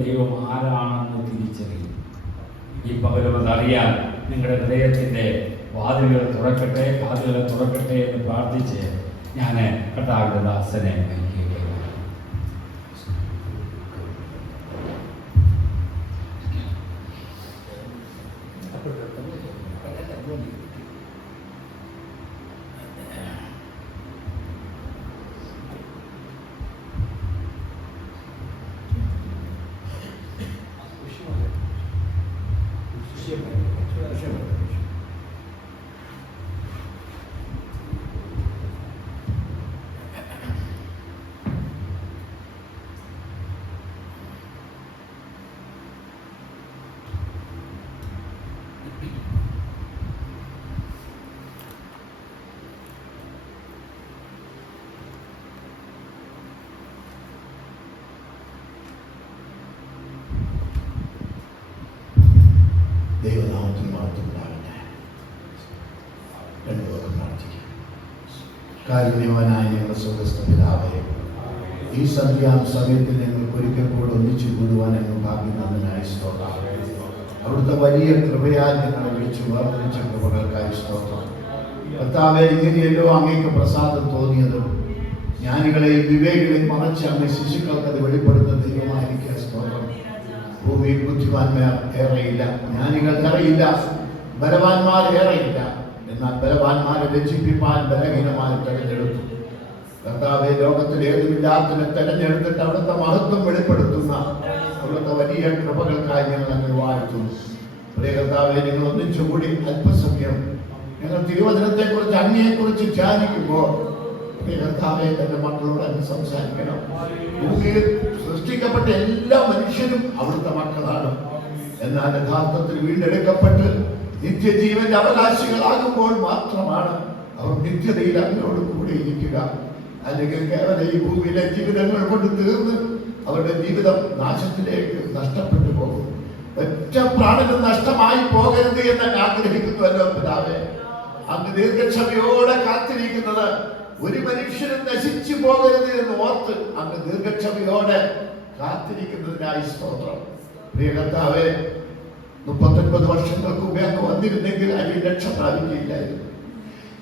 ദൈവം ആരാണെന്ന് തിരിച്ചറിയും. ഈ പകരം അറിയാൻ നിങ്ങളുടെ ഹൃദയത്തിൻ്റെ വാതിലുകൾ തുറക്കട്ടെ എന്ന് പ്രാർത്ഥിച്ച് ഞാൻ കർത്താവിന്റെ ദാസനെ നയിക്കുകയാണ്. ദൈവനാമത്തിന് മാത്രമുണ്ടാകട്ടെ. രണ്ടുപേർക്കും പ്രാർത്ഥിക്കാം. കാരുണ്യവാനായ ഞങ്ങളുടെ സ്വർഗ്ഗസ്ഥ പിതാവേ, ഈ സമയത്തിൽ ഞങ്ങൾക്ക് ഒരിക്കൽ കൂടെ ഒന്നിച്ചു കൂടുവാൻ ഞങ്ങൾ ഭാഗ്യം തന്നതിനായി സ്തോത്രം. അവിടുത്തെ വലിയ കൃപയാൽ ഞങ്ങളെ വിളിച്ചു വേർതിരിച്ച കൃപകൾക്കായി സ്തോത്രം. കർത്താവേ, ഇങ്ങനെയല്ലോ അങ്ങേക്ക് പ്രസാദം തോന്നിയതും ജ്ഞാനികളെയും വിവേകികളെയും മറച്ച് അങ്ങ് ശിശുക്കൾക്ക് അത് വെളിപ്പെടുത്തുന്ന ദൈവമായിരിക്കുക സ്തോത്രം. ഭൂമിയിൽ ബുദ്ധിമാന്മാർ ഏറെയില്ല, ജ്ഞാനികൾ ഏറെയില്ല, ബലവാന്മാർ ഏറെയില്ല. എന്നാൽ ബലവാന്മാരെ രക്ഷിപ്പിപ്പാൻ ബലഹീനമായി തെരഞ്ഞെടുത്തു. കർത്താവെ, ലോകത്തിൽ ഏതുമില്ലാത്തതിനെ തെരഞ്ഞെടുത്തിട്ട് അവിടുത്തെ മഹത്വം വെളിപ്പെടുത്തുന്ന അവിടുത്തെ വലിയ കൃപകൾക്കായി ഞങ്ങൾ അങ്ങനെ വാഴ്ത്തുന്നു. പ്രിയ കർത്താവെ, നിങ്ങൾ ഒന്നിച്ചുകൂടി അല്പസമയം ഞങ്ങൾ തിരുവചനത്തെക്കുറിച്ച് അങ്ങയെക്കുറിച്ച് ധ്യാനിക്കുമ്പോൾ പ്രിയ കർത്താവെ, തന്റെ മക്കളോട് അങ്ങ് സംസാരിക്കണം. ഭൂമിയിൽ സൃഷ്ടിക്കപ്പെട്ട എല്ലാ മനുഷ്യരും അവിടുത്തെ മക്കളാണ്. എന്നാൽ യഥാർത്ഥത്തിൽ വീണ്ടെടുക്കപ്പെട്ട് നിത്യജീവന്റെ അവകാശികളാകുമ്പോൾ മാത്രമാണ് അവർ നിത്യതയിൽ അങ്ങോട് കൂടെ ഇരിക്കുക. അല്ലെങ്കിൽ കേവലം ഈ ഭൂമിയിലെ ജീവിതങ്ങൾ കൊണ്ട് തീർന്ന് അവരുടെ ജീവിതം നാശത്തിലേക്ക് നഷ്ടപ്പെട്ടു പോകും. ഒറ്റ പ്രാണനും നഷ്ടമായി പോകരുത് എന്ന് ആഗ്രഹിക്കുന്നുവല്ലോ പിതാവേ. അങ്ങ് ദീർഘക്ഷമയോടെ കാത്തിരിക്കുന്നത് ഒരു മനുഷ്യനും നശിച്ചു പോകരുത് എന്ന് ഓർത്ത് അങ്ങ് ദീർഘക്ഷമയോടെ കാത്തിരിക്കുന്നതിനായി സ്തോത്രം. പ്രിയ കർത്താവേ, 39 വർഷങ്ങൾക്ക് മുമ്പേ അങ്ങ് വന്നിരുന്നെങ്കിൽ അതിൽ രക്ഷ പ്രാപിക്കുകയില്ലായിരുന്നു.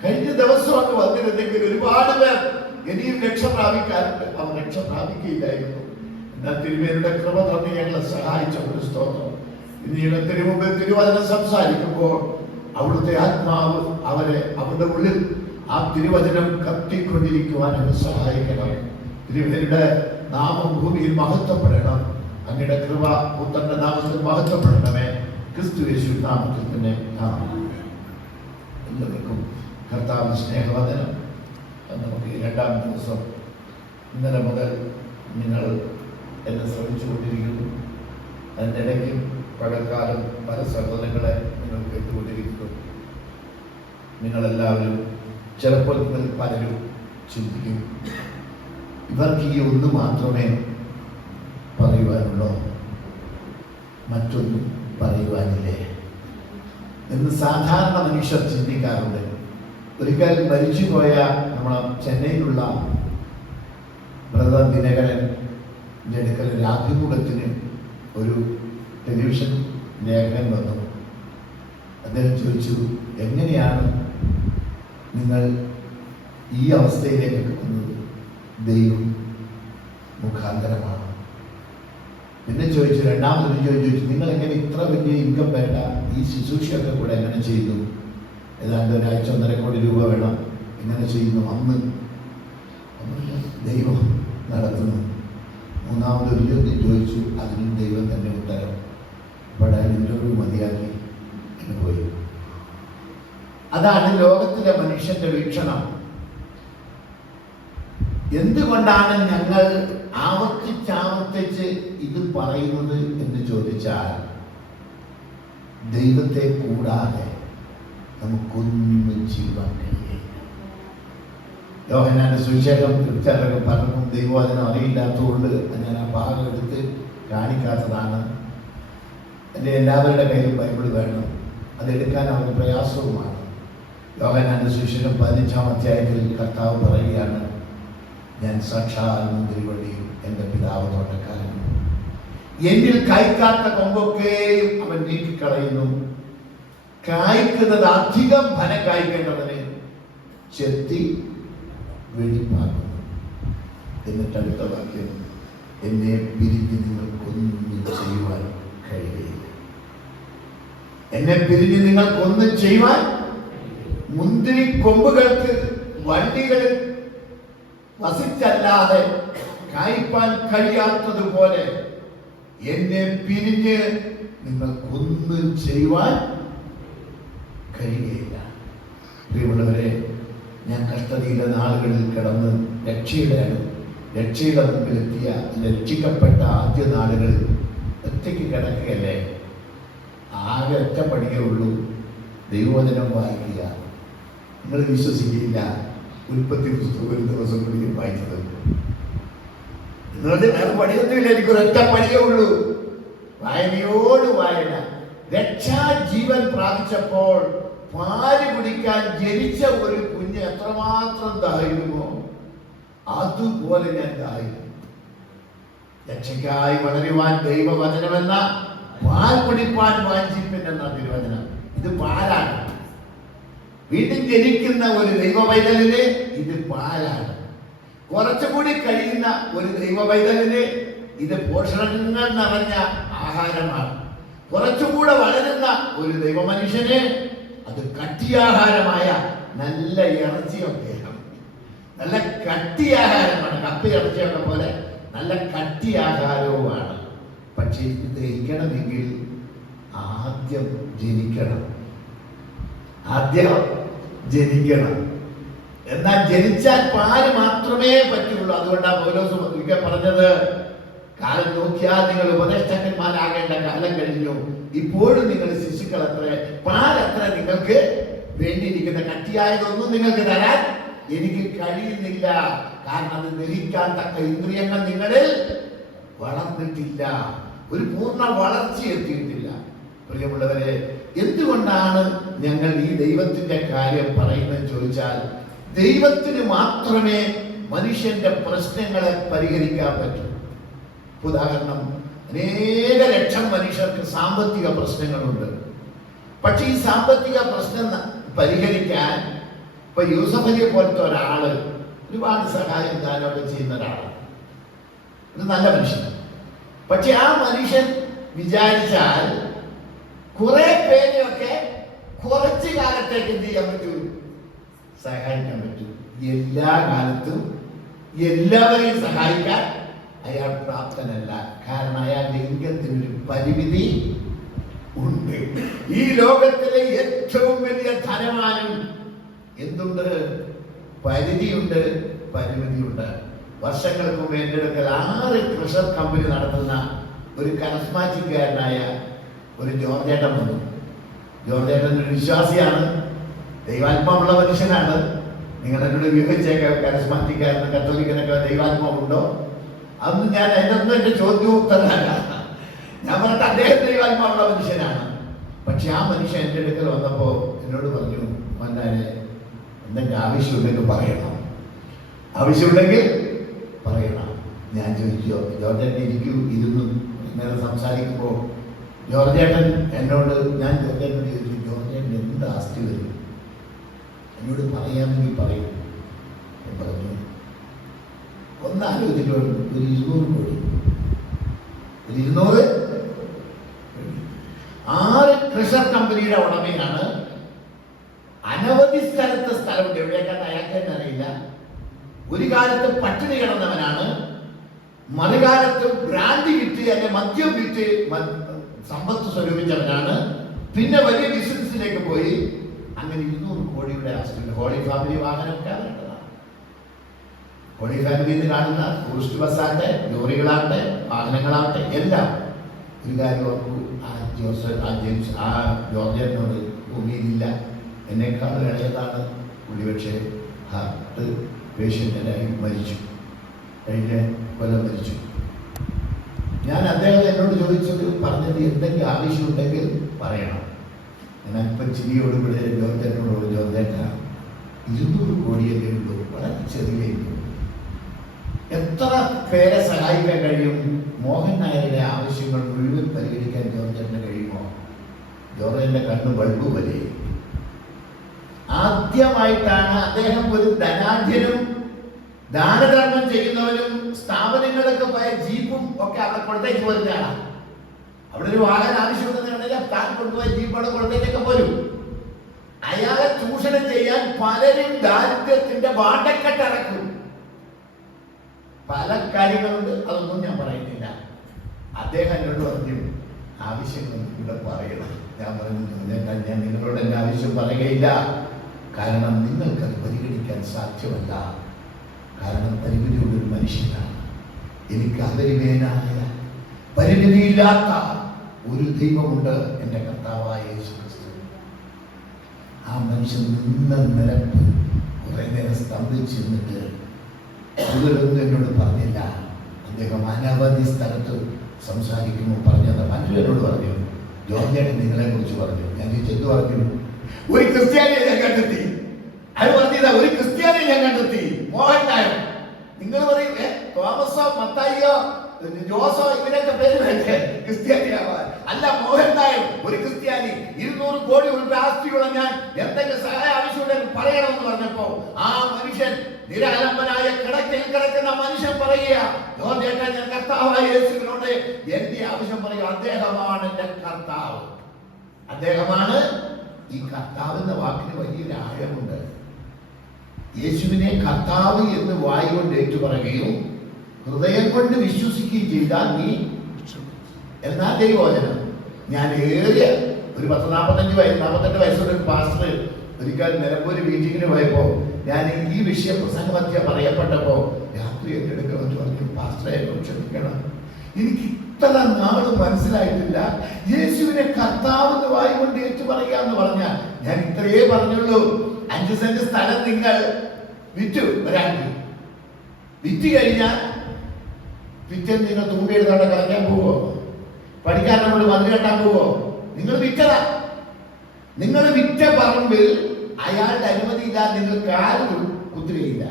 കഴിഞ്ഞ ദിവസം അങ്ങ് വന്നിരുന്നെങ്കിൽ ഒരുപാട് പേർ ഇനിയും രക്ഷ പ്രാപിക്കാറുണ്ട്, അവർ രക്ഷ പ്രാപിക്കുകയില്ലായിരുന്നു. എന്നാൽ തിരുമേനിയുടെ കൃപ തന്ന് ഞങ്ങളെ സഹായിച്ച ഒരു സ്തോത്രം. ഇന്നീടത്തിന് മുമ്പ് തിരുവചനം സംസാരിക്കുമ്പോൾ അവിടുത്തെ ആത്മാവ് അവരുടെ ഉള്ളിൽ ആ തിരുവചനം കത്തിക്കൊണ്ടിരിക്കുവാൻ അവർ സഹായിക്കണം. തിരുമേനിയുടെ നാമം ഭൂമിയിൽ മഹത്വപ്പെടണം. അങ്ങയുടെ കൃപ പുത്രന്റെ നാമത്തിൽ മഹത്വപ്പെടണമേ. ക്രിസ്തു യേശു നാമത്തിൽ തന്നെ എല്ലാവർക്കും കർത്താവിന്റെ സ്നേഹവന്ദനം. നമുക്ക് ഈ 2-ാം ദിവസം ഇന്നലെ മുതൽ നിങ്ങൾ എന്നെ ശ്രമിച്ചുകൊണ്ടിരിക്കുന്നു. അതിൻ്റെ ഇടയ്ക്കും പകൽക്കാലം പല സഹോദരങ്ങളെ നിങ്ങൾ കേട്ടുകൊണ്ടിരിക്കുന്നു. നിങ്ങളെല്ലാവരും ചിലപ്പോൾ നിങ്ങൾ പലരും ചിന്തിക്കും, ഇവർക്ക് ഈ ഒന്ന് മാത്രമേ പറയുവാനുള്ളൂ, മറ്റൊന്നും പറയുവാനില്ലേ എന്ന് സാധാരണ മനുഷ്യർ ചിന്തിക്കാറുണ്ട്. ഒരിക്കൽ മരിച്ചുപോയ നമ്മളെ ചെന്നൈയിലുള്ള ബ്രദർ ദിനകരൻ്റെ അടുക്കൽ ഒരു അഭിമുഖത്തിന് ഒരു ടെലിവിഷൻ ലേഖകൻ വന്നു. അദ്ദേഹം ചോദിച്ചു, എങ്ങനെയാണ് നിങ്ങൾ ഈ അവസ്ഥയിലേക്ക് വന്നത്? ദൈവം മുഖാന്തരമാണ്. പിന്നെ ചോദിച്ചു, രണ്ടാമതൊരു ചോദിച്ചു, നിങ്ങൾ എങ്ങനെ ഇത്ര വലിയ ഇൻകം വേണ്ട ഈ ശുശ്രൂഷയൊക്കെ കൂടെ എങ്ങനെ ചെയ്തു? ഏതാണ്ട് 1.5-1.5 കോടി രൂപ വേണം, എങ്ങനെ ചെയ്യുന്നു? അന്ന് ദൈവം നടത്തുന്നു. മൂന്നാമതൊരു ചോദ്യം ചോദിച്ചു, അതിനും ദൈവം തന്നെ ഉത്തരം. അപ്പോൾ ഇന്റർവ്യൂ മതിയാക്കി എന്ന് പോയി. അതാണ് ലോകത്തിലെ മനുഷ്യന്റെ വീക്ഷണം. എന്തുകൊണ്ടാണ് ഞങ്ങൾ ആവർത്തിച്ച് ഇത് പറയുന്നത് എന്ന് ചോദിച്ചാൽ, ദൈവത്തെ കൂടാതെ നമുക്കൊന്നും ചെയ്യുവാൻ കഴിയില്ല. യോഹന്നാന്റെ സുവിശേഷം തീർച്ചയായിട്ടും പലർക്കും ദൈവവചനം അറിയില്ലാത്തതുകൊണ്ട് ഞാൻ ആ ഭാഗം എടുത്ത് കാണിക്കാത്തതാണ്. എൻ്റെ എല്ലാവരുടെ കയ്യിലും ബൈബിൾ വേണം, അതെടുക്കാൻ അവർക്ക് പ്രയാസവുമാണ്. യോഹന്നാന്റെ സുവിശേഷം 15-ാം അധ്യായത്തിൽ കർത്താവ് പറയുകയാണ്, ഞാൻ സാക്ഷാൽ മുന്തിരിവള്ളിയും എൻ്റെ പിതാവ് തോട്ടക്കാരനും. എന്നിൽ കായ്ക്കാത്ത കൊമ്പൊക്കെയും അവൻ നീക്കിക്കളയുന്നു. കായ്ക്കുന്നത് അധികം ഫലം കായ്ക്കേണ്ടതിന് ചെത്തി വെടിപ്പാക്കുന്നു. എന്നിട്ട് അടുത്ത വാക്യം, എന്നെ പിരിഞ്ഞ് നിങ്ങൾക്കൊന്നും ചെയ്യുവാൻ കഴിയുകയില്ല. എന്നെ പിരിഞ്ഞ് നിങ്ങൾക്കൊന്നും ചെയ്യുവാൻ, മുന്തിരി കൊമ്പുകൾക്ക് വണ്ടികളിൽ വസിച്ചല്ലാതെ കായ്പാൻ കഴിയാത്തതുപോലെ എന്നെ പിരിഞ്ഞ് നിങ്ങൾക്കൊന്നും ചെയ്യുവാൻ കഴിയുകയില്ല. പ്രിയമുള്ളവരെ, ഞാൻ കഷ്ടതയിലെ നാളുകളിൽ കിടന്ന് രക്ഷയുടെ മുമ്പിലെത്തിയ രക്ഷിക്കപ്പെട്ട ആദ്യ നാളുകളിൽ ഒറ്റയ്ക്ക് കിടക്കുകയല്ലേ. ആകെ ഒറ്റ പണിയേ ഉള്ളൂ, ദൈവവചനം വായിക്കുക. നിങ്ങൾ വിശ്വസിക്കില്ല, ഉൽപ്പത്തി പുസ്തകം ഒരു ദിവസം കൂടി വായിച്ചത്. നിങ്ങളുടെ വേറെ പണിയൊന്നുമില്ല, എനിക്കൊരൊറ്റ പണിയേ ഉള്ളൂ, വായനയോട് വായന. രക്ഷാജീവൻ പ്രാപിച്ചപ്പോൾ പാല് കുടിക്കാൻ ജനിച്ച ഒരു കുഞ്ഞ് എത്രമാത്രം ദാഹിക്കുമോ അതുപോലെ ഞാൻ ദാഹിക്കും. രക്ഷയ്ക്കായി വളരുവാൻ ദൈവവചനമെന്ന പാൽ കുടിപ്പാൻ വാഞ്ചിപ്പിൻ എന്ന തിരുവചനം. ഇത് പാലാണ്. വീണ്ടും ജനിക്കുന്ന ഒരു ദൈവ പൈതലിന് ഇത് പാലാണ്. കുറച്ചുകൂടി കഴിയുന്ന ഒരു ദൈവ പൈതലിന് ഇത് പോഷകങ്ങൾ നിറഞ്ഞ ആഹാരമാണ്. കുറച്ചുകൂടെ വളരുന്ന ഒരു ദൈവ മനുഷ്യന് അത് കട്ടിയാഹാരമായ നല്ല ഇറച്ചിയൊക്കെയാണ്. നല്ല കട്ടിയാഹാരമാണ്. കപ്പ ഇറച്ചിയൊക്കെ പോലെ നല്ല കട്ടിയാഹാരവുമാണ്. പക്ഷെ ഇത് ദഹിക്കണമെങ്കിൽ ആദ്യം ജനിക്കണം. എന്നാൽ ജനിച്ചാൽ പാല് മാത്രമേ പറ്റുള്ളൂ. അതുകൊണ്ടാണ് പൗലോസ് ഒരിക്കൽ പറഞ്ഞത്, കാലം നോക്കിയാൽ നിങ്ങൾ ഉപദേഷ്ടാക്കന്മാരാകേണ്ട കാലം കഴിഞ്ഞു, ഇപ്പോഴും നിങ്ങൾ ശിശുക്കൾ അത്ര, പാലത്ര നിങ്ങൾക്ക് വേണ്ടിയിരിക്കുന്ന കട്ടിയായതൊന്നും നിങ്ങൾക്ക് തരാൻ എനിക്ക് കഴിയുന്നില്ല. കാരണം അത് ദഹിക്കാൻ തക്ക ഇന്ദ്രിയങ്ങൾ നിങ്ങളിൽ വളർന്നിട്ടില്ല, ഒരു പൂർണ്ണ വളർച്ച എത്തിയിട്ടില്ല. പ്രിയമുള്ളവരെ, എന്തുകൊണ്ടാണ് ഞങ്ങൾ ഈ ദൈവത്തിന്റെ കാര്യം പറയുന്നത് ചോദിച്ചാൽ, ദൈവത്തിന് മാത്രമേ മനുഷ്യന്റെ പ്രശ്നങ്ങളെ പരിഹരിക്കാൻ പറ്റൂ. ഉദാഹരണം, അനേക ലക്ഷം മനുഷ്യർക്ക് സാമ്പത്തിക പ്രശ്നങ്ങളുണ്ട്. പക്ഷെ ഈ സാമ്പത്തിക പ്രശ്നം പരിഹരിക്കാൻ ഇപ്പൊ യൂസഫ് അലിയെ പോലത്തെ ഒരാള് ഒരുപാട് സഹായം ദാനമൊക്കെ ചെയ്യുന്ന ഒരാളാണ്, ഒരു നല്ല മനുഷ്യൻ. പക്ഷെ ആ മനുഷ്യൻ വിചാരിച്ചാൽ കുറെ പേരെയൊക്കെ കുറച്ചു കാലത്തേക്ക് എന്ത് ചെയ്യാൻ പറ്റൂ? സഹായിക്കാൻ പറ്റൂ. എല്ലാ കാലത്തും എല്ലാവരെയും സഹായിക്കാൻ അയാൾ പ്രാപ്തനല്ല. കാരണം അയാളുടെ ലിംഗത്തിനൊരു പരിമിതി ഉണ്ട്. ഈ ലോകത്തിലെ ഏറ്റവും വലിയ ധനവാനും എന്തുണ്ട്? പരിധിയുണ്ട്, പരിമിതിയുണ്ട്. വർഷങ്ങൾക്ക് മുമ്പ് എൻ്റെ അടുക്കൽ 6 ക്രഷർ കമ്പനി നടത്തുന്ന ഒരു കരസ്മാറ്റിക്കാരനായ ഒരു ജോർജേട്ടൻ വന്നു. ജോർജേട്ടൻ ഒരു വിശ്വാസിയാണ്, ദൈവാത്മാവുള്ള മനുഷ്യനാണ്. നിങ്ങൾ എന്നോട് വിവരിച്ചേക്ക, കരസ്മാറ്റിക്കാരന് കത്തോലിക്കനൊക്കെ ദൈവാത്മാവുണ്ടോ? അന്ന് ഞാൻ അതിനൊന്നും എൻ്റെ ചോദ്യോത്തരല്ല. ഞാൻ പറഞ്ഞിട്ട് അദ്ദേഹം ദൈവാത്മാവുള്ള മനുഷ്യനാണ്. പക്ഷെ ആ മനുഷ്യൻ എൻ്റെ അടുക്കൽ വന്നപ്പോൾ എന്നോട് പറഞ്ഞു, മന്നാനെ എന്തെങ്കിലും ആവശ്യമുണ്ടെങ്കിൽ പറയണം, ആവശ്യമുണ്ടെങ്കിൽ പറയണം. ഞാൻ ചോദിച്ചോ, ജോർജേട്ടൻ ഇരുന്നു ഇങ്ങനെ സംസാരിക്കുമ്പോൾ ജോർജേട്ടൻ എന്നോട്, ഞാൻ ജോർജേട്ടനോട് ചോദിച്ചു, ജോർജേട്ടൻ എന്ത് ആസ്തി വരും? എന്നോട് പറയാമെങ്കിൽ പറയും. പറഞ്ഞു, ഒന്നാലോചിച്ചിട്ട് ഒരു 200 കോടി. 200 6 ക്രഷർ കമ്പനിയുടെ ഉടമയാണ്. അനവധി സ്ഥലമുണ്ട്, എവിടെയൊക്കെ അയാൾക്ക് തന്നെ അറിയില്ല. ഒരു കാലത്ത് പട്ടിണി കിടന്നവനാണ്, മറുകാലത്ത് ബ്രാൻഡി വിറ്റ് അല്ലെ മദ്യം വിറ്റ് സമ്പത്ത് സ്വരൂപിച്ചവനാണ്. പിന്നെ വലിയ ബിസിനസ്സിലേക്ക് പോയി. അങ്ങനെ 200 കോടിയുടെ ആസ്തിയുണ്ട്. ഹോളി ഫാമിലി വാഹനമൊക്കെ അവരുടേതാണ്. ഹോളി ഫാമിലിയിൽ കാണുന്ന ടൂറിസ്റ്റ് ബസ്സാകട്ടെ, ലോറികളാകട്ടെ, വാഹനങ്ങളാകട്ടെ, എല്ലാം. ഒരു കാര്യം ഓർക്കൂ, ആ ജോർജേട്ടനോട് ഭൂമിയിലില്ല, എന്നെക്കാൾ ഇളയതാണ്. പുള്ളി പക്ഷേ ഹാർട്ട് പേഷ്യൻ്റായി മരിച്ചു, കഴിഞ്ഞ കൊല്ലം മരിച്ചു. ഞാൻ അദ്ദേഹം എന്നോട് ചോദിച്ചത്, പറഞ്ഞത് എന്തെങ്കിലും ആവശ്യമുണ്ടെങ്കിൽ പറയണം. ഞാൻ ഇപ്പം ചിരിയോടുകൂടെ ജോർജേട്ടനോട്, ജോർജേട്ട 200 കോടിയല്ലേ ഉള്ളൂ, വളരെ ചെറിയ, എത്ര പേരെ സഹായിക്കാൻ കഴിയും? മോഹൻ നായരുടെ ആവശ്യങ്ങൾ മുഴുവൻ പരിഹരിക്കാൻ ജോർജേട്ടന് കഴിയുമോ? ജോർജന്റെ കണ്ണ് ബൾബ് പോലെ. ആദ്യമായിട്ടാണ് അദ്ദേഹം ഒരു ധനാഢ്യനും ദാനധർമ്മം ചെയ്യുന്നവനും സ്ഥാപനങ്ങളൊക്കെ പോയ ജീപ്പും ഒക്കെ അവിടെ കൊടുത്തേക്ക് പോരുന്നതാണ്. അവിടെ ഒരു വാഹനം ആവശ്യമുണ്ടെന്നുണ്ടെങ്കിൽ താൻ കൊണ്ടുപോയ ജീപ്പ് അവിടെ കൊടുത്തേക്കൊക്കെ പോരും. അയാളെ ചൂഷണം ചെയ്യാൻ പലരും ദാരിദ്ര്യത്തിന്റെ വാണ്ടക്കെട്ടിറക്കും. പല കാര്യങ്ങളുണ്ട്, അതൊന്നും ഞാൻ പറയുന്നില്ല. അദ്ദേഹം എന്നോട് പറഞ്ഞു, ആവശ്യങ്ങളൊന്നും ഇവിടെ പറയണം. ഞാൻ പറഞ്ഞു, ഞാൻ നിങ്ങളോട് എൻ്റെ ആവശ്യം പറയുകയില്ല. കാരണം നിങ്ങൾക്കത് പരിഗണിക്കാൻ സാധ്യമല്ല. കാരണം പരിമിതിയുള്ളൊരു മനുഷ്യനാണ്. എനിക്ക് അപരിമേയനായ പരിമിതിയില്ലാത്ത ഒരു ദൈവമുണ്ട്, എൻ്റെ കർത്താവായ യേശു ക്രിസ്തു. ആ മനുഷ്യൻ നിന്ന നിരപ്പ് കുറെ നേരം സ്തംഭിച്ച് നിന്നിട്ട് കൂടുതലൊന്നും എന്നോട് പറഞ്ഞില്ല. അദ്ദേഹം അനവധി സ്ഥലത്ത് സംസാരിക്കുമ്പോൾ പറഞ്ഞത് മറ്റൊരോട് പറഞ്ഞു, ജോർജേട്ടൻ നിങ്ങളെ കുറിച്ച് പറഞ്ഞു. ഞാൻ എന്ത് പറഞ്ഞു? ഒരു ക്രിസ്ത്യാനിയെ ഞാൻ കണ്ടെത്തി. അത് പറഞ്ഞതാ, ഒരു ക്രിസ്ത്യാനിയെ ഞാൻ കണ്ടെത്തി. മോഹൻ നായർ. നിങ്ങൾ പറയും തോമസോ മത്തായിയോ ജോസോ ഇവരൊക്കെ പേര് വേണ്ടേ ക്രിസ്ത്യാനിയാവാൻ? അല്ല, മോഹൻ നായർ ഒരു ക്രിസ്ത്യാനി. 200 കോടി രൂപ ആസ്തിയുള്ള ഞാൻ എന്തെങ്കിലും സഹായ ആവശ്യമുണ്ടെങ്കിൽ പറയണമെന്ന് പറഞ്ഞപ്പോ ആ മനുഷ്യൻ, നിരാലംബനായ കിടക്കയിൽ കിടക്കുന്ന മനുഷ്യൻ പറയുക, ജോർജേട്ടൻ ഞാൻ കർത്താവായ യേശുവിനോട് എന്റെ ആവശ്യം പറയുക. അദ്ദേഹമാണ് എന്റെ കർത്താവ്. അദ്ദേഹമാണ്. ഈ കർത്താവ് എന്ന വാക്കിന് വലിയൊരു ആഴമുണ്ട്. യേശുവിനെ കർത്താവ് എന്ന് വായി കൊണ്ട് ഏറ്റുപറയുകയും ഹൃദയം കൊണ്ട് വിശ്വസിക്കുകയും ചെയ്താൽ നീ എന്നാ ദൈവവചനം. ഞാൻ ഏറിയ ഒരു 45 വയസ്സുള്ള ഒരു പാസ്റ്റർ ഒരിക്കൽ നിലമ്പൂർ മീറ്റിങ്ങിന് പോയപ്പോ ഞാൻ ഈ വിഷയം പ്രസംഗമധ്യ പറയപ്പെട്ടപ്പോ രാത്രി എന്റെ അടുക്കൽ പറഞ്ഞു, പാസ്റ്ററെ ക്ഷമിക്കണം, എനിക്ക് ഇത്ര നാളും മനസ്സിലായിട്ടില്ല യേശുവിനെ കർത്താവെന്ന് വായി കൊണ്ട് ഏറ്റു പറയുക എന്ന് പറഞ്ഞാൽ. ഞാൻ ഇത്രയേ പറഞ്ഞുള്ളൂ. 5 സെന്റ് സ്ഥലം നിങ്ങൾ വിറ്റു, ഒരാൾക്ക് വിറ്റ് കഴിഞ്ഞാൽ പിറ്റേന്ന് നിങ്ങൾ തൂമ്പി എഴുതാണ്ട് കളഞ്ഞാൻ പോവോ? പഠിക്കാരനെ കൊണ്ട് മതിൽ കെട്ടാൻ പോവോ? നിങ്ങൾ വിറ്റതാ. നിങ്ങൾ വിറ്റ പറമ്പിൽ അയാളുടെ അനുമതി ഇല്ലാതെ നിങ്ങൾ കാല് കുത്തുകയില്ല.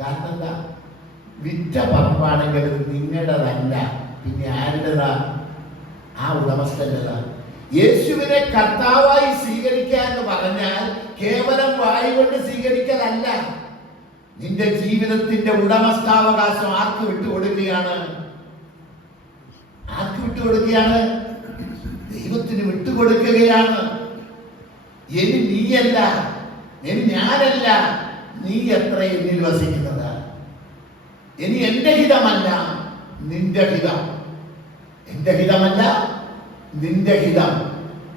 കാരണം എന്താ? വിറ്റ പറമ്പാണെങ്കിൽ നിങ്ങളുടേതല്ല, പിന്നെ ആരുടേതാ? ആ ഉടമസ്ഥൻ്റെതാ. യേശുവിനെ കർത്താവായി സ്വീകരിക്കുക എന്ന് പറഞ്ഞാൽ കേവലം വായി കൊണ്ട് സ്വീകരിക്കലല്ല. നിന്റെ ജീവിതത്തിന്റെ ഉടമസ്ഥാവകാശം ആർക്ക് വിട്ടുകൊടുക്കുകയാണ്? ആർക്ക് വിട്ടുകൊടുക്കുകയാണ്? ദൈവത്തിന് വിട്ടുകൊടുക്കുകയാണ്. ഇനി നീയല്ല, ഇനി ഞാനല്ല, നീ എത്ര എന്നിൽ വസിക്കുന്നത്. ഇനി എന്റെ ഹിതമല്ല, നിന്റെ ഹിതം. എന്റെ ഹിതമല്ല, നിന്റെ ഹിതം.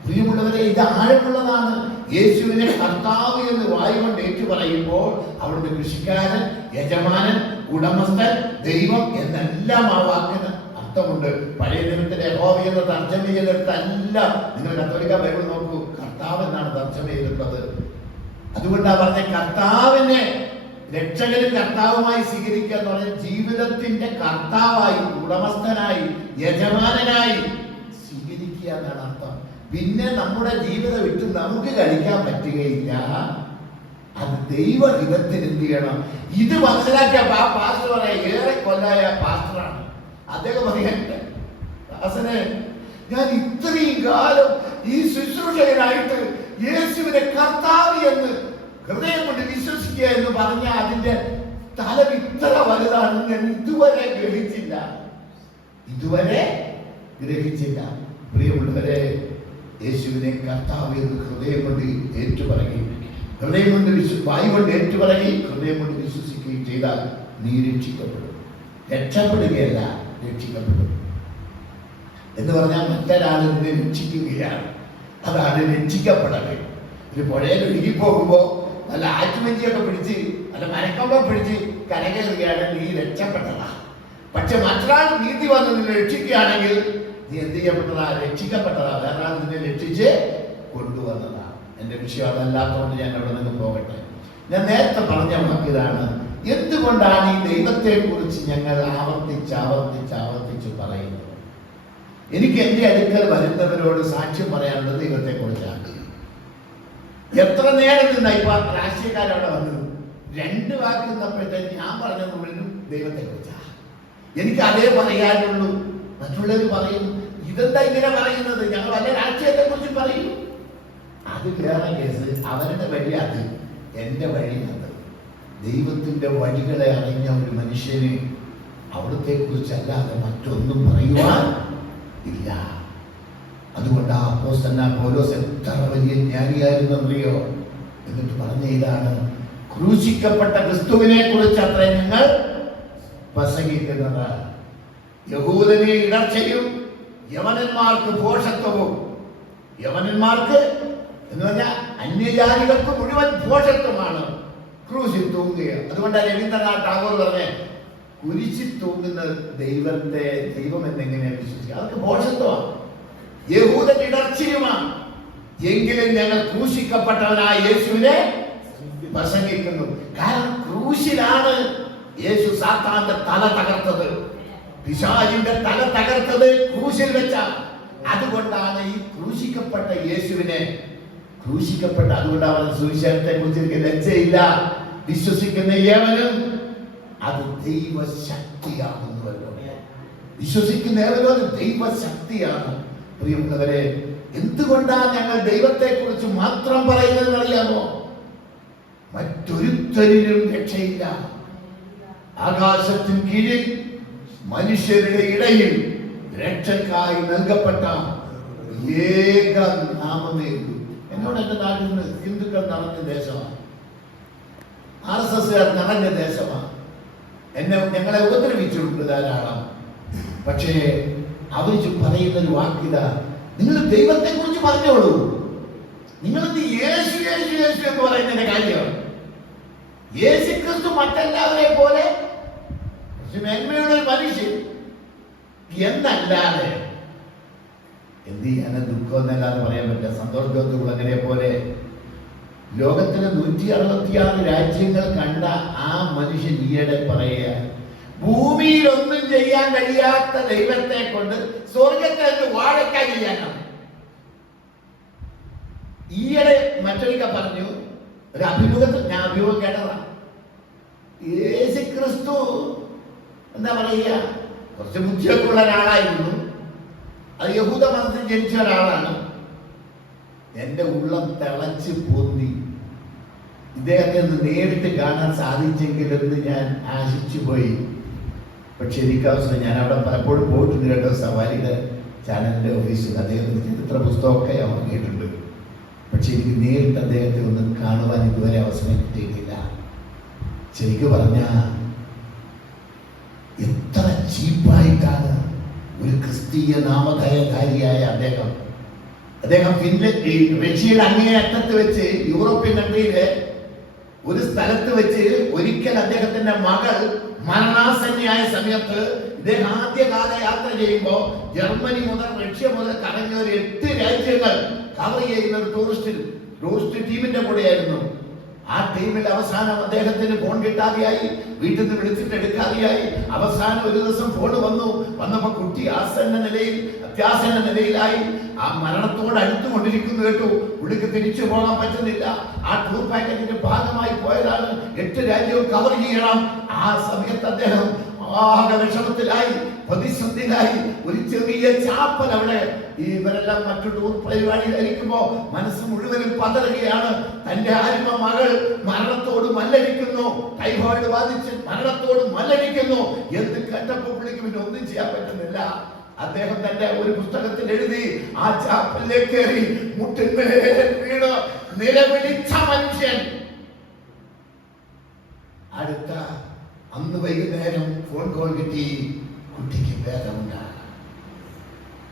പ്രിയമുള്ളവരെ, ഇത് ആഴമുള്ളതാണ്. യേശുവിനെ കർത്താവ് എന്ന് വായി കൊണ്ട് ഏറ്റു പറയുമ്പോൾ അവിടുത്തെ കൃഷിക്കാരൻ, യജമാനൻ, ഉടമസ്ഥൻ, ദൈവം എന്നെല്ലാം ആ വാക്കിന് അർത്ഥമുണ്ട്. പഴയ നിയമത്തിലെ യഹോവ എന്ന് തർജ്ജമ ചെയ്തെടുത്തെല്ലാം നിങ്ങൾ കത്തോലിക്ക ബൈബിൾ നോക്കൂ, കർത്താവ് എന്നാണ് തർജ്ജമ ചെയ്തിട്ടുള്ളത്. അതുകൊണ്ടാണ് പറഞ്ഞ കർത്താവിനെ രക്ഷകനും കർത്താവുമായി സ്വീകരിക്കുക എന്ന് പറഞ്ഞ ജീവിതത്തിന്റെ കർത്താവായി, ഉടമസ്ഥനായി, യജമാനനായി സ്വീകരിക്കുക എന്നാണ് അർത്ഥം. പിന്നെ നമ്മുടെ ജീവിതം വിട്ട് നമുക്ക് കഴിക്കാൻ പറ്റുകയില്ല. അത് ദൈവഹിതത്തിന് എന്ത് ചെയ്യണം? ഇത് മനസ്സിലാക്കിയ ആ പാസ്റ്റർ പറയാം, ഏറെ കൊല്ലായ പാസ്റ്ററാണ് അദ്ദേഹം. പറയട്ടെ, ദാസനെ, ഞാൻ ഇത്രയും കാലം ഈ ശുശ്രൂഷകനായിട്ട് യേശുവിനെ കർത്താവ് എന്ന് ഹൃദയം കൊണ്ട് വിശ്വസിക്കുക എന്ന് പറഞ്ഞാൽ അതിന്റെ തലം ഇത്ര വലുതാണെന്ന് ഞാൻ ഇതുവരെ ഗ്രഹിച്ചില്ല. പ്രിയമുള്ളവരെ, യേശുവിനെ കർത്താവ് എന്ന് ഹൃദയം കൊണ്ട് ഏറ്റുപറയുകയും ഹൃദയം കൊണ്ട് വായു കൊണ്ട് ഏറ്റുപറയുകയും ഹൃദയം കൊണ്ട് വിശ്വസിക്കുകയും ചെയ്താൽ നീ രക്ഷിക്കപ്പെടും. രക്ഷപ്പെടുകയല്ല, രക്ഷിക്കപ്പെടും എന്ന് പറഞ്ഞാൽ മറ്റൊരാൾ നിന്നെ രക്ഷിക്കുകയാണ്. അതാണ് രക്ഷിക്കപ്പെടൽ. ഒരു പുഴയിൽ ഒഴുകിപ്പോകുമ്പോ നല്ല ആറ്റുമഞ്ചിയൊക്കെ പിടിച്ച് നല്ല മരക്കൊമ്പം പിടിച്ച് കരകയറുകയാണ്, നീ രക്ഷപ്പെട്ടതാ. പക്ഷെ മറ്റൊരാൾ നീതി വന്ന് നിന്നെ രക്ഷിക്കുകയാണെങ്കിൽ നീ എന്ത് ചെയ്യപ്പെട്ടതാ? രക്ഷിക്കപ്പെട്ടതാ. വേറെ ആൾ നിന്നെ രക്ഷിച്ച് കൊണ്ടുവന്നതാ. എന്റെ വിഷയം അതല്ലാത്തതുകൊണ്ട് ഞാൻ അവിടെ നിന്ന് പോകട്ടെ. ഞാൻ നേരത്തെ പറഞ്ഞ വാക്കിതാണ്, എന്തുകൊണ്ടാണ് ഈ ദൈവത്തെ കുറിച്ച് ഞങ്ങൾ ആവർത്തിച്ച് പറയുന്നത്? എനിക്ക് എന്റെ അടുക്കൽ വരുന്നവരോട് സാക്ഷ്യം പറയാനുള്ളത് ദൈവത്തെ കുറിച്ചാണ്. എത്ര നേരം നിന്ന ഇപ്പൊ രാഷ്ട്രീയക്കാരവിടെ വന്നത് 2 വാക്ക് നിന്നപ്പോഴത്തേക്ക് ഞാൻ പറഞ്ഞത് മുഴുവനും ദൈവത്തെ കുറിച്ചാണ്. എനിക്ക് അതേ പറയാനുള്ളൂ. മറ്റുള്ളവർ പറയും ഇതെന്താ ഇങ്ങനെ പറയുന്നത്, ഞങ്ങൾ വല്ല രാഷ്ട്രീയത്തെ കുറിച്ച് പറയും. അത് വേറെ കേസ്. അവരുടെ വഴി അത്, എൻ്റെ വഴി അത്. ദൈവത്തിന്റെ വഴികളെ അറിഞ്ഞ ഒരു മനുഷ്യന് അവിടത്തെ കുറിച്ചല്ലാതെ മറ്റൊന്നും പറയുവാൻ ഇല്ല. അതുകൊണ്ട് ആ അപ്പോസ്തലനായ പൗലോസ് എത്ര വലിയ ജ്ഞാനിയായിരുന്നറിയോ? എന്നിട്ട് പറഞ്ഞ ഇതാണ്, ക്രൂശിക്കപ്പെട്ട ക്രിസ്തുവിനെ കുറിച്ച് അത്ര നിങ്ങൾ പ്രസംഗിക്കുന്നത്. യഹൂദനെ ഇടർച്ചയും യവനന്മാർക്ക് ഭോഷത്വവും. യവനന്മാർക്ക് എന്ന് പറഞ്ഞാൽ അന്യജാതികൾക്ക് മുഴുവൻ ഭോഷത്വമാണ് ക്രൂശിൽ തൂങ്ങുക. അതുകൊണ്ടാണ് രവീന്ദ്രനാഥ് ടാഗോർ പറഞ്ഞേ, കുരിശിൽ തൂങ്ങുന്ന ദൈവം എന്നെങ്ങനെയാണ് വിശ്വസിക്കുക? അതൊക്കെ ഭോഷത്വമാണ്, യഹൂദൻ ഇടർച്ചയുമാണ്. എങ്കിലും ഞങ്ങൾ ക്രൂശിക്കപ്പെട്ടവനായ യേശുവിനെ പ്രസംഗിക്കുന്നു. കാരണം ക്രൂശിലാണ് യേശു സാത്താന്റെ തല തകർത്തത്, പിശാചിന്റെ തല തകർത്തത് ക്രൂശിൽ വെച്ചാണ്. അതുകൊണ്ടാണ് ഈ ക്രൂശിക്കപ്പെട്ട യേശുവിനെ ക്രൂശിക്കപ്പെട്ട, അതുകൊണ്ടാണ് സുവിശേഷത്തെ കുറിച്ച് എനിക്ക് ലജ്ജയില്ല, വിശ്വസിക്കുന്ന ഏവനും അത് ദൈവശക്തിയാകുന്നുവല്ലോ. വിശ്വസിക്കുന്ന ഏവനും അത് ദൈവശക്തിയാണ്. പ്രിയമുള്ളവരെ, എന്തുകൊണ്ടാണ് ഞങ്ങൾ ദൈവത്തെ കുറിച്ച് മാത്രം പറയുന്നത് അറിയാമോ? മറ്റൊരുത്തരിലും രക്ഷയില്ല. ആകാശത്തിന് കീഴിൽ മനുഷ്യരുടെ ഇടയിൽ രക്ഷക്കായി നൽകപ്പെട്ട ഏക നാമമേ ഉള്ളൂ. എന്നോട് എന്റെ നാട്ടിൽ നിന്ന് ഹിന്ദുക്കൾ നിറഞ്ഞ ദേശമാണ്, RSSകാർ നിറഞ്ഞ ദേശമാണ്. ഞങ്ങളെ ഉപദ്രവിച്ചിട്ടുണ്ട് ധാരാളം. പക്ഷേ അവർ പറയുന്ന ഒരു വാക്കിത, നിങ്ങൾ ദൈവത്തെ കുറിച്ച് പറഞ്ഞോളൂ. നിങ്ങളെന്ത് യേശു യേശു യേശു എന്ന് പറയുന്നതിന്റെ കാര്യമാണ്. യേശു ക്രിസ്തു മറ്റെല്ലാവരെ പോലെ മേന്മയുള്ള ഒരു മനുഷ്യൻ എന്നല്ലാതെ എന്ത് ചെയ്യാൻ ദുഃഖം എന്നല്ലാതെ പറയാൻ പറ്റില്ല. സന്തോഷത്തോടുള്ള അങ്ങനെ പോലെ ലോകത്തിലെ 166 രാജ്യങ്ങൾ കണ്ട ആ മനുഷ്യൻ ഈയിടെ പറയുക, ഭൂമിയിൽ ഒന്നും ചെയ്യാൻ കഴിയാത്ത ദൈവത്തെ കൊണ്ട് സ്വർഗത്തെ വാഴക്കാൻ ചെയ്യാനാണ്. ഈയിടെ മറ്റൊരിക്കൽ പറഞ്ഞു, ഒരു അഭിമുഖത്തിൽ ഞാൻ അഭിമുഖം കേട്ടതാണ്, യേശു ക്രിസ്തു എന്താ പറയുക, കുറച്ച് ബുദ്ധിയൊക്കെ ഉള്ള ഒരാളായിരുന്നു. അത് യഹൂദ മതത്തിൽ ജനിച്ച ഒരാളാണ്. എന്റെ ഉള്ളം തിളച്ച് പൊന്തി. ഇദ്ദേഹത്തെ ഒന്ന് നേരിട്ട് കാണാൻ സാധിച്ചെങ്കിലെന്ന് ഞാൻ ആശിച്ചു പോയി. പക്ഷെ എനിക്ക് അവസരം, ഞാൻ അവിടെ പലപ്പോഴും പോയിട്ടുണ്ട് കേട്ടോ, സവാരിയുടെ ചാനലിന്റെ ഓഫീസിൽ അദ്ദേഹത്തിന്റെ ചരിത്ര പുസ്തകമൊക്കെ ഞാൻ വാങ്ങിയിട്ടുണ്ട്. പക്ഷെ എനിക്ക് നേരിട്ട് അദ്ദേഹത്തെ ഒന്ന് കാണുവാൻ ഇതുവരെ അവസരം കിട്ടിയിട്ടില്ല. ശരിക്കും പറഞ്ഞ എത്ര ചീപ്പായിട്ടാണ് ഒരു ക്രിസ്തീയ നാമധേയധാരിയായ അദ്ദേഹം റഷ്യയുടെ അങ്ങേ അറ്റത്ത് വെച്ച്, യൂറോപ്യൻ കൺട്രിയിലെ ഒരു സ്ഥലത്ത് വെച്ച് ഒരിക്കൽ അദ്ദേഹത്തിന്റെ മകൾ മരണാസന്നയായ സമയത്ത് ഇദ്ദേഹം ആദ്യകാല യാത്ര ചെയ്യുമ്പോൾ ജർമ്മനി മുതൽ റഷ്യ മുതൽ കറങ്ങിയ ഒരു 8 രാജ്യങ്ങൾ കവർ ചെയ്യുന്ന ഒരു ടൂറിസ്റ്റ് ടീമിന്റെ കൂടെയായിരുന്നു. ആ ടീമിൽ അവസാനം അദ്ദേഹത്തിന് ഫോൺ കിട്ടാതെയായി, വീട്ടിൽ നിന്ന് വിളിച്ചിട്ട് എടുക്കാതെയായി. അവസാനം ഒരു ദിവസം ഫോൺ വന്നപ്പോ കുട്ടി അത്യാസന്ന നിലയിലായി. ആ മരണത്തോട് അടുത്തുകൊണ്ടിരിക്കുന്നു കേട്ടു. പുള്ളിക്ക് തിരിച്ചു പോകാൻ പറ്റുന്നില്ല. ആ ടൂർ പാക്കേജിന്റെ ഭാഗമായി പോയതാണ്. 8 രാജ്യവും കവർ ചെയ്യണം. ആ സമയത്ത് അദ്ദേഹം ആകെ വിഷമത്തിലായി, പ്രതിസന്ധിയിലായി. ഒരു ചെറിയ ചാപ്പൽ അവിടെ, ഇവരെല്ലാം മറ്റു ടൂർ പരിപാടിയിലായിരിക്കുമ്പോ മനസ്സ് മുഴുവനും പതറുകയാണ്. തന്റെ ആത്മ മകൾ മരണത്തോട് മല്ലടിക്കുന്നു, ടൈഫോയിഡ് ബാധിച്ച് മരണത്തോട് മല്ലടിക്കുന്നു എന്ന് കേട്ടപ്പോൾ പുള്ളിക്ക് പിന്നെ ഒന്നും ചെയ്യാൻ പറ്റുന്നില്ല. അദ്ദേഹം തന്റെ ഒരു പുസ്തകത്തിൽ എഴുതി, ആ ചാപ്പലിലേക്ക് കയറി മുട്ടിന്മേൽ വീണ് നിലവിളിച്ച മനുഷ്യൻ അടുത്ത അന്ന് വൈകുന്നേരം ഫോൺ കോൾ കിട്ടി, കുട്ടിക്ക് ഭേദമുണ്ടാകും.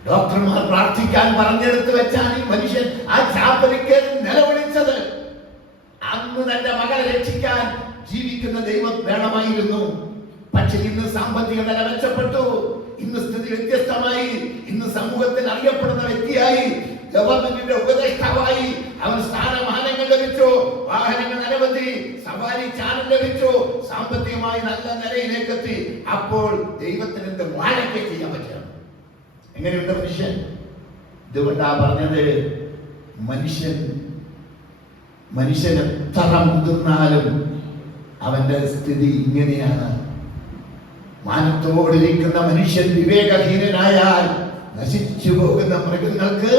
ഡോക്ടർമാർ പ്രാർത്ഥിക്കാൻ പറഞ്ഞെടുത്ത് വെച്ചാണ് ഈ മനുഷ്യൻ ആ ചാപ്പലിക്ക് നിലവിളിച്ചത്. അന്ന് തന്റെ മകളെ രക്ഷിക്കാൻ ജീവിക്കുന്ന ദൈവം വേണമായിരുന്നു. പക്ഷെ ഇന്ന് സാമ്പത്തിക നില മെച്ചപ്പെട്ടു, ഇന്ന് സ്ഥിതി വ്യത്യസ്തമായി, ഇന്ന് സമൂഹത്തിൽ അറിയപ്പെടുന്ന വ്യക്തിയായി, ഗവൺമെന്റിന്റെ ഉപദേഷ്ടാവായി, അവൻ സ്ഥാനമാനങ്ങൾ ലഭിച്ചു, വാഹനങ്ങൾ അനവധി, സവാരി ചാനൽ ലഭിച്ചു, സാമ്പത്തികമായി നല്ല നിലയിലേക്ക് എത്തി. അപ്പോൾ ദൈവത്തിന് എന്ത് വാഴക്കെ ചെയ്യാൻ പറ്റണം? എങ്ങനെയുണ്ട് മനുഷ്യൻ? ഇതുകൊണ്ടാ പറഞ്ഞത്, മനുഷ്യൻ എത്ര മുതിർന്നാലും അവന്റെ സ്ഥിതി ഇങ്ങനെയാണ്. മാനത്തോടിരിക്കുന്ന മനുഷ്യൻ വിവേകഹീനനായാൽ നശിച്ചു പോകുന്ന മൃഗങ്ങൾക്ക്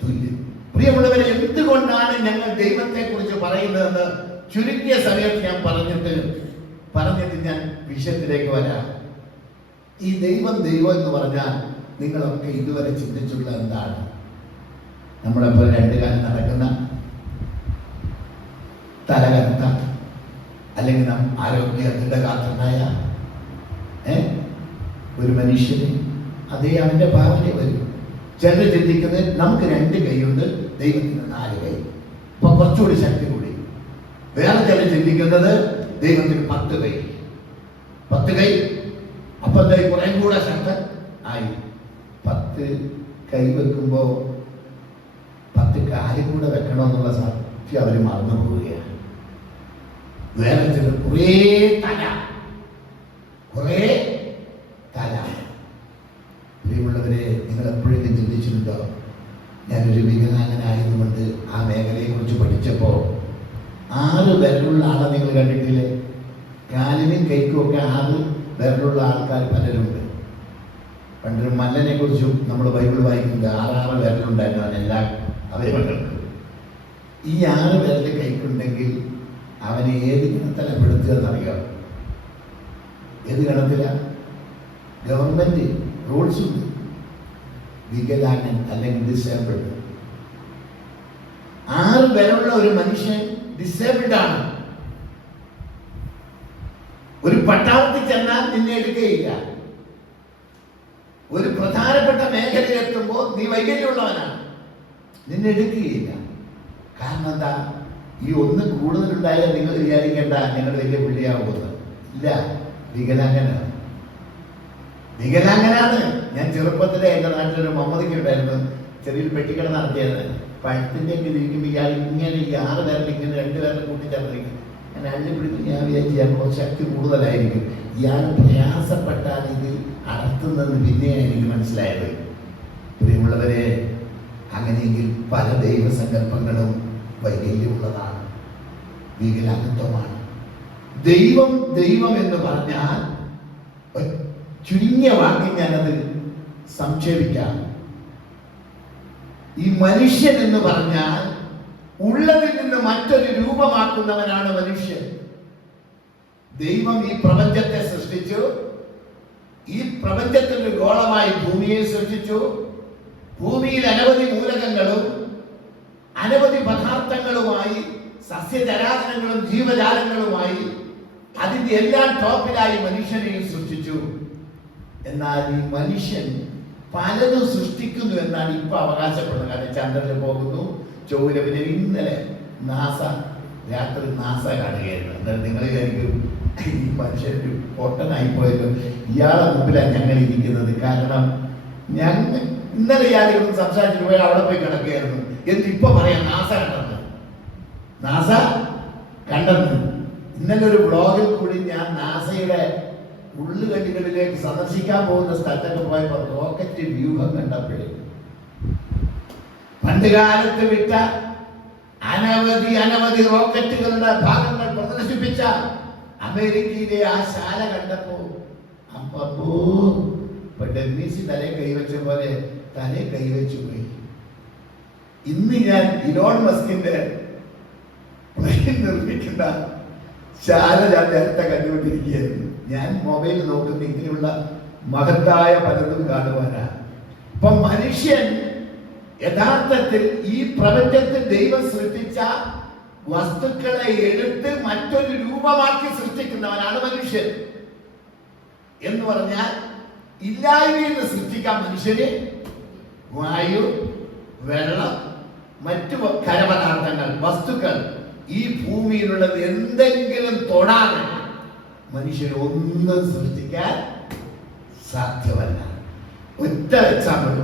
തുല്യം. പ്രിയമുള്ളവരെ, എന്തുകൊണ്ടാണ് ഞങ്ങൾ ദൈവത്തെ കുറിച്ച് പറയുന്നതെന്ന് ചുരുക്കിയ സമയത്ത് ഞാൻ പറഞ്ഞിട്ട് ഞാൻ വിഷയത്തിലേക്ക് വരാം. ഈ ദൈവം എന്ന് പറഞ്ഞാൽ നിങ്ങളൊക്കെ ഇതുവരെ ചിന്തിച്ചുള്ള എന്താണ്? നമ്മളെപ്പോൾ രണ്ടു കാലം നടക്കുന്ന തലകത്ത, അല്ലെങ്കിൽ ആരോഗ്യ ദൃഢഗാത്രനായ ഒരു മനുഷ്യന് അതേ അവന്റെ ഭാവന വരും. ചിലർ ചിന്തിക്കുന്നത് നമുക്ക് 2 കൈയുണ്ട്, ദൈവത്തിന് 4 കൈ, അപ്പൊ കുറച്ചുകൂടി ശക്തി കൂടി. വേറെ ചിലർ ചിന്തിക്കുന്നത് ദൈവത്തിന് 10 കൈ, 10 കൈ അപ്പൊ കുറെ കൂടെ ശക്തൻ ആയി. 10 കൈ വെക്കുമ്പോ 10 കാലും കൂടെ വെക്കണമെന്നുള്ള സത്യം അവര് മറന്നു പോവുകയാണ്. വേറെ ചിലർ കുറേ തല. പ്രിയമുള്ളവരെ, നിങ്ങൾ എപ്പോഴെങ്കിലും ചിന്തിച്ചിട്ടുണ്ടോ? ഞാനൊരു വികലാംഗനായതുകൊണ്ട് ആ മേഖലയെ കുറിച്ച് പഠിച്ചപ്പോ 6 വിരലുള്ള ആളെ നിങ്ങൾ കണ്ടിട്ടില്ലേ? കാലിനും കൈക്കും ഒക്കെ 6 വിരലുള്ള ആൾക്കാർ പലരുണ്ട്. പണ്ടൊരു മല്ലനെ കുറിച്ചും നമ്മൾ ബൈബിൾ വായിക്കുന്നത് 6 വിരലുണ്ടായിരുന്നു അവനെല്ലാ അവയവങ്ങൾക്കും. ഈ 6 വിരല് കൈക്കുണ്ടെങ്കിൽ അവനെ ഏത് ഗണത്തിലാണ് പെടുത്തുക എന്നറിയാം? ഏത് ഗണത്തില? ഗവൺമെന്റ് റൂൾസ് ഉണ്ട്. വികലാംഗൻ അല്ലെങ്കിൽ ഡിസേബിൾഡ്. 6 വിരലുള്ള ഒരു മനുഷ്യൻ ഡിസേബിൾഡ് ആണ്. ഒരു പട്ടാളത്തിൽ ചെന്നാൽ നിന്നെ എടുക്കുകയില്ല. ഒരു പ്രധാനപ്പെട്ട മേഖലയിൽ എത്തുമ്പോൾ നീ വൈകല്യമുള്ളവനാണ്, നിന്നെ എടുക്കുകയില്ല. കാരണം എന്താ? ഈ 1 കൂടുതലുണ്ടായാൽ നിങ്ങൾ വിചാരിക്കേണ്ട നിങ്ങൾ വലിയ പുള്ളിയാവുന്നത്. ഇല്ല, വികലാംഗനാണ്. ഞാൻ ചെറുപ്പത്തിലെ എൻ്റെ നാട്ടിലൊരു മമ്മദിക്ക് ഉണ്ടായിരുന്നു, ചെറിയൊരു പെട്ടിക്കട നടത്തിയത്. പഴത്തിന്റെ ഇരിക്കുമ്പോൾ ഇയാൾ ഇങ്ങനെ ഈ 6 വിരൽ ഇങ്ങനെ 2 വിരൽ കൂട്ടിച്ചേർത്തിരിക്കും. ഞാൻ അള്ളി പിടിച്ച് ഞാൻ വിചാരിച്ചു കുറച്ച് ശക്തി കൂടുതലായിരിക്കും. ഇയാൾ പ്രയാസപ്പെട്ടാൽ ഇത് അടർത്തുന്നതെന്ന് പിന്നെയാണ് എനിക്ക് മനസ്സിലായത്. പ്രിയമുള്ളവരെ, അങ്ങനെയെങ്കിൽ പല ദൈവസങ്കല്പങ്ങളും വൈകല്യമുള്ളതാണ്, വികലാംഗത്വമാണ്. ദൈവം എന്ന് പറഞ്ഞാൽ ചുരുങ്ങിയ വാക്കിൽ ഞാനത് സംക്ഷേപിക്കാം. ഈ മനുഷ്യൻ എന്ന് പറഞ്ഞാൽ ഉള്ളതിൽ നിന്ന് മറ്റൊരു രൂപമാക്കുന്നവനാണ് മനുഷ്യൻ. ദൈവം ഈ പ്രപഞ്ചത്തെ സൃഷ്ടിച്ചു. ഈ പ്രപഞ്ചത്തിന്റെ ഗോളമായി ഭൂമിയെ സൃഷ്ടിച്ചു. ഭൂമിയിൽ അനവധി മൂലകങ്ങളും അനവധി പദാർത്ഥങ്ങളുമായി, സസ്യജരാതനങ്ങളും ജീവജാലങ്ങളുമായി, അതിന്റെ എല്ലാം ടോപ്പിലായി മനുഷ്യനെയും സൃഷ്ടിച്ചു. എന്നാൽ ഈ മനുഷ്യൻ പലതും സൃഷ്ടിക്കുന്നു എന്നാണ് ഇപ്പൊ അവകാശപ്പെടുന്നത്. കാരണം ചന്ദ്രനിൽ പോകുന്നു, ചൊവ്വയിലെ. പിന്നെ ഇന്നലെ രാത്രി നാസ കാണുകയായിരുന്നു. എന്നാലും നിങ്ങൾ വിചാരിക്കും ഈ മനുഷ്യന് പൊട്ടനായിപ്പോയല്ലോ, ഇയാളെ മുമ്പിലാണ് ഞങ്ങൾ ഇരിക്കുന്നത്. കാരണം ഇന്നലെ ഇയാളൊന്നും സംസാരിച്ചിട്ട് പോയി അവിടെ പോയി കിടക്കുകയായിരുന്നു. എന്നിപ്പോ പറയാം നാസ കണ്ടെന്ന്. ഇന്നലെ ഒരു ബ്ലോഗിൽ കൂടി ഞാൻ നാസയുടെ ഉള്ളുകല്ലുകളിലേക്ക് സന്ദർശിക്കാൻ പോകുന്ന സ്ഥലത്തൊക്കെ പോയപ്പോൾ റോക്കറ്റ് വ്യൂഹം കണ്ടപ്പോഴേ പണ്ട് കാലത്ത് വിട്ട അനവധി റോക്കറ്റുകളുടെ ഭാഗങ്ങൾ പ്രദർശിപ്പിച്ച അമേരിക്കയിലെ ആ ശാല കണ്ടപ്പോ അപ്പോ ഡെന്നീസി തലയെ കൈവച്ച പോലെ തലയെ കൈവച്ചു പോയി. ഇന്ന് ഞാൻ ഇലോൺ മസ്കിന്റെ പ്ലെയിൻ നിർമ്മിക്കുന്ന ശാല ഞാൻ നേരത്തെ കണ്ടുകൊണ്ടിരിക്കുകയായിരുന്നു. ഞാൻ മൊബൈൽ നോക്കുന്ന ഇങ്ങനെയുള്ള മഹത്തായ പലതും കാണുവാനാണ്. അപ്പൊ മനുഷ്യൻ യഥാർത്ഥത്തിൽ ഈ പ്രപഞ്ചത്തിൽ ദൈവം സൃഷ്ടിച്ച വസ്തുക്കളെ എടുത്ത് മറ്റൊരു രൂപമാക്കി സൃഷ്ടിക്കുന്നവനാണ് മനുഷ്യൻ. എന്ന് പറഞ്ഞാൽ ഇല്ലായ്മയിൽ നിന്ന് സൃഷ്ടിക്കാൻ മനുഷ്യന് വായു, വെള്ളം, മറ്റു ഖരപദാർത്ഥങ്ങൾ, വസ്തുക്കൾ, ഈ ഭൂമിയിലുള്ളത് എന്തെങ്കിലും തൊടാതെ മനുഷ്യന് ഒന്നും സൃഷ്ടിക്കാൻ സാധ്യമല്ല. ഒറ്റ എക്സാമ്പിൾ,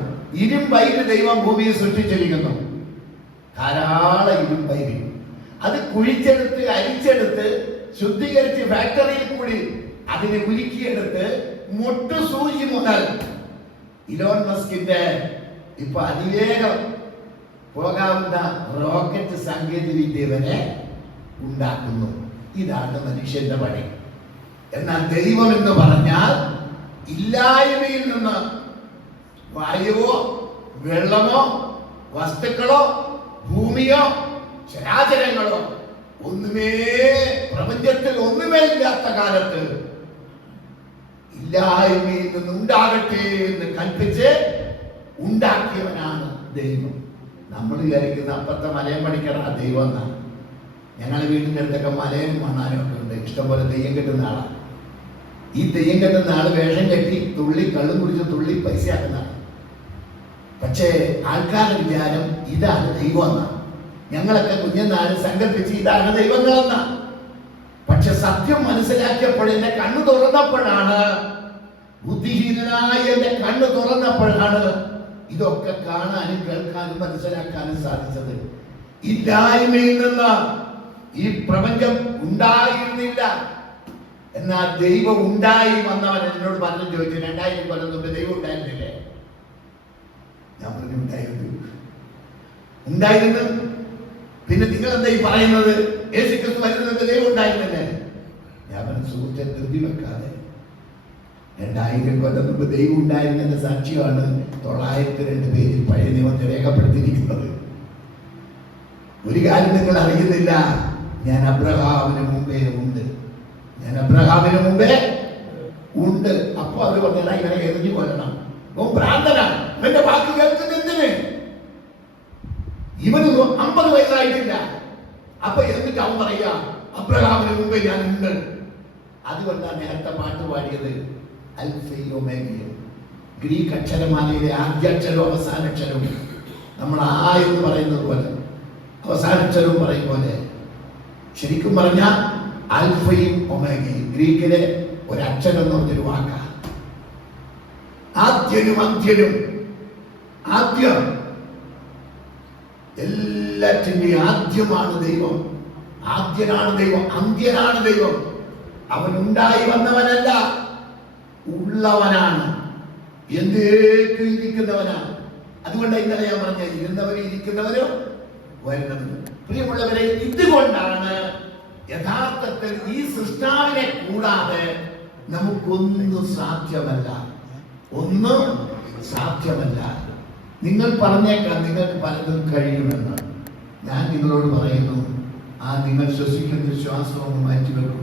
ഇരുമ്പയിര് ദൈവം ഭൂമിയെ സൃഷ്ടിച്ചിരിക്കുന്നു. ധാരാളം ഇരുമ്പയിര്. അത് കുഴിച്ചെടുത്ത് അരിച്ചെടുത്ത് ശുദ്ധീകരിച്ച് ഫാക്ടറിയിൽ കൂടി അതിനെ ഉരുക്കിയെടുത്ത് മുട്ടുസൂചി മുതൽ ഇലോൺ മസ്കിന്റെ ഇപ്പൊ അതിവേഗം പോകാവുന്ന റോക്കറ്റ് സാങ്കേതിക വിദ്യ വരെ ഉണ്ടാക്കുന്നു. ഇതാണ് മനുഷ്യന്റെ പണി. എന്നാൽ ദൈവം എന്ന് പറഞ്ഞാൽ ഇല്ലായ്മയിൽ നിന്ന് വായുവോ വെള്ളമോ വസ്തുക്കളോ ഭൂമിയോ ചരാചരങ്ങളോ ഒന്നുമേ പ്രപഞ്ചത്തിൽ ഒന്നുമേ ഇല്ലാത്ത കാലത്ത് ഇല്ലായ്മയിൽ നിന്ന് ഉണ്ടാകട്ടെ എന്ന് കൽപ്പിച്ച് ഉണ്ടാക്കിയവനാണ് ദൈവം. നമ്മൾ വിചാരിക്കുന്ന അപ്പുറത്തെ മലയം പഠിക്കണ ദൈവം എന്നാണ്. ഞങ്ങളുടെ വീടിൻ്റെ അടുത്തൊക്കെ മലയും മണ്ണാനും ഒക്കെ ഉണ്ട്. ഇഷ്ടംപോലെ തെയ്യം കെട്ടുന്ന ആളാണ്. ഈ തെയ്യം കെട്ടുന്ന ആള് വേഷം കെട്ടി തുള്ളി കള്ളും കുടിച്ച് തുള്ളി പൈസയാക്കുന്നതാണ്. പക്ഷേ ആൾക്കാരുടെ വിചാരം ഇതാണ് ദൈവം എന്നാണ്. ഞങ്ങളൊക്കെ കുഞ്ഞനാട് സങ്കല്പിച്ച് ഇതാണ് ദൈവങ്ങളെന്നാണ്. പക്ഷെ സത്യം മനസ്സിലാക്കിയപ്പോൾ എന്റെ കണ്ണു തുറന്നപ്പോഴാണ്, ബുദ്ധിഹീനനായ എന്റെ കണ്ണു തുറന്നപ്പോഴാണ് ഇതൊക്കെ കാണാനും കേൾക്കാനും മനസ്സിലാക്കാനും സാധിച്ചത്. ഇല്ലായ്മയിൽ നിന്ന് ഈ പ്രപഞ്ചം ഉണ്ടായിരുന്നില്ല. എന്നാൽ ദൈവം ഉണ്ടായി വന്നവൻ എന്നോട് പറഞ്ഞു ചോദിച്ചു, 2000 കൊല്ലം മുമ്പ് ദൈവം ഉണ്ടായിരുന്നില്ലേ? ഞാൻ പറഞ്ഞു ഉണ്ടായിരുന്നു. പിന്നെ നിങ്ങൾ എന്താ ഈ പറയുന്നത്? യേശുക്രിസ്തു വരുന്നത് ദൈവം ഉണ്ടായിരുന്നില്ലേ? ഞാൻ പറഞ്ഞു, സുഹൃത്തെ ധൃതി വെക്കാതെ, 2000 കൊല്ലം മുമ്പ് ദൈവം ഉണ്ടായിരുന്നതിന്റെ സാക്ഷ്യമാണ് 902 പേരിൽ പഴയ നിയമത്തിൽ രേഖപ്പെടുത്തിയിരിക്കുന്നത്. ഒരു കാര്യം നിങ്ങൾ അറിയുന്നില്ല, ഞാൻ അബ്രഹാമിന് മുമ്പേ ഉണ്ട്. അപ്പൊ അവർ പറഞ്ഞാൽ ഇവനെ എറിഞ്ഞു കൊല്ലണം. ഭ്രാന്തനാണ്, ഇവന്റെ വാക്ക് കേൾക്കുന്നതിന്. ഇവന് 50 വയസ്സായിട്ടില്ല. അപ്പൊ എന്നിട്ട് അവൻ പറയാ അബ്രഹാമിന് മുമ്പേ ഞാൻ ഉണ്ട്. അതുകൊണ്ടാണ് നേരത്തെ പാട്ട് പാടിയത് അൽഫയും ഒമേഗയും. ഗ്രീക്ക് അക്ഷരമാലയിലെ ആദ്യാക്ഷരവും അവസാനക്ഷരവും നമ്മൾ ആ എന്ന് പറയുന്നത് പോലെ അവസാനക്ഷരവും പറയും പോലെ ശരിക്കും പറഞ്ഞാൽ ആൽഫയും ഒമേഗയും ഗ്രീക്കിലെ ഒരക്ഷരം എന്ന് പറഞ്ഞൊരു വാക്കാ. ആദ്യനും അന്ത്യനും. ആദ്യം എല്ലാറ്റിന്റെയും ആദ്യമാണ് ദൈവം. ആദ്യനാണ് ദൈവം, അന്ത്യനാണ് ദൈവം. അവൻ ഉണ്ടായി വന്നവനല്ല, ഉള്ളവനാണ്, എന്തേക്കും ഇരിക്കുന്നവനാണ്. അതുകൊണ്ട് ഇന്നലെ ഞാൻ പറഞ്ഞ ഇരുന്നവരും ഇരിക്കുന്നവരും വരുന്നവരും. പ്രിയമുള്ളവരെ, ഇതുകൊണ്ടാണ് യഥാർത്ഥത്തിൽ ഈ സൃഷ്ടാവിനെ കൂടാതെ നമുക്കൊന്നും സാധ്യമല്ല. ഒന്നും സാധ്യമല്ല. നിങ്ങൾ പറഞ്ഞേക്കാം നിങ്ങൾക്ക് പലതും കഴിയുമെന്ന്. ഞാൻ നിങ്ങളോട് പറയുന്നു, ആ നിങ്ങൾ ശ്വസിക്കുന്ന ശ്വാസം ഒന്ന് മാറ്റിവെക്കൂ.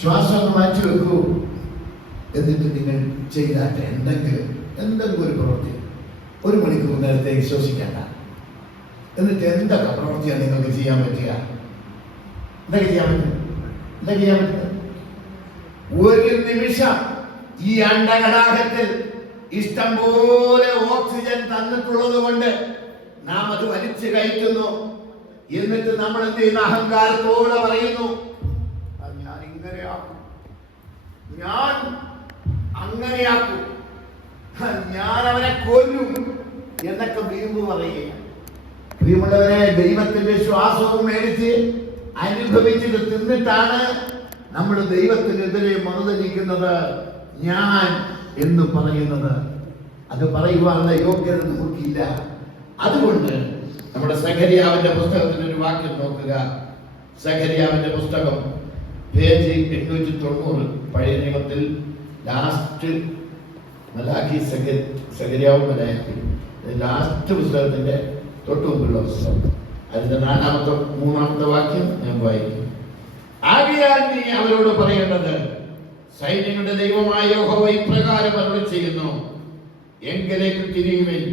ശ്വാസം ഒന്ന് മാറ്റിവെക്കൂ. എന്നിട്ട് നിങ്ങൾ ചെയ്താട്ടെ എന്തെങ്കിലും ഒരു പ്രവൃത്തി. 1 മണിക്കൂർ നേരത്തേക്ക് ശ്വസിക്കണ്ട. എന്നിട്ട് എന്തൊക്കെ പ്രവൃത്തിയാണ് നിങ്ങൾക്ക് ചെയ്യാൻ പറ്റുക? എന്തൊക്കെ ചെയ്യാൻ പറ്റും? 1 നിമിഷം ഈ അണ്ടകടാഹത്തിൽ ഇഷ്ടം പോലെ ഓക്സിജൻ തന്നിട്ടുള്ളത് കൊണ്ട് നാം അത് വലിച്ചു കയറ്റുന്നു. എന്നിട്ട് നമ്മൾ എന്ത് ചെയ്യുന്ന അഹങ്കാരത്തോടെ പറയുന്നു, ഞാൻ ഇങ്ങനെയാക്കും, ഞാൻ അങ്ങനെയാക്കും, ഞാൻ അവനെ കൊല്ലും എന്നൊക്കെ വീമ്പ് പറയുക. പ്രിയമുള്ളവരെ, ദൈവത്തിന്റെ ശ്വാസവും മേടിച്ച് അനുഭവിച്ചിട്ട് തിന്നിട്ടാണ് നമ്മൾ ദൈവത്തിനെതിരെ മറുതലിക്കുന്നത്, ഞാൻ എന്ന് പറയുന്നത്. അത് പറയുവാനുള്ള യോഗ്യത നമുക്കില്ല. അതുകൊണ്ട് നമ്മുടെ സഖരിയാവിന്റെ പുസ്തകത്തിൽ ഒരു വാക്യം നോക്കുക. സഖരിയാവിന്റെ പുസ്തകം പേജ് 890, പഴയ നിയമത്തിൽ ലാസ്റ്റ് മലാഖി സഖരിയാവ് മലാഖി ലാസ്റ്റ് പുസ്തകത്തിന്റെ തൊട്ടുമുമ്പുള്ള പുസ്തകം. അതിന്റെ 3-ാമത്തെ വാക്യം ഞാൻ വായിക്കും. ആകയാൽ നീ അവരോട് പറയേണ്ടത്, സൈന്യങ്ങളുടെ ദൈവമായ യഹോവ ഇപ്രകാരം അരുളി ചെയ്യുന്നു, എങ്കിലേക്ക് തിരിയുവിൻ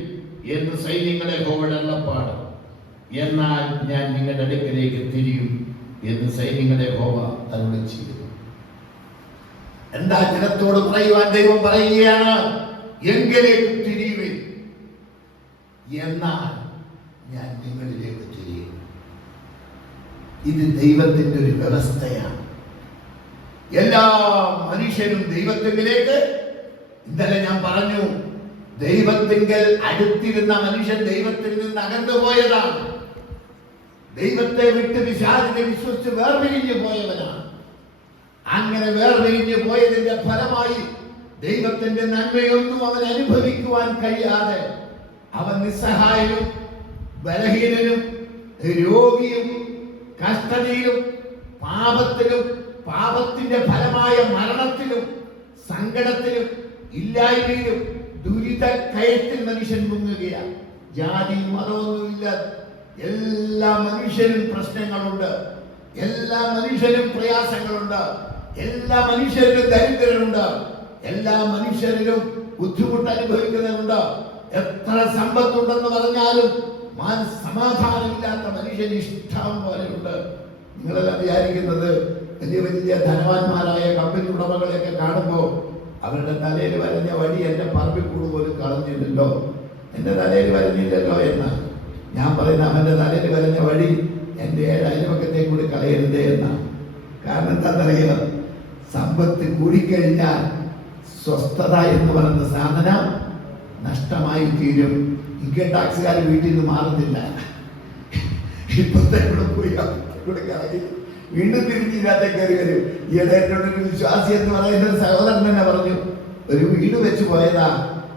എന്ന് സൈന്യങ്ങളെ യഹോവയുടെ അരുളപ്പാട്. എന്നാൽ ഞാൻ നിങ്ങളുടെ അടുക്കലേക്ക് തിരിയും എന്ന് സൈന്യങ്ങളെ യഹോവ അരുളി ചെയ്യുന്നു. എന്താ ജനത്തോട് പറയുവാൻ ദൈവം പറയുകയാണ്? എങ്കിലേക്ക് തിരിയുവിൻ, എന്നാൽ ഞാൻ നിങ്ങളിലേക്ക് തിരിയും. ഇത് ദൈവത്തിന്റെ ഒരു വ്യവസ്ഥയാണ്. എല്ലാ മനുഷ്യരും ദൈവത്തിലേക്ക്, ഇന്നലെ ഞാൻ പറഞ്ഞു, ദൈവത്തിങ്കൽ അടുത്തിരുന്ന മനുഷ്യൻ ദൈവത്തിൽ നിന്ന് അകന്നു പോയതാണ്. ദൈവത്തെ വിട്ട് പിശാചിനെ വിശ്വസിച്ച് വേർപിരിഞ്ഞു പോയവനാണ്. അങ്ങനെ വേർപിരിഞ്ഞു പോയതിന്റെ ഫലമായി ദൈവത്തിന്റെ നന്മയൊന്നും അവൻ അനുഭവിക്കുവാൻ കഴിയാതെ അവൻ നിസ്സഹായനും ബലഹീനനും രോഗിയും കഷ്ടതയിലും പാപത്തിലും പാപത്തിന്റെ ഫലമായ മരണത്തിലും സങ്കടത്തിലും ഇല്ലായ്മയിലും ദുരിത കയത്തിൽ മനുഷ്യൻ മുങ്ങുകയാണ്. ജാതിയും മതമൊന്നുമില്ല. എല്ലാ മനുഷ്യരും പ്രശ്നങ്ങളുണ്ട്, എല്ലാ മനുഷ്യരും പ്രയാസങ്ങളുണ്ട്, എല്ലാ മനുഷ്യരിലും ദരിദ്രരുണ്ട്, എല്ലാ മനുഷ്യരിലും ബുദ്ധിമുട്ട് അനുഭവിക്കുന്നവരുണ്ട്. എത്ര സമ്പത്തുണ്ടെന്ന് പറഞ്ഞാലും സമാധാനമില്ലാത്ത മനുഷ്യൻ ഇഷ്ടം പോലെയുണ്ട്. നിങ്ങളെല്ലാം വിചാരിക്കുന്നത് വലിയ വലിയ ധനവാന്മാരായ കമ്പനി ഉടമകളെയൊക്കെ കാണുമ്പോൾ അവരുടെ തലയിൽ വരഞ്ഞ വടി എൻ്റെ പറമ്പിക്കൂട് പോലും കളഞ്ഞില്ലല്ലോ, എൻ്റെ തലയിൽ വരഞ്ഞില്ലല്ലോ എന്നാണ്. ഞാൻ പറയുന്ന അവൻ്റെ തലയിൽ വരഞ്ഞ വടി എൻ്റെ അയൽപക്കത്തെ കൂടി കളയരുത് എന്നാണ്. കാരണം എന്താണെന്നറിയാം, സമ്പത്ത് കൂടിക്കഴിഞ്ഞാൽ സ്വസ്ഥത എന്ന് പറയുന്ന സാധനം നഷ്ടമായി തീരും. ഇൻകം ടാക്സുകാർ വീട്ടിൽ നിന്ന് മാറുന്നില്ല. ഇപ്പത്തെ കൂടെ പോയി കൂടെ കളയി വീണ്ടും തിരിഞ്ഞില്ലാത്ത കയറി വരും. ഈയിടെ എന്നോട് ഒരു വിശ്വാസി എന്ന് പറയുന്ന ഒരു സഹോദരൻ തന്നെ പറഞ്ഞു, ഒരു വീട് വെച്ച് പോയതാ,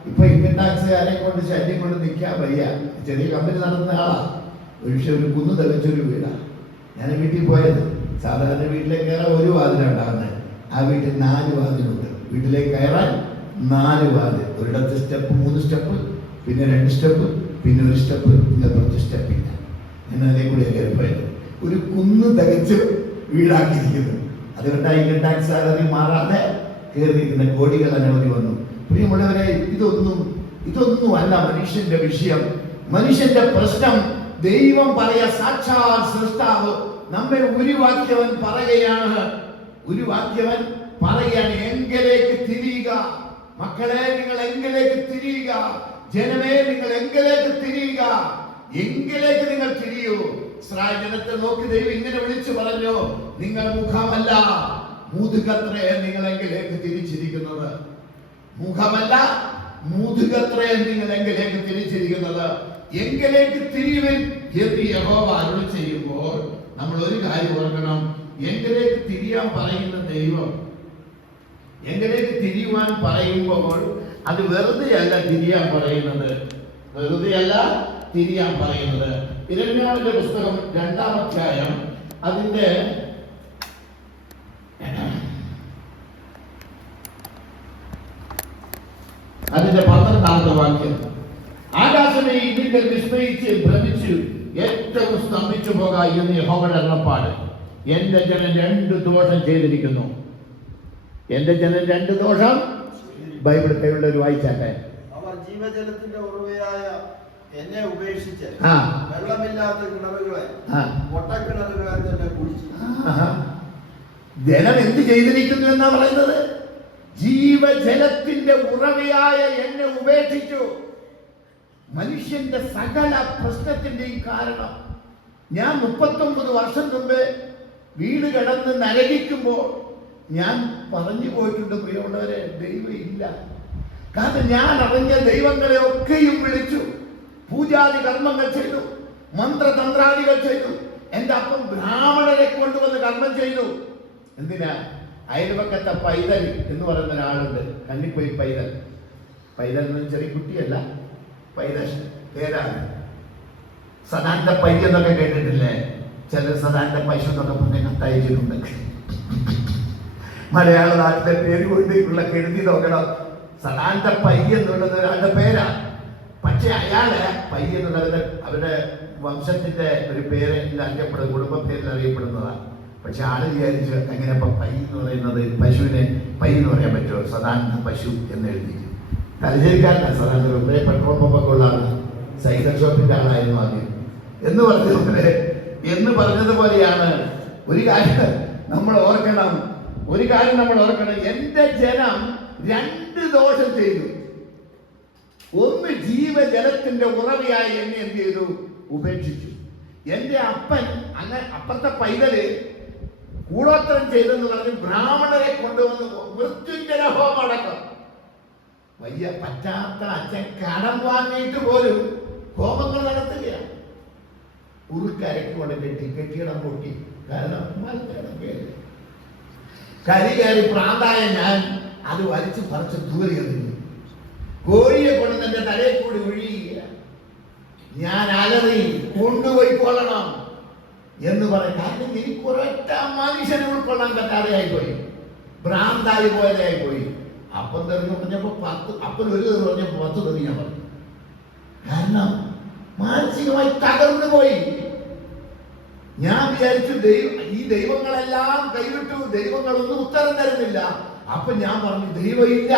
ഇപ്പൊ ഇൻകം ടാക്സുകാരെ കൊണ്ട് ശല്യം കൊണ്ട് നിൽക്കാൻ വയ്യ. ചെറിയ കമ്പനി നടത്തുന്ന ആളാ. ഒരു കുന്ന് തെളിച്ചൊരു വീടാ. ഞാൻ വീട്ടിൽ പോയത്, സാധാരണ വീട്ടിലേക്ക് കയറാൻ ഒരു വാതിലുണ്ടാകുന്നത്, ആ വീട്ടിൽ 4 വാതിലുണ്ട്. വീട്ടിലേക്ക് കയറാൻ 4 വാതിൽ. ഒരിടത്ത് സ്റ്റെപ്പ് 3 സ്റ്റെപ്പ്, പിന്നെ 2 സ്റ്റെപ്പ്, പിന്നെ 1 സ്റ്റെപ്പ്, പിന്നെ കുറച്ച് സ്റ്റെപ്പില്ല. ഞാൻ അതിലെ കൂടെ കയറി പോയത്. ഒരു കുന്ന് തികച്ച് വീടാക്കിയിരിക്കുന്നു. അതുകൊണ്ട് ഇൻകം ടാക്സ് സാലറി മാറാതെ കയറിയിരിക്കുന്ന കോടികൾ അനവധി വന്നു. പ്രിയമുള്ളവരെ, ഇതൊന്നും അല്ല മനുഷ്യന്റെ വിഷയം. മനുഷ്യന്റെ പ്രശ്നം ദൈവം പറയാ, സാക്ഷാൽ സൃഷ്ടാവ് നമ്മെ ഉരുവാക്കിയവൻ പറയുകയാണ്, എങ്കിലേക്ക് തിരിയുക. മക്കളെ, നിങ്ങൾ എങ്കിലേക്ക് തിരിയുക. ജനമേ, നിങ്ങൾ എങ്കിലേക്ക് തിരിയുക. എങ്കിലേക്ക് നിങ്ങൾ തിരിയൂ. ഇസ്രായേൽ ജനത്തെ നോക്കി ദൈവം ഇങ്ങനെ വിളിച്ചു പറഞ്ഞു, നിങ്ങൾ മുഖമല്ല മുതുകത്രേ നിങ്ങൾ എങ്കിലേക്ക് തിരിച്ചിരിക്കുന്നത്. മുഖമല്ല മുതുകത്രേ നിങ്ങൾ എങ്കിലേക്ക് തിരിച്ചിരിക്കുന്നത്. എങ്കിലേക്ക് തിരിയുവിൻ എന്ന് യഹോവ അരുളി ചെയ്യുമ്പോൾ നമ്മൾ ഒരു കാര്യം ഓർക്കണം. എങ്കിലേക്ക് തിരിയാൻ പറയുന്ന ദൈവം, എങ്കിലേക്ക് തിരിയുവാൻ പറയുമ്പോൾ അത് വെറുതെയല്ല തിരിയാൻ പറയുന്നത്, യിരെമ്യാവിന്റെ പുസ്തകം 2-ാം അധ്യായം അതിന്റെ 12-ാമത്തെ വാക്യം. ആകാശമേ, ഇതിന്റെ വിസ്മയിച്ച് ഭ്രമിച്ചു ഏറ്റവും സ്തംഭിച്ചു പോക എന്ന് യഹോവയുടെ അരുളപ്പാട്. എന്റെ ജനം 2 ദോഷം ചെയ്തിരിക്കുന്നു. എന്റെ ജനം 2 ദോഷം. ബൈബിൾ കൈയുള്ള ഒരു വായിച്ചാട്ടെ. അവർ ജീവജലത്തിന്റെ ഉറവയായ എന്നെ ഉപേക്ഷിച്ച് വെള്ളമില്ലാത്ത കിണറുകളെ പൊട്ടക്കിണറുകളെ തന്നെ കുടിച്ചു. ജനം എന്ത് ചെയ്തിരിക്കുന്നു എന്നാ പറയുന്നത്? ജീവജലത്തിന്റെ ഉറവയായ എന്നെ ഉപേക്ഷിച്ചു. മനുഷ്യന്റെ സകല പ്രശ്നത്തിന്റെയും കാരണം, ഞാൻ 39 വർഷം മുമ്പ് വീട് കിടന്ന് നരകിക്കുമ്പോൾ ഞാൻ പറഞ്ഞു പോയിട്ടുണ്ട്, പ്രിയമുള്ളവരെ, ദൈവം ഇല്ല. കാരണം ഞാൻ അറിഞ്ഞ ദൈവങ്ങളെ ഒക്കെയും വിളിച്ചു, പൂജാതി കർമ്മങ്ങൾ ചെയ്തു, മന്ത്രതന്ത്രാദികൾ ചെയ്തു. എൻ്റെ അപ്പം ബ്രാഹ്മണരെ കൊണ്ടുവന്ന് കർമ്മം ചെയ്തു. എന്തിനാ? അയൽപക്കത്തെ പൈതൽ എന്ന് പറയുന്ന ഒരാളുണ്ട്, കന്നിപ്പോയി പൈതൽ. പൈതൽ എന്ന് ചെറിയ കുട്ടിയല്ല, പൈതൽ പേരാണ്. സദാന്റെ പൈ എന്നൊക്കെ കേട്ടിട്ടില്ലേ? ചില സദാന്റെ പൈസ എന്നൊക്കെ പറഞ്ഞ് കത്തയച്ചിട്ടുണ്ട്. മലയാള നാട്ടിലെ പേര് കൊണ്ടുള്ള കെടുതി നോക്കണം. സദാന്റെ പൈ എന്നുള്ളത് ഒരാളുടെ പേരാണ്. പക്ഷെ അയാള് പൈ എന്നുള്ളത് അവരുടെ വംശത്തിന്റെ ഒരു പേരിൽ അറിയപ്പെടുന്ന, കുടുംബ പേരിൽ അറിയപ്പെടുന്നതാണ്. പക്ഷെ ആള് വിചാരിച്ച് എങ്ങനെ ഇപ്പൊ പൈ എന്ന് പറയുന്നത്, പശുവിനെ പൈ എന്ന് പറയാൻ പറ്റുമോ? സദാനന്ദ പശു എന്ന് എഴുതി. തലശ്ശേരിക്കാരനാണ് സദാനന്ദ. പെട്രോൾ പമ്പൊക്കെ ഉള്ള ആളാണ്, സൈക്കിൾ ഷോപ്പിന്റെ ആളായിരുന്നു ആദ്യം എന്ന് പറഞ്ഞതുപോലെയാണ്. ഒരു കാര്യം നമ്മൾ ഓർക്കണം, എന്റെ ജനം 2 ദോഷം ചെയ്തു. ഒന്ന്, ജീവജലത്തിന്റെ ഉറവയായി എന്നെ എന്ത് ചെയ്തു? ഉപേക്ഷിച്ചു. എന്റെ അപ്പൻ അപ്പുറത്തെ പൈതല് കൂടോത്രം ചെയ്തെന്ന് പറഞ്ഞ് ബ്രാഹ്മണരെ കൊണ്ടുവന്ന് മൃത്യുഞ്ജയ ഹോമം അടക്കം. വയ്യ പറ്റാത്ത അച്ഛൻ കടം വാങ്ങിയിട്ട് പോലും ഹോമങ്ങൾ നടത്തുകയാണ്. ഉറുക്കരക്ക് കൊണ്ട് കെട്ടിയിടം പൊട്ടി. കാരണം കരി കയറി പ്രാന്തായ ഞാൻ അത് വലിച്ചു പറിച്ച് ദൂരെ എറിഞ്ഞു. കോഴിയെ കൊണ്ട് എന്റെ തലയിൽ കൂടി ഒഴിയുക. ഞാൻ അലറി, കൊണ്ടുപോയി കൊള്ളണം. എന്ന് പറയും. കാരണം എനിക്ക് ഒരൊറ്റ മനുഷ്യനെ ഉൾക്കൊള്ളാൻ പറ്റാതെയായി പോയി, ഭ്രാന്തായി പോയതായി പോയി. അപ്പം തെറിഞ്ഞു പറഞ്ഞപ്പോ 10, അപ്പൻ ഒരു തെറി പറഞ്ഞപ്പോ 10 തെറി ഞാൻ പറഞ്ഞു. കാരണം മാനസികമായി തകർന്നു പോയി. ഞാൻ വിചാരിച്ചു ഈ ദൈവങ്ങളെല്ലാം കൈവിട്ടു, ദൈവങ്ങളൊന്നും ഉത്തരം തരുന്നില്ല. അപ്പൊ ഞാൻ പറഞ്ഞു ദൈവം ഇല്ല.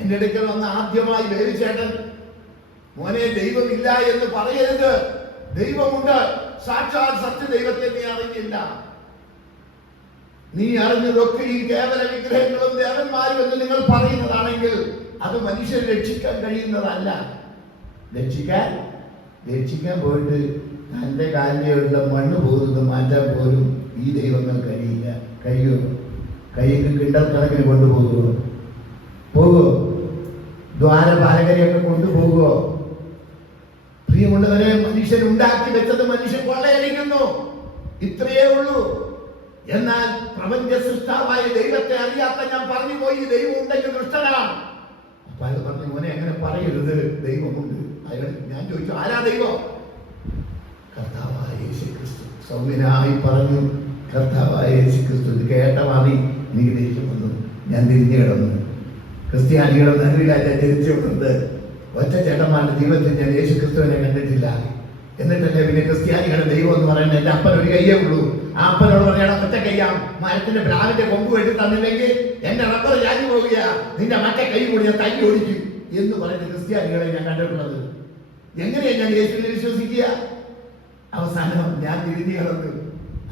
എന്റെ അടുക്കൽ വന്ന് ആദ്യമായി വേവിച്ചേട്ടൻ, മോനെ ദൈവമില്ല എന്ന് പറയരുത്, ദൈവമുണ്ട്, സാക്ഷാൽ സത്യ ദൈവത്തെ നീ അറിഞ്ഞില്ല. നീ അറിഞ്ഞതൊക്കെ ഈ കേവല വിഗ്രഹങ്ങളും ദേവന്മാരും എന്ന് നിങ്ങൾ പറയുന്നതാണെങ്കിൽ അത് മനുഷ്യരെ രക്ഷിക്കാൻ കഴിയുന്നതല്ല. രക്ഷിക്കാൻ പോയിട്ട് തൻ്റെ കാലിലുള്ള മണ്ണ് പോകുന്നത് മാറ്റാൻ പോലും ഈ ദൈവങ്ങൾ കഴിയില്ല. കഴിയുമോ? കൈക്ക് കിണ്ടൽ കണക്കിന് കൊണ്ടുപോകുമോ? ദ്വാരപാലകരെയൊക്കെ കൊണ്ടുപോകുമോ? പ്രിയമുള്ളവരെ, മനുഷ്യൻ ഉണ്ടാക്കി വെച്ചത് മനുഷ്യൻ കൊള്ളയടിക്കുന്നു, ഇത്രയേ ഉള്ളൂ. എന്നാൽ പ്രപഞ്ച സൃഷ്ടാവായ ദൈവത്തെ അറിയാത്ത ഞാൻ പറഞ്ഞു പോയി ദൈവം ഉണ്ടെങ്കിൽ ദുഷ്ടനാണ്. അപ്പൊ അയാൾ പറഞ്ഞു, മോനെ അങ്ങനെ പറയരുത്, ദൈവമുണ്ട്. അയാൾ ഞാൻ ചോദിച്ചു, ആരാ ദൈവം? കർത്താവായ യേശു ക്രിസ്തു. സൗമ്യനായി പറഞ്ഞു, കർത്താവായ യേശു ക്രിസ്തു. ഇത് കേട്ട മാറി എനിക്ക് ദേഷ്യം വന്നു. ഞാൻ തിരിഞ്ഞു കിടന്നു. ക്രിസ്ത്യാനികളുടെ നടുവിലായി ഞാൻ തിരിച്ചു വന്നത്. ഒറ്റ ചേട്ടന്മാരുടെ ജീവിതത്തിൽ ഞാൻ യേശു ക്രിസ്തുവിനെ കണ്ടിട്ടില്ല. എന്നിട്ടല്ലേ പിന്നെ ക്രിസ്ത്യാനികളുടെ ദൈവം എന്ന് പറയുന്നത്? എന്റെ അപ്പൻ ഒരു കയ്യേ ഉള്ളൂ. ആ അപ്പനോട് പറയണം, ഒറ്റ കയ്യാം, മരത്തിന്റെ പ്ലാവിന്റെ കൊമ്പ് വെട്ടി തന്നില്ലെങ്കിൽ എന്റെ റബ്ബർ ചാഞ്ഞു പോവുക, നിന്റെ മറ്റേ കൈ കൂടി ഞാൻ തല്ലി ഓടിക്കും എന്ന് പറയുന്ന ക്രിസ്ത്യാനികളെ ഞാൻ കണ്ടിട്ടുള്ളത്. എങ്ങനെയാ ഞാൻ യേശുവിനെ വിശ്വസിക്കുക? അവസാനം ഞാൻ തിരിഞ്ഞു കിടന്നു.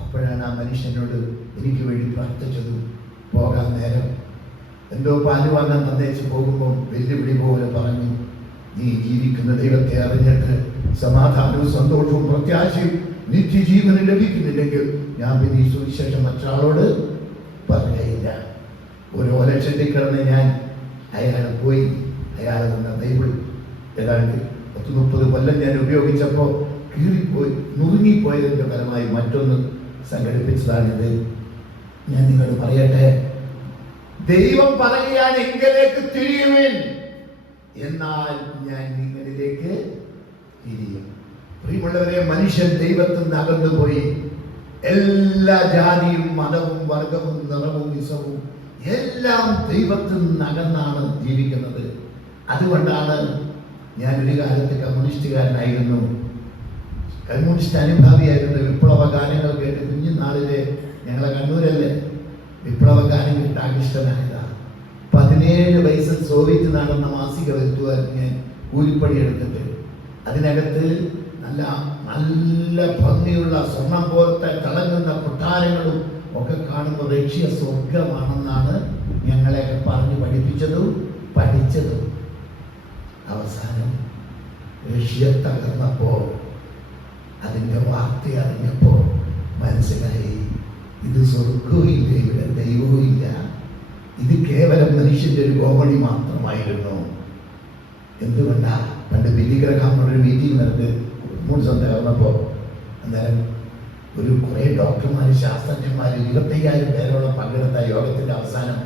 അപ്പോഴാണ് ആ മനുഷ്യനോട് എനിക്ക് വേണ്ടി പ്രാർത്ഥിച്ചത്. പോകാൻ നേരം എന്തോ പാല് വാങ്ങാൻ തന്നേച്ച് പോകുമ്പോൾ വെല്ലുവിളി പോലെ പറഞ്ഞു, നീ ജീവിക്കുന്ന ദൈവത്തെ അറിഞ്ഞിട്ട് സമാധാനവും സന്തോഷവും പ്രത്യാശയും നിത്യജീവനും ലഭിക്കുന്നില്ലെങ്കിൽ ഞാൻ പിന്നെ ഈ സുവിശേഷം മറ്റൊരാളോട് പറയുകയില്ല. ഒരു ഓലക്ഷത്തിൽ കിടന്ന് ഞാൻ അയാൾ പോയി. അയാൾ തന്ന ബൈബിൾ ഏതാണ്ട് 30 കൊല്ലം ഞാൻ ഉപയോഗിച്ചപ്പോൾ കീറിപ്പോയി, നുറുങ്ങിപ്പോയതിൻ്റെ ഫലമായി മറ്റൊന്ന് സംഘടിപ്പിച്ചതാണിത്. ഞാൻ നിങ്ങളോട് പറയട്ടെ, ദൈവം പറയുകയാണ് എങ്കിലേക്ക് തിരിയുവിൻ, എന്നാൽ ഞാൻ നിങ്ങളിലേക്ക് തിരിയും. പ്രിയമുള്ളവരെ, മനുഷ്യൻ ദൈവത്തിൽ നിന്ന് അകന്നുപോയി. എല്ലാ ജാതിയും മതവും വർഗവും നിറവും വിസവും എല്ലാം ദൈവത്തിൽ നിന്ന് അകന്നാണ് ജീവിക്കുന്നത്. അതുകൊണ്ടാണ് ഞാൻ ഒരു കാലത്ത് കമ്മ്യൂണിസ്റ്റുകാരനായിരുന്നു, കമ്മ്യൂണിസ്റ്റ് അനുഭാവിയായിരുന്നു. വിപ്ലവ ഗാനങ്ങൾ കേട്ട് കുഞ്ഞുനാളിലെ, ഞങ്ങളെ കണ്ണൂരല്ലേ, വിപ്ലവ ഗാനം കേട്ട് ആകൃഷ്ടനായതാണ്. 17 വയസ്സിൽ സോവിയറ്റ് നടന്ന മാസിക വരുത്തുവാൻ ഞാൻ കൂലിപ്പണി എടുത്തിട്ട് അതിനകത്ത് നല്ല നല്ല ഭംഗിയുള്ള സ്വർണം പോലത്തെ തിളങ്ങുന്ന കൊട്ടാരങ്ങളും ഒക്കെ കാണുമ്പോൾ റഷ്യ സ്വർഗമാണെന്നാണ് ഞങ്ങളെയൊക്കെ പറഞ്ഞ് പഠിപ്പിച്ചതും പഠിച്ചതും. അവസാനം റഷ്യ തകർന്നപ്പോൾ അതിൻ്റെ വാർത്ത അറിഞ്ഞപ്പോൾ മനസ്സിലായി, ഇത് സ്വർഗവും ഇല്ല, ഇവിടെ ദൈവവും ഇല്ല, ഇത് കേവലം മനുഷ്യന്റെ ഒരു കോമഡി മാത്രമായിരുന്നു. എന്തുകൊണ്ടാ? പണ്ട് ബില്ലി ഗ്രഹാം ഒരു മീറ്റിംഗ് നടത്തി 3 ദിവസം തകർന്നപ്പോൾ അന്നേരം കുറേ ഡോക്ടർമാർ, ശാസ്ത്രജ്ഞന്മാർ 25,000 പേരോളം പങ്കെടുത്ത യോഗത്തിന്റെ അവസാനം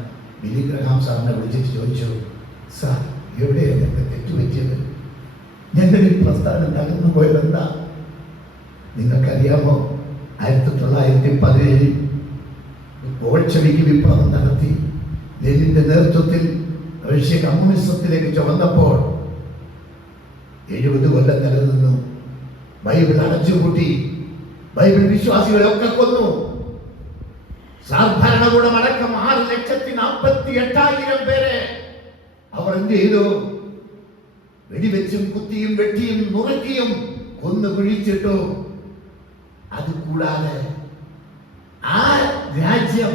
ബില്ലി ഗ്രഹാം സാറിനെ വിളിച്ചിട്ട് ചോദിച്ചു, സാർ എവിടെയാണ് ഞങ്ങൾ തെറ്റുപറ്റിയത്? ഞങ്ങൾ ഈ പ്രസ്ഥാനം തകർന്നു പോയത് എന്താ? നിങ്ങൾക്കറിയാമോ, 1917 ബോൾഷെവിക് വിപ്ലവം നടത്തി ലെനിന്റെ നേതൃത്വത്തിൽ റഷ്യ കമ്മ്യൂണിസത്തിലേക്ക് ചുവന്നപ്പോൾ 70 കൊല്ലം നിലനിന്നു. ബൈബിൾ അടച്ചുപൂട്ടി, ബൈബിൾ വിശ്വാസികളെ ഒക്കെ കൊന്നു. സാർ ഭരണകൂടം അടക്കം 6,48,000 പേരെ അവർ എന്ത് ചെയ്തു? വെടിവെച്ചും കുത്തിയും വെട്ടിയും നുറുക്കിയും കൊന്നു കുഴിച്ചിട്ടു. അതുകൂടാതെ ആ രാജ്യം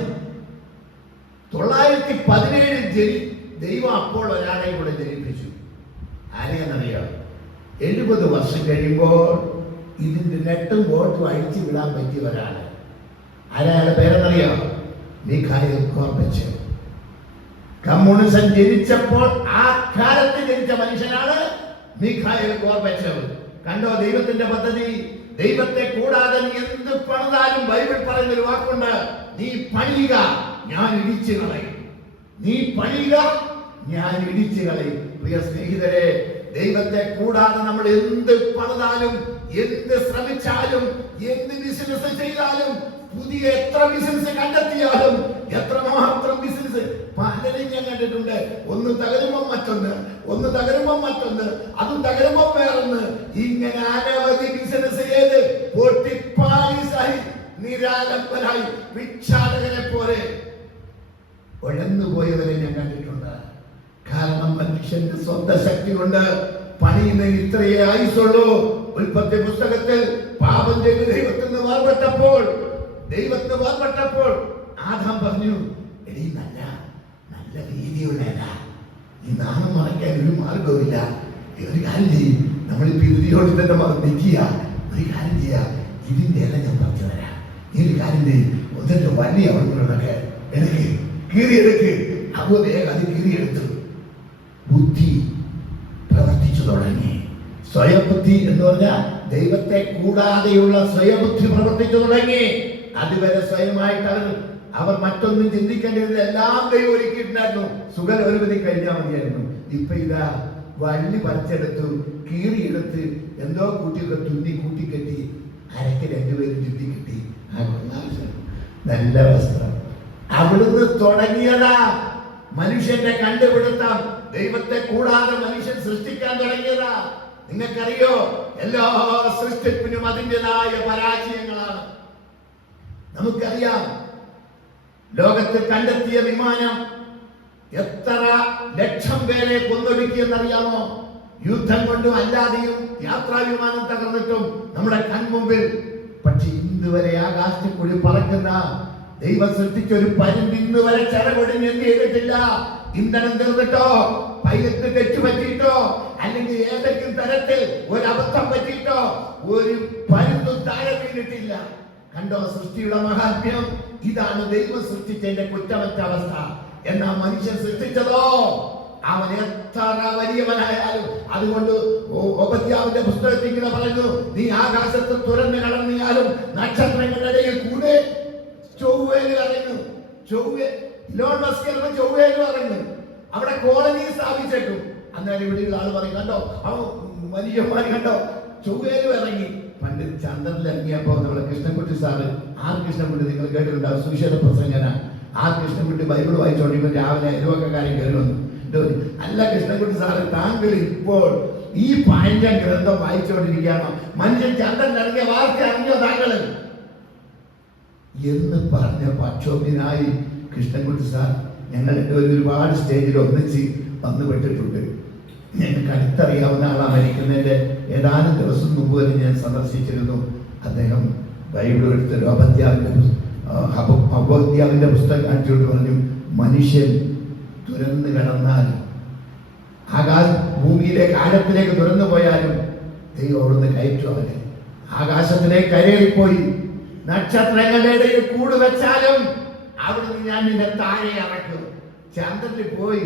917 ദൈവം അപ്പോൾ ഒരാളെ കൂടെ ജനിപ്പിച്ചു. ആരെയെന്നറിയാം? 70 വർഷം കഴിയുമ്പോൾ ഇതിന്റെ നെട്ടും ബോട്ടും അഴിച്ചു വിടാൻ പറ്റിയ ഒരാള്. ആരാളുടെ പേരെന്നറിയാം? മിഖായിൽ ഗോർബച്ചേവ്. കമ്മ്യൂണിസം ജനിച്ചപ്പോൾ ആ കാലത്ത് ജനിച്ച മനുഷ്യനാണ് മിഖായിൽ ഗോർബച്ചേവ്. കണ്ടോ ദൈവത്തിന്റെ പദ്ധതി? ദൈവത്തെ കൂടാതെ നീ എന്ത് പണിതാലും ബൈബിൾ പറയുന്ന ഒരു വാക്കുണ്ട്, നീ പണിയുക, ഞാൻ ഇടിച്ചു കളയും. നീ പണിയുക, ഞാൻ ഇടിച്ചു കളയും. പ്രിയ സ്നേഹിതരെ, ദൈവത്തെ കൂടാതെ നമ്മൾ എന്ത് പണിതാലും, എന്ത് ശ്രമിച്ചാലും, എന്ത് ബിസിനസ് ചെയ്താലും, പുതിയ എത്ര ബിസിനസ് കണ്ടെത്തിയാലും, എത്രമാത്രം ബിസിനസ് പലരും ഞാൻ കണ്ടിട്ടുണ്ട്. ഒന്ന് തകരുമ്പം മറ്റൊന്ന്, ഒന്ന് തകരുമ്പം മറ്റൊന്ന്, അതും തകരുമ്പം വേറൊന്ന്, ഇങ്ങനെ അനവധി ബിസിനസ് ചെയ്ത് പൊട്ടിപ്പാളിസായി നിരാലംബരായി ഭിക്ഷാടകനെ പോലെ ഉഴന്നുപോയവരെ ഞാൻ കണ്ടിട്ടുണ്ട്. കാരണം മനുഷ്യന്റെ സ്വന്തം ശക്തി കൊണ്ട് പണിയുന്നതിന് ഇത്രയേ ആയുസുള്ളൂ. ഉൽപ്പത്തി പുസ്തകത്തിൽ പാപം ചെയ്ത് ദൈവത്തിന് വേർപെട്ടപ്പോൾ ആദാം പറഞ്ഞു, എടീ നല്ല രീതിയുള്ളതാ, ഈ നാണം മറയ്ക്കാൻ ഒരു മാർഗവുമില്ല. ഒരു കാര്യം ചെയ്യും, നമ്മളിപ്പോ ഇതിനോട് തന്നെ നിൽക്കുക. ഒരു കാര്യം ചെയ്യാം, ഇതിന്റെ എല്ലാം ഞാൻ പറഞ്ഞു തരാം. ഈ ഒരു കാര്യം ചെയ്യും, ഒന്നിട്ട് വലിയ അവിടുന്നൊക്കെ എടുക്ക്, കീറിയെടുക്ക്. അപ്പോൾ വേഗം അത് കീറിയെടുത്തു. ബുദ്ധി പ്രവർത്തിച്ചു തുടങ്ങി. സ്വയബുദ്ധി എന്ന് പറഞ്ഞാൽ ദൈവത്തെ കൂടാതെയുള്ള സ്വയബുദ്ധി പ്രവർത്തിച്ചു തുടങ്ങി. അതുവരെ സ്വയമായിട്ട് അവർ മറ്റൊന്നും ചിന്തിക്കേണ്ടതില്ല, എല്ലാം ദൈവം ഒരുക്കിയിട്ടുണ്ടായിരുന്നു. സുഖലോലുപതി കഴിഞ്ഞാൽ മതിയായിരുന്നു. ഇപ്പൊ ഇതാ വള്ളി പറിച്ചെടുത്തു, കീറിയെടുത്ത് എന്തോ കൂട്ടിയൊക്കെ തുന്നി കൂട്ടിക്കെട്ടി, അരക്ക് രണ്ടുപേരും ചുറ്റി കിട്ടി. നല്ല വസ്ത്രം. അവിടുന്ന് തുടങ്ങിയതാ മനുഷ്യന്റെ കണ്ടുപിടുത്തം. ദൈവത്തെ കൂടാതെ മനുഷ്യൻ സൃഷ്ടിക്കാൻ തുടങ്ങിയതാ. നിങ്ങൾക്കറിയോ, എല്ലാ സൃഷ്ടിപ്പിനും അതിൻ്റെതായ പരാജയങ്ങളാണ്. നമുക്കറിയാം, ലോകത്തിൽ കണ്ടെത്തിയ വിമാനം എത്ര ലക്ഷം പേരെ കൊന്നൊടുക്കിയെന്നറിയാമോ? യുദ്ധം കൊണ്ടും അല്ലാതെയും യാത്രാ വിമാനം തകർന്നിട്ടും നമ്മുടെ കൺമുമ്പിൽ. പക്ഷെ ഇന്നുവരെ ആകാശത്തിൽ കൂടി പറക്കുന്ന ദൈവം സൃഷ്ടിച്ച ഒരു പരുന്ത് ഇന്നുവരെ ചിറകൊടിഞ്ഞ് എന്ത് ചെയ്തിട്ടില്ല. ഇന്ധനം തീർന്നിട്ടോ, പൈലറ്റ് തെറ്റു പറ്റിയിട്ടോ, അല്ലെങ്കിൽ ഏതെങ്കിലും തരത്തിൽ ഒരു അബദ്ധം പറ്റിയിട്ടോ ഒരു പരുന്തും താഴെ വീണിട്ടില്ല. കണ്ടോ സൃഷ്ടിയുടെ മഹാത്മ്യം? ഇതാണ് ദൈവം സൃഷ്ടിച്ചതിന്റെ കുറ്റമറ്റ അവസ്ഥ. എന്നാ മനുഷ്യൻ സൃഷ്ടിച്ചതോ അവൻ എത്ര വലിയവനായാലും. അതുകൊണ്ട് ഓബദ്യാവിന്റെ പുസ്തകത്തിൽ പറഞ്ഞു, നീ ആകാശത്ത് തുറന്നു കടന്നിയാലും നക്ഷത്രങ്ങളുടെ ഇടയിൽ കൂടെ ചൊവ്വയിൽ ഇറങ്ങും. ഇലോൺ മസ്ക് ചൊവ്വയിൽ ഇറങ്ങും, അവിടെ കോളനി സ്ഥാപിച്ചേക്കും. അന്നേരം ഇവിടെയുള്ള ആള് പറയും, കണ്ടോ അവൻ മനുഷ്യന്മാർ കണ്ടോ ചൊവ്വയിൽ ഇറങ്ങി. പണ്ട് ചന്ദ്രനിൽ ഇറങ്ങിയപ്പോ നമ്മുടെ കൃഷ്ണൻകുട്ടി സാറ്, ആർ കൃഷ്ണൻകുട്ടി നിങ്ങൾ കേട്ടിട്ടുണ്ടാവും, സുവിശേഷ പ്രസംഗന. ആർ കൃഷ്ണൻകുട്ടി ബൈബിൾ വായിച്ചോണ്ടിരിക്കുമ്പോൾ രാവിലെ അയൽവക്കക്കാരൻ കയറി വന്നു. അല്ല കൃഷ്ണൻകുട്ടി സാറ്, താങ്കൾ ഇപ്പോൾ ഈ പഴഞ്ചൻ ഗ്രന്ഥം വായിച്ചോണ്ടിരിക്കുകയാണോ? മനുഷ്യൻ ചന്ദ്രനിൽ ഇറങ്ങിയ വാർത്ത അറിഞ്ഞോ താങ്കൾ എന്ന് പറഞ്ഞ പക്ഷോഭ്യനായി കൃഷ്ണൻകുട്ടി സാർ ഞങ്ങൾ ഒരുപാട് സ്റ്റേജിൽ ഒന്നിച്ച് വന്നുപെട്ടിട്ടുണ്ട്. ഞങ്ങൾക്ക് അടുത്തറിയാവുന്ന ആളാണ്. മരിക്കുന്നതിന്റെ ഏതാനും ദിവസം മുമ്പ് വരെ ഞാൻ സന്ദർശിച്ചിരുന്നു. അദ്ദേഹം ബൈബിൾ എടുത്ത് അബോധ്യാവിന്റെ പുസ്തകം കാണിച്ചുകൊണ്ട് പറഞ്ഞു, മനുഷ്യൻ തുരന്ന് കടന്നാലും ഭൂമിയിലേക്ക് ആഴത്തിലേക്ക് തുറന്നു പോയാലും ദൈവം അവിടുന്ന് കയറ്റും അവനെ. ആകാശത്തിലേക്ക് കരേറിപ്പോയി നക്ഷത്രങ്ങളുടെ ഇടയിൽ കൂട് വെച്ചാലും അവിടുന്ന് ഞാൻ നിന്റെ താഴെ ഇറക്കും. ചന്ദ്രനിൽ പോയി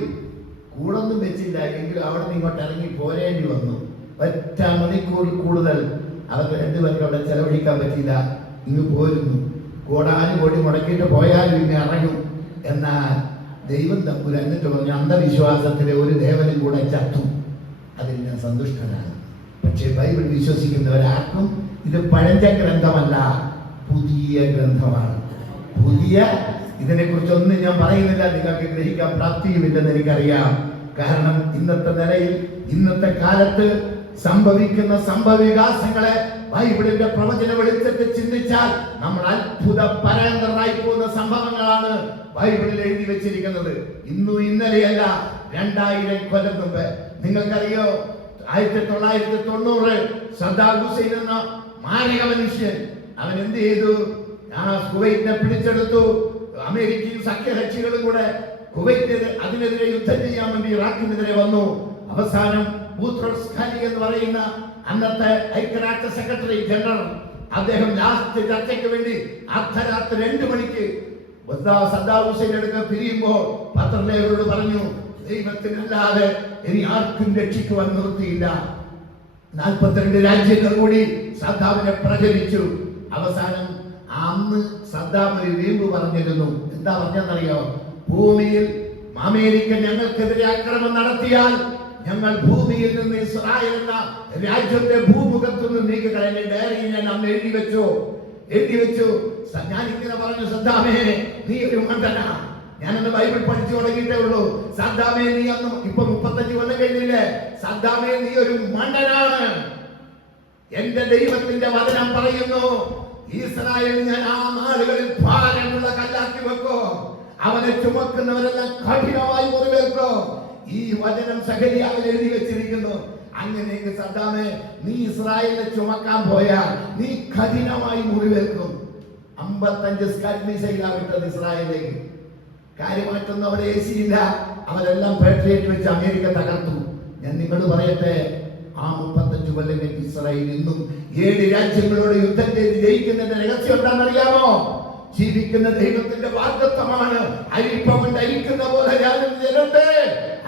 കൂടൊന്നും വെച്ചില്ല, എങ്കിലും അവിടെ നിന്ന് ഇങ്ങോട്ട് ഇറങ്ങി പോരേണ്ടി വന്നു. ഒറ്റ മണിക്കൂർ കൂടുതൽ അവർക്ക് രണ്ടുപേർക്ക് അവിടെ ചെലവഴിക്കാൻ പറ്റിയില്ല. ഇങ്ങ് പോരുന്നു. കോടാനുകോടി മുടക്കിയിട്ട് പോയാലും ഇങ്ങ് ഇറങ്ങും. എന്നാൽ ദൈവം തമ്പുരാൻ എന്നിട്ട് പറഞ്ഞു, അന്ധവിശ്വാസത്തിലെ ഒരു ദേവനും കൂടെ ചത്തു, അതിൽ ഞാൻ സന്തുഷ്ടനാണ്. പക്ഷേ ബൈബിൾ വിശ്വസിക്കുന്നവരാർക്കും ഇത് പഴഞ്ച ഗ്രന്ഥമല്ല, പുതിയ ഗ്രന്ഥമാണ്. പുതിയ ഇതിനെക്കുറിച്ചൊന്നും ഞാൻ പറയുന്നില്ല, നിങ്ങൾക്ക് ഗ്രഹിക്കാൻ പ്രാപ്തിയുമില്ലെന്ന് എനിക്കറിയാം. കാരണം ഇന്നത്തെ നിലയിൽ, ഇന്നത്തെ കാലത്ത് സംഭവിക്കുന്ന സംഭവവികാസങ്ങളെ ബൈബിളിന്റെ പ്രവചന വെളിച്ചത്തിൽ ചിന്തിച്ചാൽ നമ്മൾ അത്ഭുത പരാന്തരായി പോകുന്ന സംഭവങ്ങളാണ് ബൈബിളിൽ എഴുതി വെച്ചിരിക്കുന്നത്. ഇന്നും ഇന്നലെയല്ല, 2000 കൊല്ലം മുമ്പ്. നിങ്ങൾക്കറിയോ, 1990 സദ്ദാം ഹുസൈൻ എന്ന മാരക മനുഷ്യൻ അവൻ എന്ത് ചെയ്തു? കുവൈറ്റിനെ പിടിച്ചെടുത്തു. അമേരിക്കയും സഖ്യകക്ഷികളും കൂടെ കുവൈറ്റിന് അതിനെതിരെ യുദ്ധം ചെയ്യാൻ വേണ്ടി ഇറാഖിനെതിരെ വന്നു. അവസാനം ബൂത്രോസ് ഖാലി എന്ന് പറയുന്ന അന്നത്തെ ഐക്യരാഷ്ട്ര സെക്രട്ടറി ജനറൽ, അദ്ദേഹം ലാസ്റ്റ് ചർച്ചയ്ക്ക് വേണ്ടി അർദ്ധരാത്രി 2 മണിക്ക് സദ്ദാം ഹുസൈൻ എടുത്ത് പിരിയുമ്പോൾ പത്രലേഖകരോട് പറഞ്ഞു, ദൈവത്തിനല്ലാതെ ഇനി ആർക്കും രക്ഷിക്കുവാൻ നിർത്തിയില്ല. 42 രാജ്യങ്ങൾ കൂടി സദ്ദാമിനെ പ്രചരിച്ചു. അവസാനം അന്ന് സദ്ദാം ഒരു വീമ്പ് പറഞ്ഞിരുന്നു. എന്താ പറഞ്ഞെന്നറിയോ? ഭൂമിയിൽ അമേരിക്ക ഞങ്ങൾക്കെതിരെ ആക്രമണം നടത്തിയാൽ ഞങ്ങൾ ഭൂമിയിൽ നിന്ന് ഇസ്രായേൽ എന്ന രാജ്യത്തെ ഭൂമുഖത്ത് നിന്ന് നീക്കുകയാണ്. ഡയറി ഞാൻ അന്ന് എഴുതി വെച്ചു. ഞാൻ ഇങ്ങനെ പറഞ്ഞു, സദ്ദാമേ നീ ഒരു മണ്ടനാ. ഞാനന്ന് ബൈബിൾ പഠിച്ചു തുടങ്ങിയിട്ടേ ഉള്ളൂ. സദ്ദാമേ നീ അന്ന് ഇപ്പൊ 35 കൊല്ലം കഴിഞ്ഞില്ലേ? സദ്ദാമേ നീ ഒരു മണ്ടനാണ്. എന്റെ ദൈവത്തിന്റെ വചനം പറയുന്നു, ഇസ്രായേൽ ഞാൻ ആ നാളുകളിൽ ഭാരമുള്ള കല്ലാക്കി വെക്കോ, അവനെ ചുമക്കുന്നവരെല്ലാം കഠിനമായി മുറിവേൽക്കോ. ഈ വചനം സഖരിയാവിൽ എഴുതി വെച്ചിരിക്കുന്നു. അങ്ങനെ സദ്ദാമേ നീ ഇസ്രായേലിനെ ചുമക്കാൻ പോയാൽ നീ കഠിനമായി മുറിവേൽക്കും. 55 സ്കഡ് മിസൈലാണ് വിട്ടത് ഇസ്രായേലിലേക്ക്. കാര്യമായിട്ടൊന്നും അവിടെ ഏശിയില്ല. അവരെല്ലാം പാട്രിയറ്റ് വെച്ച് അമേരിക്ക തകർത്തു. ഞാൻ നിങ്ങളോട് പറയട്ടെ, ആ 35 കൊല്ലം ഇസ്രായേൽ ഇന്നും 7 രാജ്യങ്ങളോട് യുദ്ധം ചെയ്ത് ജയിക്കുന്നതിന്റെ രഹസ്യം എന്താണെന്നറിയാമോ? ജീവിക്കുന്ന ദൈവത്തിന്റെ വാഗ്ദത്തമാണ്. അരിപ്പമുണ്ട് അരിക്കുന്ന പോലെ ഞാനും ജനത്തെ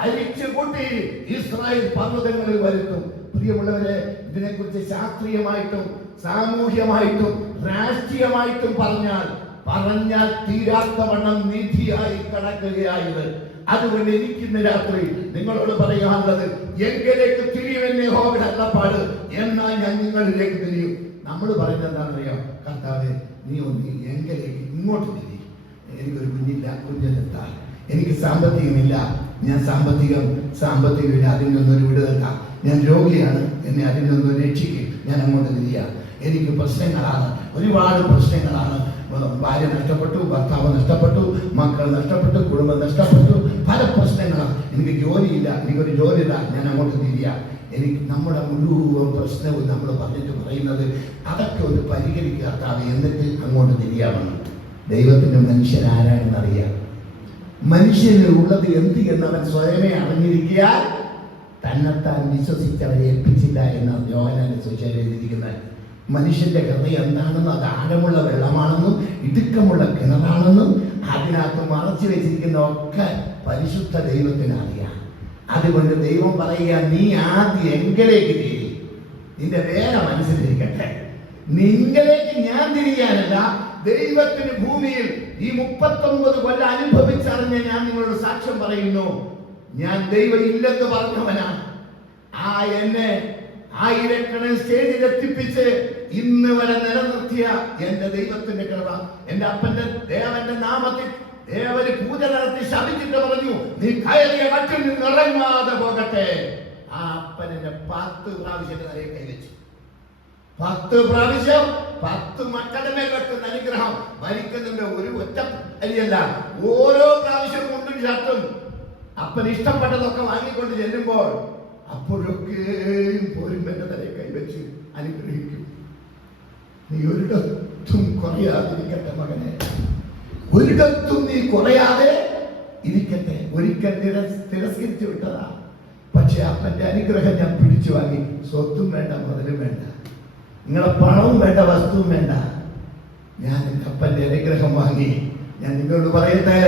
അരിച്ചു കൂട്ടി ഇസ്രായേൽ പർവ്വതങ്ങളിൽ വരുത്തും. പ്രിയമുള്ളവരെ, ഇതിനെക്കുറിച്ച് ശാസ്ത്രീയമായിട്ടും സാമൂഹ്യമായിട്ടും രാഷ്ട്രീയമായിട്ടും പറഞ്ഞാൽ തീരാത്തവണ്ണം നിധിയായി കടക്കുകയായത്. അതുകൊണ്ട് എനിക്കിന്ന് രാത്രി നിങ്ങളോട് പറയാനുള്ളത്, എങ്കിലേക്ക് തിരിയുമെന്നെ യഹോവയുടെ അരുളപ്പാട്, എന്നാൽ ഞാൻ നിങ്ങളിലേക്ക് തിരിയും. നമ്മൾ പറയുന്നത് എന്താണെന്നറിയാം? കർത്താവേ നീ ഒന്ന് എങ്കിലേക്ക് ഇങ്ങോട്ട് തിരി. എനിക്കൊരു കുഞ്ഞിനെത്താ, എനിക്ക് സാമ്പത്തികമില്ല, ഞാൻ സാമ്പത്തികമില്ല, അതിൽ നിന്നൊരു വിടുതല. ഞാൻ രോഗിയാണ്, എന്നെ അതിൽ നിന്നൊരു രക്ഷിക്കും. ഞാൻ അങ്ങോട്ട് തിരിയാ. എനിക്ക് പ്രശ്നങ്ങളാണ്, ഒരുപാട് പ്രശ്നങ്ങളാണ്. ഭാര്യ നഷ്ടപ്പെട്ടു, ഭർത്താവ് നഷ്ടപ്പെട്ടു, മക്കൾ നഷ്ടപ്പെട്ടു, കുടുംബം നഷ്ടപ്പെട്ടു, പല പ്രശ്നങ്ങളാണ്. എനിക്ക് ജോലിയില്ല, എനിക്കൊരു ജോലിയില്ല, ഞാൻ അങ്ങോട്ട് തിരിയാ. എനിക്ക് നമ്മുടെ മുഴുവൻ പ്രശ്നവും നമ്മൾ പറയുന്നത് അതൊക്കെ ഒന്ന് പരിഹരിക്കാത്ത എന്നിട്ട് അങ്ങോട്ട് തിരിയാമെന്ന്. ദൈവത്തിന്റെ മനുഷ്യൻ ആരാണെന്നറിയാം. മനുഷ്യന് ഉള്ളത് എന്ത് എന്നവൻ സ്വയമേ അറിഞ്ഞിരിക്കാൻ തന്നെത്താൻ വിശ്വസിച്ചവരെ ഏൽപ്പിച്ചില്ല എന്നാണ് യോഹന്നാന്റെ സുവിശേഷത്തിൽ എഴുതിയിരിക്കുന്നത്. മനുഷ്യന്റെ ഹൃദയം എന്താണെന്നും അത് ആഴമുള്ള വെള്ളമാണെന്നും ഇടുക്കമുള്ള കിണറാണെന്നും അതിനകത്ത് മറച്ചു വെച്ചിരിക്കുന്ന ഒക്കെ പരിശുദ്ധ ദൈവത്തിന് അറിയാം. അതുകൊണ്ട് ദൈവം പറയുക, നീ ആദ്യം എങ്കിലേക്ക് തിരി, നിന്റെ വേറെ മനസ്സിലിരിക്കട്ടെ. നിങ്ങളിലേക്ക് ഞാൻ തിരിയാനല്ല, ദൈവത്തിന് ഭൂമിയിൽ ഈ 39 കൊല്ലം അനുഭവിച്ചറിഞ്ഞ ഞാൻ നിങ്ങളോട് സാക്ഷ്യം പറയുന്നു. ഞാൻ ദൈവം ഇല്ലെന്ന് പറഞ്ഞവനാ. എന്നെ ആയിരക്കണക്കിന് സ്റ്റേജിൽ എത്തിപ്പിച്ച് ഇന്ന് വരെ നിലനിർത്തിയ എന്റെ ദൈവത്തിന്റെ കൃപ. എന്റെ അപ്പന്റെ ദേവന്റെ നാമത്തിൽ ദേവന് പൂജ നടത്തി ശപിച്ചിട്ട് പറഞ്ഞു, നീ കയറിയ മറ്റിൽ നിന്ന് ഇറങ്ങാതെ പോകട്ടെ. ആ അപ്പൻ എന്നെ 10 പ്രാവശ്യം തലയിൽ കൈവച്ചു. 10 പ്രാവശ്യം 10 മക്കളുടെ മേൽ വെക്കുന്ന അനുഗ്രഹം. മരിക്കുന്നതിന്റെ ഒരു ഒറ്റ അരിയല്ല, ഓരോ പ്രാവശ്യം കൊണ്ടും ഷർട്ടും അപ്പൻ ഇഷ്ടപ്പെട്ടതൊക്കെ വാങ്ങിക്കൊണ്ട് ചെല്ലുമ്പോൾ അപ്പോഴൊക്കെയും പോരും എന്റെ തലയിൽ കൈവച്ച് അനുഗ്രഹിക്കും. നീ ഒരിടത്തും കുറയാതിരിക്കട്ടെ മകനെ, ഒരിടത്തും നീ കുറയാതെ ഇരിക്കട്ടെ. ഒരിക്കൽ തിരസ്കരിച്ചു വിട്ടതാ, പക്ഷെ അപ്പന്റെ അനുഗ്രഹം ഞാൻ പിടിച്ചു വാങ്ങി. സ്വത്തും വേണ്ട, മുതലും വേണ്ട, നിങ്ങളെ പണവും വേണ്ട, വസ്തുവും വേണ്ട. ഞാൻ അപ്പന്റെ അനുഗ്രഹം വാങ്ങി. ഞാൻ നിങ്ങളോട് പറയട്ടെ,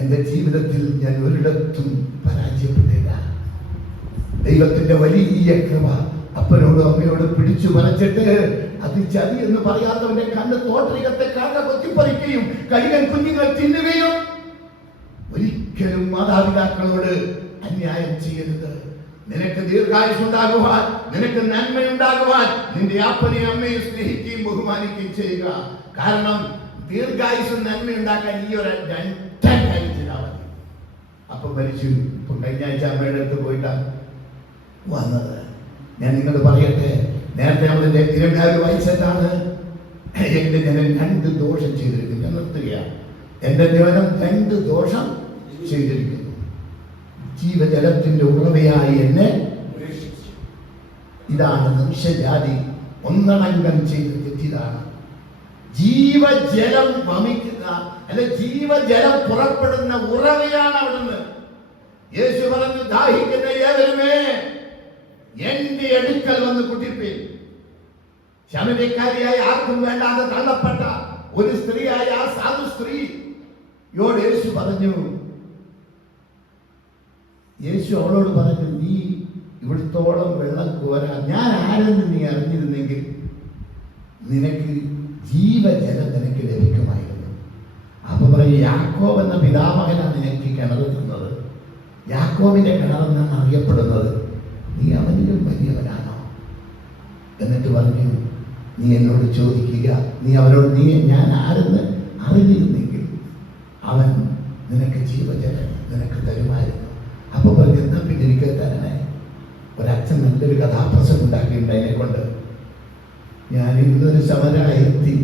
എന്റെ ജീവിതത്തിൽ ഞാൻ ഒരിടത്തും പരാജയപ്പെട്ടില്ല. ദൈവത്തിന്റെ വലിയ കൃപ അപ്പനോടും അമ്മയോടും പിടിച്ചു വരച്ചിട്ട് അത് ചതി എന്ന് പറയാത്തവന്റെ കണ്ണ് തോട്ടരികത്തെ കാക്ക കൊത്തിപ്പറിക്കുകയും കഴുകൻ കുഞ്ഞുങ്ങൾ തിന്നുകയും. ഒരിക്കലും മാതാപിതാക്കളോട് അന്യായം ചെയ്യരുത്. നിനക്ക് ദീർഘായുസ്സുണ്ടാകുവാൻ, നിനക്ക് നന്മയുണ്ടാകുവാൻ നിന്റെ അപ്പനെയും അമ്മയും സ്നേഹിക്കുകയും ബഹുമാനിക്കുകയും ചെയ്യുക. കാരണം ദീർഘായുസ്സും നന്മയുണ്ടാക്കാൻ ഈ ഒരു 2 കാര്യം ചെയ്താൽ മതി. അപ്പം മരിച്ചു. ഇപ്പം കഴിഞ്ഞ ആഴ്ച അമ്മയുടെ അടുത്ത് പോയിട്ടാണ് വന്നത്. ഞാൻ നിങ്ങൾ പറയട്ടെ, നേരത്തെ അവരുടെ തിരുവനാട് വായിച്ചിട്ടാണ് എന്റെ ജനം 2 ദോഷം ചെയ്തിരിക്കുന്നു. ഞാൻ നിർത്തുകയാണ്. എന്റെ ജനം 2 ദോഷം ചെയ്തിരിക്കുന്നു. ജീവജലത്തിന്റെ ഉറവയായി എന്നെ ഇതാണ് മനുഷ്യജാതി ഒന്നടങ്കം ചെയ്ത് തെറ്റിതാണ്. ജീവജലം വമിക്കുന്ന അല്ലെ ജീവജലം പുറപ്പെടുന്ന ഉറവയാണ് അവിടുന്ന്. യേശു പറഞ്ഞു, ദാഹിക്കുന്ന ഏവരുമേ എന്റെ അടുക്കൽ വന്ന് കുടിപ്പീൻ. ശമര്യക്കാരിയായ ആർക്കും വേണ്ടാതെ തള്ളപ്പെട്ട ഒരു സ്ത്രീയായ ആ സാധു സ്ത്രീയോട് യേശു പറഞ്ഞു, യേശു അവളോട് പറഞ്ഞു, നീ ഇവിടത്തോളം വെള്ളം കോരാ ഞാൻ ആരെന്ന് നീ അറിഞ്ഞിരുന്നെങ്കിൽ നിനക്ക് ജീവജലം നിനക്ക് ലഭിക്കുമായിരുന്നു. അപ്പൊ പറയും, യാക്കോബ് എന്ന പിതാമകനാണ് നിനക്ക് കിണർ തന്നത്. യാക്കോബിന്റെ കിണറെന്നാണ് അറിയപ്പെടുന്നത്. നീ അവനിലും വലിയവനാണോ? എന്നിട്ട് പറഞ്ഞു, നീ എന്നോട് ചോദിക്കുക, നീ അവരോട് നീ ഞാൻ ആരെന്ന് അറിഞ്ഞിരുന്നെങ്കിൽ അവൻ നിനക്ക് ജീവജലം നിനക്ക് തരുമായിരുന്നു. അപ്പൊ പറഞ്ഞു, എന്താ പിന്നെ എനിക്ക് തരണേ? ഒരച്ഛൻ നല്ലൊരു കഥാപ്രസംഗം ഉണ്ടാക്കിയിട്ടുണ്ട് അതിനെ കൊണ്ട്. ഞാൻ ഇന്നൊരു സമരമെത്തി,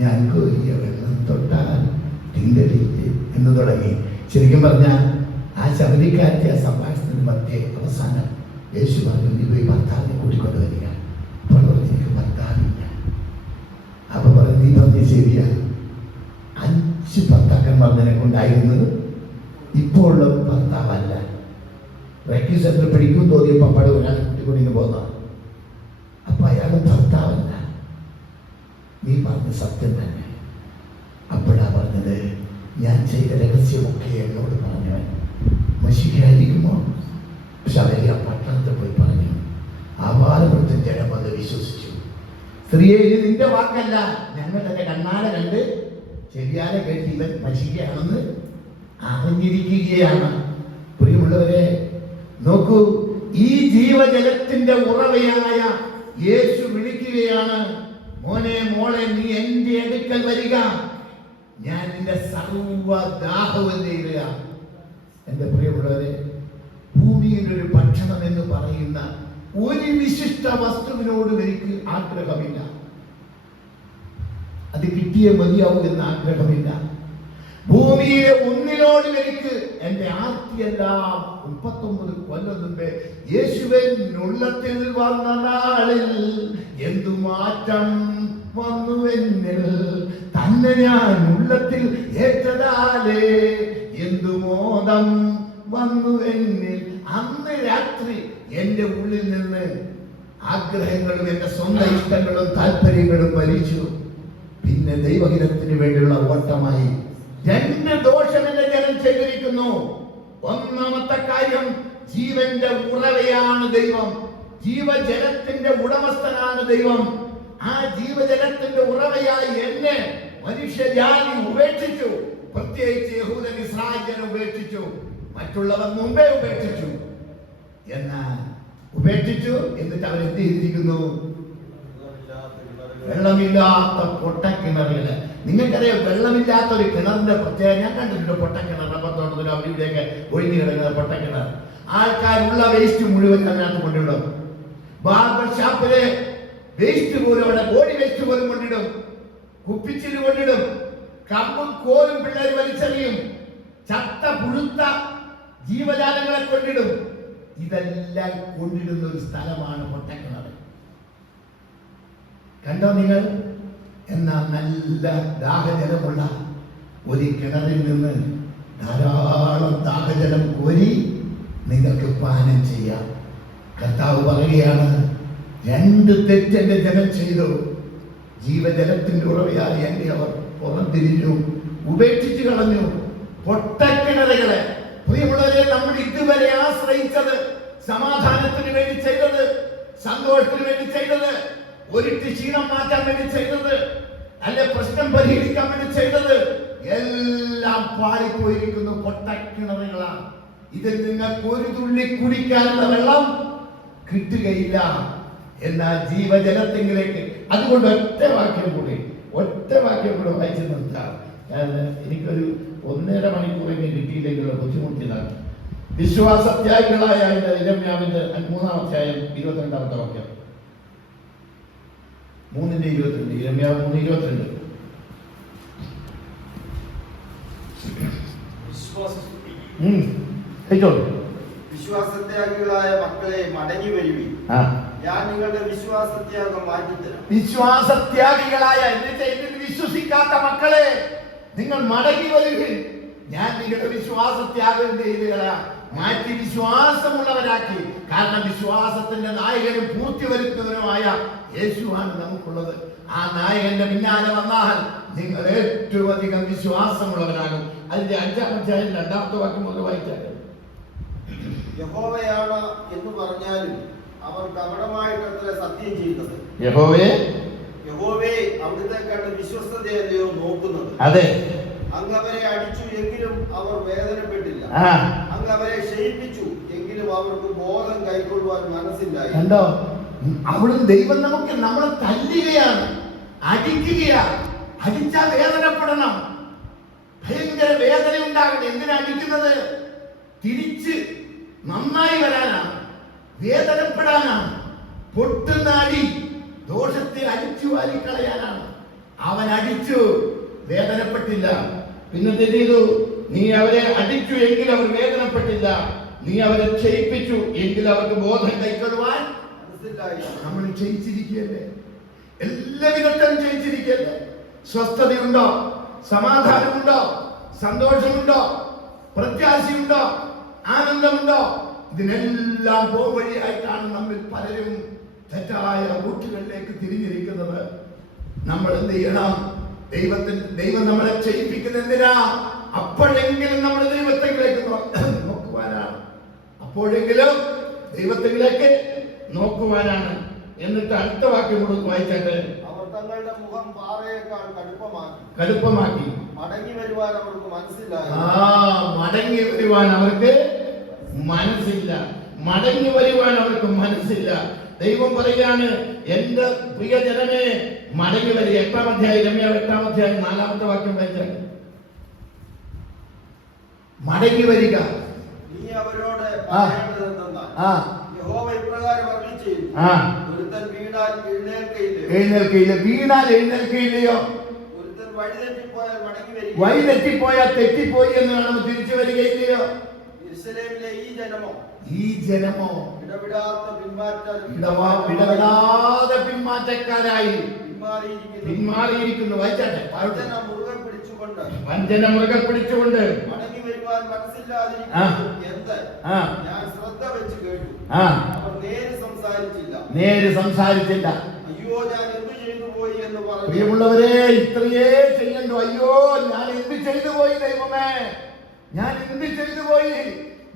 ഞാൻ കോരിയ വെള്ളം തൊട്ടാൽ തിങ്കലില്ലേ എന്ന് തുടങ്ങി. ശരിക്കും പറഞ്ഞാൽ ആ ശബരിക്കാരത്തെ ആ സംഭാഷണത്തിന് മധ്യേ അവസാനം യേശു പറഞ്ഞു, നീ പോയി ഭർത്താവിനെ കൂട്ടിക്കൊണ്ട് വരിക. അപ്പോൾ പറഞ്ഞു, എനിക്ക് ഭർത്താവില്ല. അപ്പൊ പറഞ്ഞു, നീ പറഞ്ഞ ശരിയാ, 5 ഭർത്താക്കന്മാർ നിനക്കുണ്ടായിരുന്നത് ഇപ്പോൾ ഉള്ള ഭർത്താവല്ല. റെക്യൂ സെന്റർ പിടിക്കും തോന്നിയപ്പോൾ പടം ഒരാളെ കൂട്ടിക്കൊണ്ടിന് പോകുന്നതാണ്. അപ്പൊ അയാൾ ഭർത്താവല്ല. നീ പറഞ്ഞ സത്യം തന്നെ. അപ്പോഴാ പറഞ്ഞത്, ഞാൻ ചെയ്ത രഹസ്യമൊക്കെ എന്നോട് പറഞ്ഞവൻ മശിഹായിരിക്കുമോ? പക്ഷെ അവരെ ആ പട്ടണത്തിൽ പോയി പറഞ്ഞു. ആവാലപ്പെടുത്തും ജനം അത് വിശ്വസിച്ചു. സ്ത്രീയെ, ഇത് നിന്റെ വാക്കല്ല, ഞങ്ങൾ തന്നെ കണ്ണാലെ കണ്ട് ശരിയാലെ കേട്ട് ഇവൻ മശിഹയാണെന്ന് അറിഞ്ഞിരിക്കുകയാണ്. പ്രിയമുള്ളവരെ, നോക്കൂ, ഈ ജീവജലത്തിന്റെ ഉറവയായ യേശു വിളിക്കുകയാണ്, മോനെ മോളെ, നീ എന്റെ അടുക്കൽ വരിക, ഞാൻ നിന്റെ സർവ്വദാഹവും തീരുക. എന്റെ പ്രിയമുള്ളവരെ, ഭൂമിയിൽ ഒരു ഭക്ഷണം എന്ന് പറയുന്ന ഒരു വിശിഷ്ട വസ്തുവിനോട് എനിക്ക് ആഗ്രഹമില്ല. അത് കിട്ടിയേ മതിയാവും എന്ന ആഗ്രഹമില്ല. ഭൂമിയിലെ ഒന്നിനോട് എനിക്ക് എന്റെ ആർത്തിയെല്ലാം 39 കൊല്ലം മുമ്പേ യേശുവിൻ ഉള്ളത്തിൽ വന്ന നാളിൽ എന്തു മാറ്റം വന്നുവെന്നിൽ, തന്നെ ഞാൻ ഉള്ളത്തിൽ ഏറ്റതാലേ എന്തു മോദം വന്നുവെന്നിൽ. അന്ന് രാത്രി എന്റെ ഉള്ളിൽ നിന്ന് ആഗ്രഹങ്ങളും എന്റെ സ്വന്തം ഇഷ്ടങ്ങളും താല്പര്യങ്ങളും വലിച്ചു. പിന്നെ ദൈവഹിതത്തിന് വേണ്ടിയുള്ള ഓട്ടമായി. 2 ദോഷം എന്റെ ജനം ചെയ്തിരിക്കുന്നു. ഒന്നാമത്തെ കാര്യം, ജീവന്റെ ഉറവയാണ് ദൈവം, ജീവജലത്തിന്റെ ഉടമസ്ഥനാണ് ദൈവം. ആ ജീവജലത്തിന്റെ ഉറവയായി എന്നെ മനുഷ്യജാതി ഉപേക്ഷിച്ചു. പ്രത്യേകിച്ച് യഹൂദൻ ഇസ്രായേൽ ജനം ഉപേക്ഷിച്ചു. മറ്റുള്ളവർ മുമ്പേ ഉപേക്ഷിച്ചു. എന്നാൽ ഉപേക്ഷിച്ചു, എന്നിട്ട് അവരെന്ത് ചെയ്തിരിക്കുന്നു? വെള്ളമില്ലാത്ത പൊട്ടക്കിണറുകള്. നിങ്ങൾക്കറിയാം, വെള്ളമില്ലാത്ത ഒരു കിണറിന്റെ പ്രത്യേകത ഞാൻ കണ്ടിട്ടുണ്ട്. പൊട്ടക്കിണർ, റബ്ബർത്തോട്ടത്തിൽ അവിടെ ഇവിടെയൊക്കെ ഒഴിഞ്ഞു കിടക്കുന്ന പൊട്ടക്കിണർ. ആൾക്കാരുള്ള വേസ്റ്റ് മുഴുവൻ അതിനകത്ത് കൊണ്ടിടും. ബാർബർ ഷാപ്പിലെ വേസ്റ്റ് പോലും, അവിടെ ബോഡി വേസ്റ്റ് പോലും കൊണ്ടിടും, കുപ്പിച്ചില് കൊണ്ടിടും, കമ്പും കോലും പിള്ളേർ വലിച്ചെറിയും, ചത്ത പുഴുത്ത ജീവജാലങ്ങളെ കൊണ്ടിടും. ഇതെല്ലാം കൊണ്ടിടുന്ന ഒരു സ്ഥലമാണ് പൊട്ടക്കിണർ. കണ്ടോ നിങ്ങൾ? എന്നാൽ നല്ല ദാഹജലമുള്ള ഒരു കിണറിൽ നിന്ന് ധാരാളം ദാഹജലം കോരി നിങ്ങൾക്ക് പാനം ചെയ്യാം. കർത്താവ് പറയുകയാണ്, 2 തെറ്റെന്റെ ജനം ചെയ്തു. ജീവജലത്തിന്റെ ഉറവയായി എന്നെ അവർ പുറംതിരിഞ്ഞു, ഉപേക്ഷിച്ചു കളഞ്ഞു. പൊട്ടക്കിണറുകളെ, പ്രിയമുള്ളവരെ, നമ്മൾ ഇതുവരെ ആശ്രയിച്ചത് സമാധാനത്തിന് വേണ്ടി ചെയ്തത്, സന്തോഷത്തിന് വേണ്ടി ചെയ്തത്, ഒരു ക്ഷീണം മാറ്റാൻ വേണ്ടി ചെയ്തത്, അല്ലെ പ്രശ്നം പരിഹരിക്കാൻ വേണ്ടി ചെയ്തത്, എല്ലാം പാളിപ്പോയിരിക്കുന്നു. പൊട്ടക്കിണറുകളാണ്. ഇതിൽ നിങ്ങൾക്ക് ഒരു തുള്ളി കുടിക്കാനുള്ള വെള്ളം കിട്ടുകയില്ല. എന്നാൽ ജീവജലത്തിലേക്ക്, അതുകൊണ്ട് ഒറ്റ വാക്യം കൂടി വായിച്ചു നിർത്താം. എനിക്കൊരു 1.5 മണിക്കൂറെങ്കിലും കിട്ടിയില്ലെങ്കിലുള്ള ബുദ്ധിമുട്ടിലാണ്. വിശ്വാസത്യാഗികളായ ഇരമ്യാവിന്റെ 3-ാം അധ്യായം 22-ാമത്തെ വാക്യം. 3:22, ഇരമ്യാവ് 3:22. വിശ്വാസത്യാഗികളായ മക്കളെ, മടങ്ങി വരുവീൻ, ഞാൻ നിങ്ങളുടെ വിശ്വാസത്യാഗം മാറ്റിത്തരാം. വിശ്വാസത്യാഗികളായ വിശ്വസിക്കാത്ത മക്കളെ, നിങ്ങൾ മടങ്ങി വരുവീൻ, ഞാൻ നിങ്ങളുടെ വിശ്വാസത്യാഗം മാറ്റി വിശ്വാസമുള്ളവരാക്കി. കാരണം വിശ്വാസത്തിന്റെ നായകനും പൂർത്തി വരുത്തുന്നവനുമായ യേശുവാണ് നമുക്കുള്ളത്. ആ നായകന്റെ പിന്നാലെ വന്നാൽ നിങ്ങൾ ഏറ്റവും അധികം വിശ്വാസമുള്ളവരാകും. അതിന്റെ 5-ാം അധ്യായം 2-ാമത്തെ വാക്യം മുതൽ വായിച്ചാൽ, യഹോവയാണ് എന്ന് പറഞ്ഞാലും അവർ കപടമായിട്ടത്ര സത്യം ചെയ്യുന്നത്. യഹോവേ അവിടുത്തെ കണ്ട് വിശ്വസ്തതയല്ലയോ നോക്കുന്നത്? അതെ. അങ്ങ് അവരെ അടിച്ചു എങ്കിലും അവർ വേദനപ്പെട്ടില്ല. അങ്ങ് അവരെ ക്ഷയിപ്പിച്ചു, എങ്കിലും അവർക്ക് ബോധം കൈക്കൊള്ളുവാൻ മനസ്സില്ലായി. കണ്ടോ, അവിടുന്ന് ദൈവം നമ്മളെ തല്ലുകയാണ്, അടിക്കുകയാണ്. അടിച്ചാൽ വേദനപ്പെടണം, ഭയങ്കര വേദന ഉണ്ടാകണം. എന്തിനാ അടിക്കുന്നത്? തിരിച്ച് നന്നായി വരാനാണ്, വേദനപ്പെടാനാണ്. പൊട്ടുന്ന അടി ദോഷത്തെ അടിച്ചു വാരിക്കളയാനാണ്. അവൻ അടിച്ചു, വേദനപ്പെട്ടില്ല. പിന്നെ ചെയ്തു, നീ അവരെ അടിച്ചു എങ്കിൽ അവർ വേദനപ്പെട്ടില്ല, നീ അവരെ ക്ഷയിപ്പിച്ചു എങ്കിൽ അവർക്ക് ബോധം കൈക്കൊള്ളുവാൻ മനസ്സിലായി. നമ്മൾ ക്ഷയിച്ചിരിക്കുകയല്ലേ, എല്ലാ വിധത്തിലും ക്ഷയിച്ചിരിക്കുകയല്ലേ. സ്വസ്ഥതയുണ്ടോ? സമാധാനമുണ്ടോ? സന്തോഷമുണ്ടോ? പ്രത്യാശയുണ്ടോ? ആനന്ദമുണ്ടോ? ഇതിനെല്ലാം പോംവഴിയായിട്ടാണ് നമ്മിൽ പലരും തെറ്റായ റൂട്ടുകളിലേക്ക് തിരിഞ്ഞിരിക്കുന്നത്. നമ്മൾ എന്ത് ചെയ്യണം? ദൈവം നമ്മളെ ക്ഷയിപ്പിക്കുന്ന എന്തിനാ? അപ്പോഴെങ്കിലും നമ്മൾ ദൈവത്തിലേക്ക് നോക്കുവാനാണ്. അപ്പോഴെങ്കിലും ദൈവത്തിലേക്ക് നോക്കുവാനാണ്. എന്നിട്ട് അടുത്ത വാക്യം കൂടെ വായിച്ചാട്ട്, അവർ തങ്ങളുടെ മുഖം പാറയേക്കാൾ കടുപ്പമാക്കി മടങ്ങി വരുവാൻ അവർക്ക് മനസ്സിലായി. മടങ്ങി വരുവാൻ അവർക്ക് മനസ്സില്ല, മടങ്ങി വരുവാൻ അവർക്ക് മനസ്സില്ല. ദൈവം പറയാണ്, എന്റെ പ്രിയ ജനമേ മടങ്ങി വരിക. 8-ാം അധ്യായം, രമ്യ 8-ാം അധ്യായം 4-ാമത്തെ വാക്യം വായിച്ചാൽ, മടങ്ങി വരിക. നീ അവരോട് പറയേണ്ടതെന്തെന്നാൽ, യഹോവ ഇപ്രകാരം അരുളിച്ചെയ്യുന്നു, ഒരുത്തൻ വീണാൽ എഴുന്നേൽക്കയില്ല. വീണാൽ എഴുന്നേൽക്കയില്ലയോ? ഒരുത്തൻ വഴിതെറ്റിപ്പോയാൽ മടങ്ങി വരിക. വഴിതെറ്റിപ്പോയാൽ തെറ്റിപ്പോയി എന്ന് കാണുമ്പോൾ തിരിച്ചു വരികയില്ലയോ? യെരൂശലേമിലെ ഈ ജനമോ ഇടവിടാതെ പിന്മാറ്റക്കാരായി പിന്മാറിയിരിക്കുന്നു. വായിച്ചാട്ടെ, വഞ്ചന മുറുകെ പിടിച്ചുകൊണ്ട് മടങ്ങി വരുവാൻ മനസ്സില്ലാതിരിക്കുന്നു. ഞാൻ ശ്രദ്ധ വെച്ച് കേട്ടു, അവർ നേര് സംസാരിച്ചില്ല. അയ്യോ, ഞാൻ എന്ത് ചെയ്തു പോയി എന്ന് പറഞ്ഞു. പ്രിയമുള്ളവരെ, ഇത്രയേ ചെയ്യണ്ടു. അയ്യോ, ഞാൻ എന്ത് ചെയ്തു പോയി ദൈവമേ, ഞാൻ എന്ത് ചെയ്തു പോയി,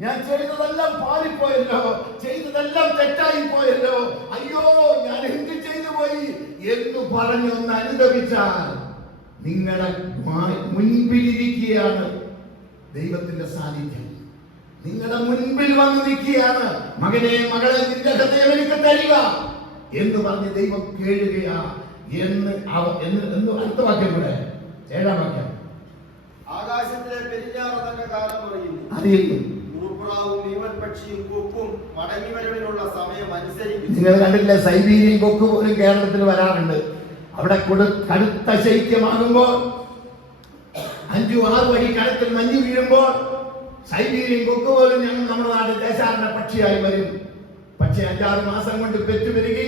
ഞാൻ ചെയ്തതെല്ലാം പാളിപ്പോയല്ലോ, ചെയ്തതെല്ലാം തെറ്റായി പോയല്ലോ, അയ്യോ ഞാൻ എന്ത് ചെയ്തു പോയി എന്ന് പറഞ്ഞൊന്ന് അനുദപിച്ചാൽ നിങ്ങളുടെ മുൻപിലിരിക്കുകയാണ് ദൈവത്തിന്റെ സാന്നിധ്യം. നിങ്ങളുടെ മുൻപിൽ വന്ന് നിൽക്കുകയാണ്. മകനെ, മകളെ, നിന്റെ ഹൃദയം എനിക്ക് തരിക എന്ന് പറഞ്ഞ് ദൈവം കേഴുകയാ എന്ന് അടുത്ത വാക്യം കൂടെ, 7-ാം വാക്യം. ആകാശത്തിലെ പെരിഞ്ഞാറ തന്നെ കാലം അറിയുന്നു. നിങ്ങൾ കണ്ടില്ല, സൈബീരിയൻ കൊക്ക് പോലും കേരളത്തിൽ വരാറുണ്ട്. അവിടെ കടുത്ത ശൈത്യമാകുമ്പോൾ 5-6 അടി കടത്തിൽ മഞ്ഞ് വീഴുമ്പോൾ സൈബീരിയൻ കൊക്ക് പോലും നമ്മുടെ നാട്ടിൽ ദേശാടന പക്ഷിയായി വരും. പക്ഷെ 5-6 മാസം കൊണ്ട് പെറ്റു പെരുകി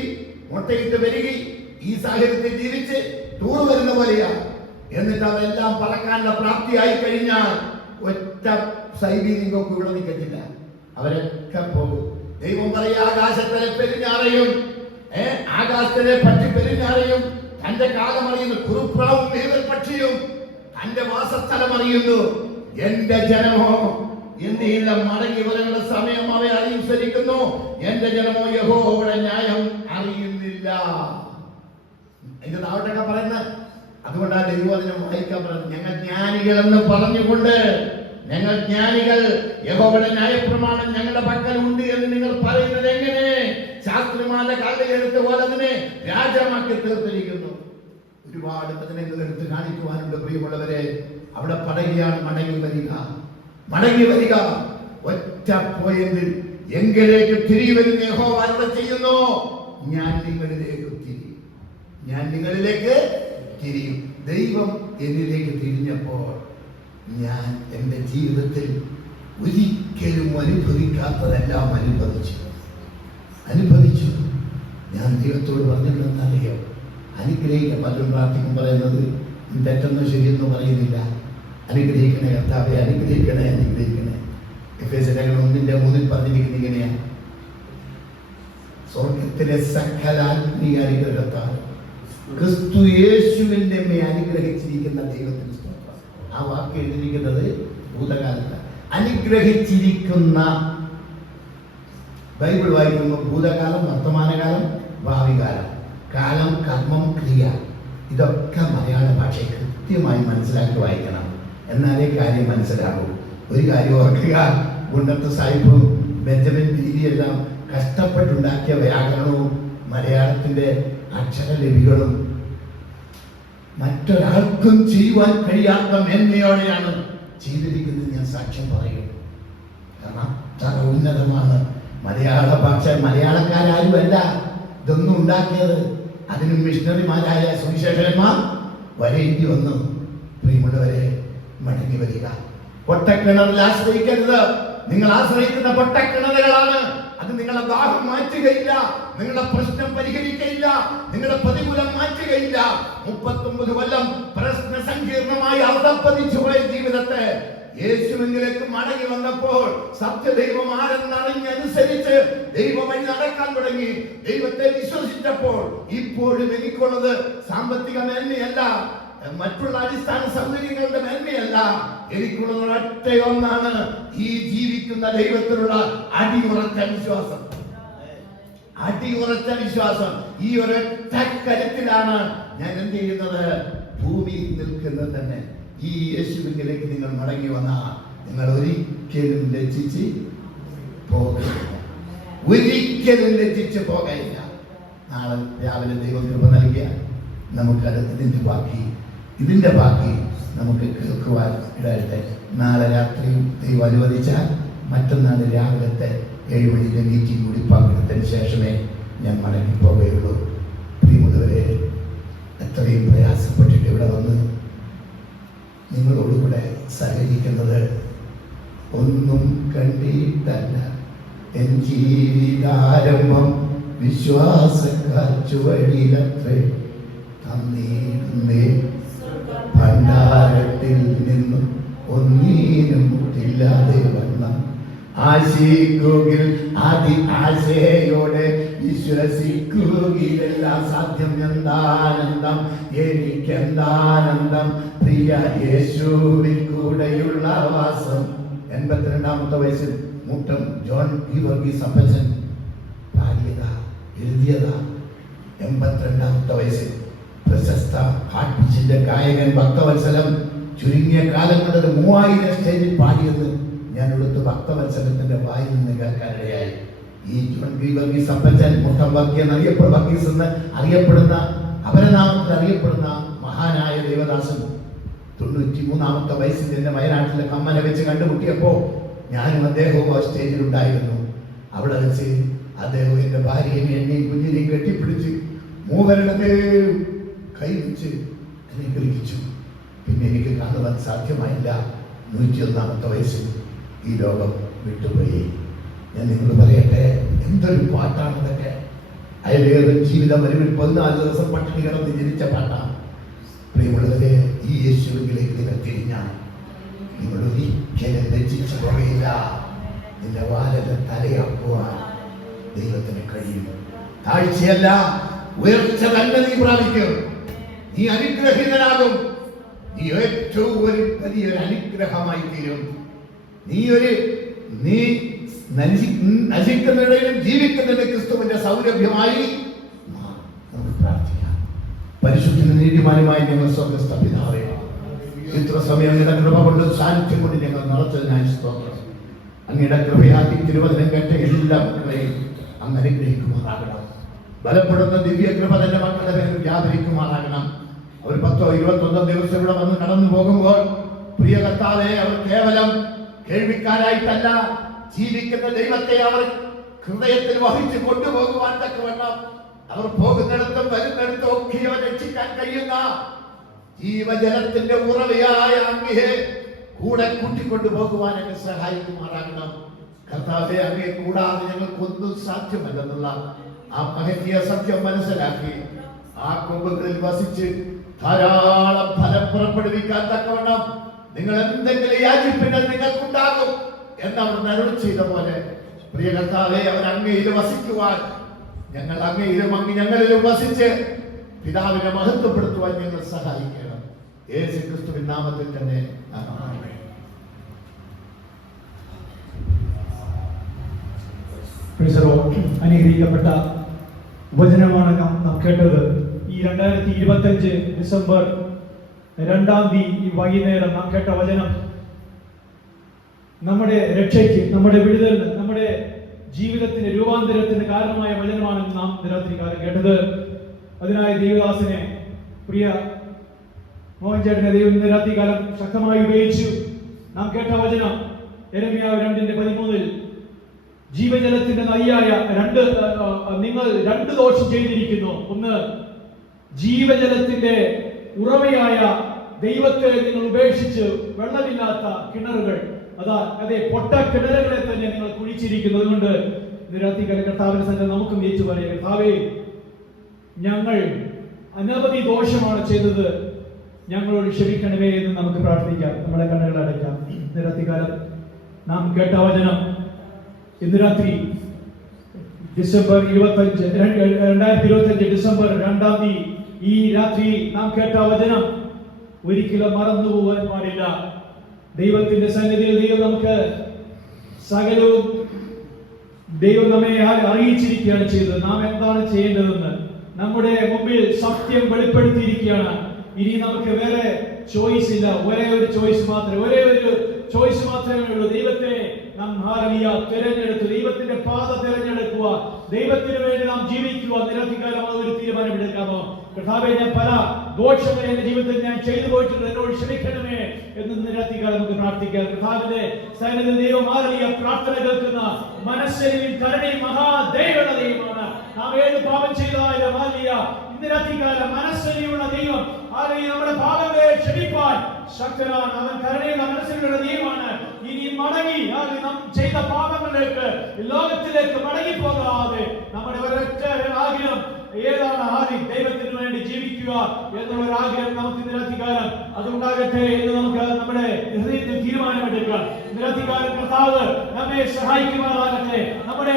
മുട്ടയിട്ട് പെരുകി ഈ സാഹചര്യത്തിൽ ജീവിച്ച് ടൂർ വരുന്ന പോലെയാണ്. എന്നിട്ട് അവരെല്ലാം പറക്കാനുള്ള പ്രാപ്തിയായി കഴിഞ്ഞാൽ ഒറ്റ സൈബീരിയൻ കൊക്ക് ഇവിടെ നിൽക്കത്തില്ല, അവരൊക്കെ പോകും. ദൈവം പറയുക, ആകാശത്തിലെ പെരുഞ്ഞാറയും ആകാശത്തിലെ പക്ഷി പെരുഞ്ഞാറയും തന്റെ കാലം അറിയുന്നു, കുറുപ്രാവും നീവൽ പക്ഷിയും തന്റെ വാസസ്ഥലം അറിയുന്നു. എന്റെ ജനമോ എന്തില്ല, മടങ്ങി വരേണ്ട സമയം അവ അനുസരിക്കുന്നു. എന്റെ ജനമോ യഹോവയുടെ ന്യായം അറിയുന്നില്ല. ഇത് താവട്ടൊക്കെ പറയുന്നത്. അതുകൊണ്ടാണ് ദൈവം അതിനെ വായിക്കാൻ പറയുന്നത്. ഞങ്ങൾ ജ്ഞാനികൾ എന്ന് പറഞ്ഞുകൊണ്ട്, ഞങ്ങൾ ജ്ഞാനികൾ, യഹോവയുടെ ന്യായപ്രമാണം ഞങ്ങളുടെ പക്കൽ ഉണ്ട് എന്ന് നിങ്ങൾ പറയുന്നത് എങ്ങനെ? ശാസ്ത്രിമാരുടെ കള്ളിയെടുത്ത് പോലെ അതിനെ രാജാമാക്കി തീർത്തിരിക്കുന്നു. ഒരുപാട് വചനങ്ങൾ എടുത്ത് കാണിക്കുവാനുണ്ട് പ്രിയമുള്ളവരെ. അവിടെ പറയുകയാണ്, മടങ്ങി വരിക, മടങ്ങി വരിക. ഒറ്റ പോയെങ്കിൽ എങ്കിലേക്ക് തിരിയുമെന്ന് യഹോവ അരുളി ചെയ്യുന്നു. ഞാൻ നിങ്ങളിലേക്ക് തിരിയും, ഞാൻ നിങ്ങളിലേക്ക് തിരിയും. ദൈവം എന്നിലേക്ക് തിരിഞ്ഞപ്പോൾ ഞാൻ എൻ്റെ ജീവിതത്തിൽ ഒരിക്കലും അനുഭവിക്കാത്തതെല്ലാം അനുഭവിച്ചു. ഞാൻ ദൈവത്തോട് പറഞ്ഞിട്ടുണ്ടെന്നറിയോ, അനുഗ്രഹിക്കാൻ പലരും പ്രാർത്ഥിക്കും, പറയുന്നത് തെറ്റെന്നോ ശരിയെന്നോ പറയുന്നില്ല. അനുഗ്രഹിക്കണേ കർത്താവേ, അനുഗ്രഹിക്കണേ, അനുഗ്രഹിക്കണേ. എഫേസ്യർ 1:3 പറഞ്ഞിരിക്കുന്നത് ഇങ്ങനെയാണ്, സ്വർഗത്തിലെ സകല ആത്മീയ അനുഗ്രഹത്താൽ ക്രിസ്തു യേശുവിന്റെ മേൽ അനുഗ്രഹിച്ചിരിക്കുന്ന ദൈവത്തിന് സ്തോത്രം. ആ വാക്ക് എഴുതിയിരിക്കുന്നത് ഭൂതകാലത്ത്. അനുഗ്രഹിച്ചിരിക്കുന്ന, ബൈബിൾ വായിക്കുമ്പോൾ ഭൂതകാലം, വർത്തമാനകാലം, ഭാവികാലം, കാലം, കർമ്മം, ക്രിയ, ഇതൊക്കെ മലയാള ഭാഷയെ കൃത്യമായി മനസ്സിലാക്കി വായിക്കണം. എന്നാലേ കാര്യം മനസ്സിലാകൂ. ഒരു കാര്യം ഓർക്കുക, ഗുണ്ടത്ത് സാഹിബും ബെഞ്ചമിൻ ബീരിയെല്ലാം കഷ്ടപ്പെട്ടുണ്ടാക്കിയ വ്യാകരണവും മലയാളത്തിന്റെ അക്ഷരലിപികളും മറ്റൊരാൾക്കും ചെയ്യുവാൻ കഴിയാത്ത മേന്മയോടെയാണ് ചെയ്തിരിക്കുന്നത്. ഞാൻ സാക്ഷ്യം പറയും. കാരണം അത്ര ഉന്നതമാണ് മലയാള ഭാഷ. മലയാളക്കാരാരുമല്ല ഇതൊന്നും ഉണ്ടാക്കിയത്. അതിനും മിഷണറിമാരായ സുവിശേഷകന്മാർ വരേണ്ടി വന്നു. പ്രിയമുള്ളവരെ, മടങ്ങി വരിക. പൊട്ടക്കിണറിൽ ആശ്രയിക്കരുത്. നിങ്ങൾ ആശ്രയിക്കുന്ന പൊട്ടക്കിണറുകളാണ്. അത് നിങ്ങളുടെ ദാഹം മാറ്റുകയില്ല, നിങ്ങളുടെ പ്രശ്നം പരിഹരിക്കയില്ല, നിങ്ങളുടെ പ്രതികൂലം മാറ്റുകയില്ല. 39 കൊല്ലം പ്രശ്ന സങ്കീർണമായി അർദ്ധപ്പതിച്ചു പോയ ജീവിതത്തെ യേശുവിലേക്ക് മടങ്ങി വന്നപ്പോൾ സത്യദൈവം ആരെന്നറിഞ്ഞനുസരിച്ച് ദൈവം വഴി നടക്കാൻ തുടങ്ങി. ദൈവത്തെ വിശ്വസിച്ചപ്പോൾ ഇപ്പോഴും എനിക്കുള്ളത് സാമ്പത്തിക മേന്മയല്ല, മറ്റുള്ള അടിസ്ഥാന സൗകര്യങ്ങളുടെ മേന്മയല്ല. എനിക്കുള്ളത് ഒറ്റ ഒന്നാണ്, ഈ ജീവിക്കുന്ന ദൈവത്തിലുള്ള അടിയുറച്ച വിശ്വാസം. അടിയുറച്ച വിശ്വാസം. ഈ ഒരൊറ്റ കരുത്തിലാണ് ഞാൻ എന്ത് ചെയ്യുന്നത്? ഭൂമിയിൽ നിൽക്കുന്നത് തന്നെ. ഈ യേശുവിലേക്ക് നിങ്ങൾ മടങ്ങി വന്നാൽ നിങ്ങൾ ഒരിക്കലും ലജ്ജിച്ച് പോകില്ല. ഒരിക്കലും ലജ്ജിച്ച് പോകയില്ല. നാളെ രാവിലെ ദൈവം കൃപ നൽകിയാൽ നമുക്കത് ഇതിന്റെ ബാക്കി നമുക്ക് കേൾക്കുവാൻ ഇടയട്ടെ. നാളെ രാത്രി ദൈവം അനുവദിച്ചാൽ മറ്റന്നാൾ രാവിലത്തെ 7 മണിയുടെ മീറ്റിംഗ് കൂടി പങ്കെടുത്തതിന് ശേഷമേ ഞാൻ മടങ്ങി പോവുകയുള്ളൂ. പ്രിയമുള്ളവരെ, എത്രയും പ്രയാസപ്പെട്ടിട്ട് ഇവിടെ വന്ന് നിങ്ങളോടുകൂടെ സഹകരിക്കുന്നത് ഒന്നും കണ്ടിട്ടല്ല. എൻ ജീവിതാരംഭം വിശ്വാസക്കാച്ചുവഴിയിലത്രേ തന്നീടുന്നേ. ഭണ്ഡാരത്തിൽ നിന്നും ഒന്നീനും ഇല്ലാതെ വന്ന ആശിക്കുകിൽ ആശയോടെ വിശ്വസിക്കുകയെല്ലാം സാധ്യം. എന്താനന്ദം എനിക്കെന്താനന്ദം പ്രിയ യേശുവിൽ കൂടെയുള്ള വാസം. 82-ാമത്തെ വയസ്സിൽ മുട്ടം ജോൺ ഗീവർഗീസ് അപ്പച്ചൻ എഴുതിയതാ. 82-ാമത്തെ വയസ്സിൽ പ്രശസ്ത ഹാർട്ട്പിച്ചിന്റെ ഗായകൻ ഭക്തവത്സലം ചുരുങ്ങിയ കാലം കൊണ്ട് 3000 സ്റ്റേജിൽ പാടിയത് ഞാൻ എടുത്ത് ഭക്തവത്സലത്തിന്റെ വായിൽ നിന്ന് കേൾക്കാനിടയായി. ഈ ജോൺ ഗീവർഗീസ് അപ്പച്ചൻ മുട്ടം വർഗീസ് എന്ന് അറിയപ്പെടുന്ന അപരനാമത്തിൽ അറിയപ്പെടുന്ന മഹാനായ ദേവദാസൻ 93-ാമത്തെ വയസ്സിൽ എന്നെ വയനാട്ടിലെ കമ്മല വെച്ച് കണ്ടുമുട്ടിയപ്പോ ഞാനും അദ്ദേഹവും ആ സ്റ്റേജിലുണ്ടായിരുന്നു. അവിടെ വെച്ച് അദ്ദേഹം എന്റെ ഭാര്യയും എന്നെയും കുഞ്ഞിനെയും കെട്ടിപ്പിടിച്ച് മൂവരുടെ കൈവച്ച് അനുഗ്രഹിച്ചു. പിന്നെ എനിക്ക് കാണുവാൻ സാധ്യമായില്ല. 101-ാമത്തെ വയസ്സിൽ ഈ ലോകം വിട്ടുപോയി. ഞാൻ നിങ്ങളോട് പറയട്ടെ, എന്തൊരു പാട്ടാണ് ഇതൊക്കെ. അയലേറെ ജീവിതം വരും 14 ദിവസം പട്ടിണി കിടന്ന് ജനിച്ച പാട്ടാണ്. പ്രിയമുള്ളവരെ, ഈ യേശുവിലേക്ക് നിങ്ങൾ തിരിഞ്ഞാൽ നിങ്ങൾ ഒരിക്കലും ലജ്ജിച്ചു പോകയില്ല. നിന്റെ വാലത്തെ തലയാക്കുവാൻ ദൈവത്തിന് കഴിയും. താഴ്ചയല്ല, ഉയർച്ച തന്നെ നീ പ്രാപിക്കും. നീ അനുഗ്രഹീതനാകും. നീ ഏറ്റവും വലിയൊരു അനുഗ്രഹമായി തീരും. നീ നശിക്കുന്നതിനും ജീവിക്കുന്നതിനും ക്രിസ്തുവിന്റെ സൗരഭ്യമായി നമുക്ക് പ്രാർത്ഥിക്കാം. പരിശുദ്ധനും നീതിമാനുമായി ഞങ്ങൾ സ്വർഗ്ഗസ്ഥ പിതാവേ, ഇത്ര സമയം അങ്ങയുടെ കൃപ കൊണ്ട് സാന്നിധ്യം കൊണ്ട് ഞങ്ങൾ നടത്തതിനായി സ്തോത്രം. അങ്ങയുടെ കൃപയാക്കി തിരുവചനം കേട്ട എല്ലാ മക്കളെയും അങ്ങ് അനുഗ്രഹിക്കുമാറാകണം. ബലപ്പെടുന്ന ദിവ്യ കൃപ തന്നെ മക്കളുടെ പേരിൽ വ്യാപരിക്കുമാറാകണം. അവർ 10-21 ദിവസം ഇവിടെ വന്ന് കടന്നു പോകുമ്പോൾ പ്രിയ കർത്താവേ, അവർ കേവലം കേൾവിക്കാരായിട്ടല്ല, ജീവിക്കുന്ന ദൈവത്തെ അവർ ഹൃദയത്തിൽ വഹിച്ച് കൊണ്ടുപോകുവാൻ തക്കവണ്ണം അവർ പോകുന്നിടത്തും വരുന്നിടത്തും ഒക്കെ അവർ രക്ഷിക്കാൻ കഴിയുന്ന ജീവജലത്തിന്റെ ഉറവയായ അങ്ങയെ കൂടെ കൂട്ടിക്കൊണ്ടുപോകുവാൻ എന്നെ സഹായിക്കുമാറാകണം. കർത്താവേ, അങ്ങയെ കൂടാതെ ഞങ്ങൾക്കൊന്നും സാധ്യമല്ലെന്നുള്ള ആ മഹനീയ സത്യം മനസ്സിലാക്കി ആ കൊമ്പുകളിൽ വസിച്ച് ധാരാളം ഫലം പുറപ്പെടുവിക്കാൻ തക്കവണ്ണം നിങ്ങൾ എന്തെങ്കിലും യാചിപ്പിനാൽ നിങ്ങൾക്കുണ്ടാകും എന്നവർ അരുളി ചെയ്ത പോലെ പ്രിയ കർത്താവേ, അവർ അങ്ങയിൽ വസിക്കുവാൻ ഞങ്ങൾ അങ്ങയിലും അങ്ങ് ഞങ്ങളിലും വസിച്ച് പിതാവിനെ മഹത്വപ്പെടുത്തുവാൻ ഞങ്ങൾ സഹായിക്കണം. യേശു ക്രിസ്തുവിൻ നാമത്തിൽ തന്നെ ആമേൻ. അനുഗ്രഹിക്കപ്പെട്ട വചനമാണ് നാം കേട്ടത്. ഈ 2025 ഡിസംബർ 2-ാം തീയതി ഈ വൈകുന്നേരം നാം കേട്ട വചനം നമ്മുടെ രക്ഷയ്ക്ക്, നമ്മുടെ വിടുതലിന്, നമ്മുടെ ജീവിതത്തിന്റെ രൂപാന്തരത്തിന് കാരണമായ വചനമാണെന്ന് നാം രാത്രി കാലം കേട്ടത്. അതിനായി ദൈവദാസനെ, പ്രിയ മോഹൻ ചേട്ടനെ ദൈവം ഇന്ന് രാത്രി കാലം ശക്തമായി ഉപയോഗിച്ചു. നാം കേട്ട വചനം യെരമ്യാവ് 2:13 ജീവജലത്തിന്റെ നദിയായ നിങ്ങൾ രണ്ട് ദോഷം ചെയ്തിരിക്കുന്നു. ഒന്ന്, ജീവജലത്തിന്റെ ഉറവയായ ദൈവത്തെ നിങ്ങൾ ഉപേക്ഷിച്ച് വെള്ളമില്ലാത്ത കിണറുകൾ, അതെ പൊട്ട കിണറുകളെ തന്നെ നിങ്ങൾ കുഴിച്ചിരിക്കുന്നത് കൊണ്ട് നിരാത്തിക്കാല കർത്താവിന്റെ സന്നിധിയിൽ നമുക്കും ഏറ്റു പറയുക, കർത്താവേ, ഞങ്ങൾ അനവധി ദോഷമാണ് ചെയ്തത്, ഞങ്ങളോട് ക്ഷമിക്കണമേ എന്ന് നമുക്ക് പ്രാർത്ഥിക്കാം. നമ്മളെ കണ്ണുകൾ അടയ്ക്കാം. നിരാത്തിക്കാലം നാം കേട്ട വചനം ഇന്ന് രാത്രി ഡിസംബർ 25, 2025 ഡിസംബർ 2 ഈ രാത്രി നാം കേട്ട വചനം ഒരിക്കലും മറന്നു പോകാൻ പാടില്ല. ദൈവത്തിന്റെ സന്നിധിയിൽ ദൈവം നമുക്ക് സകലവും ദൈവം നമ്മെ അറിയിച്ചിരിക്കുകയാണ് ചെയ്തത്. നാം എന്താണ് ചെയ്യേണ്ടതെന്ന് നമ്മുടെ മുമ്പിൽ സത്യം വെളിപ്പെടുത്തിയിരിക്കുകയാണ്. ഇനി നമുക്ക് വേറെ ചോയ്സ് ഇല്ല. ഒരേ ഒരു ചോയ്സ് മാത്രമേ ഉള്ളൂ. ദൈവത്തെ നാം തിരഞ്ഞെടുത്തു, ദൈവത്തിന്റെ പാത തിരഞ്ഞെടുക്കുക, ദൈവത്തിന് വേണ്ടി നാം ജീവിക്കുക. നിരത്തിക്കാലം ഒരു തീരുമാനമെടുക്കാമോ? കർത്താവേ, ഞാൻ പല ദോഷങ്ങൾ എന്റെ ജീവിതത്തിൽ ഞാൻ ചെയ്തു പോയിട്ടുണ്ട്, എന്നോട് ക്ഷമിക്കണമേ എന്ന് നിരത്തിക്കാലം നമുക്ക് പ്രാർത്ഥിക്കാം. കർത്താവിന്റെ സന്നിധിയിൽ ദൈവം പ്രാർത്ഥന കേൾക്കുന്ന മനസ്സലിയും കരുണയും മഹാദൈവ ദൈവമാണ്. നാം ഏത് പാപം ചെയ്താലും ഇന്നിരത്തിക്കാലം മനസ്സലിയുള്ള ദൈവം നമ്മുടെ പാപങ്ങളെ ക്ഷമിപ്പാൻ ശക്തനാണ്. അവൻ കരുണയുള്ള മനസ്സിലുള്ള ദൈവമാണ്. ഇനി മടങ്ങി നാം ചെയ്ത പാപങ്ങളിലേക്ക്, ലോകത്തിലേക്ക് മടങ്ങി പോകാതെ നമ്മുടെ ഒരൊറ്റ ആഗ്രഹം ഏതാണ്? ദൈവത്തിന് വേണ്ടി ജീവിക്കുക എന്നുള്ള ഒരു ആഗ്രഹം നമുക്ക് നിരത്തിക്കാലം അതുണ്ടാകട്ടെ എന്ന് നമുക്ക് നമ്മുടെ ഹൃദയത്തിൽ തീരുമാനമെടുക്കാം. നിരത്തിക്കാലം കർത്താവ് നമ്മെ സഹായിക്കുമാറാകട്ടെ. നമ്മുടെ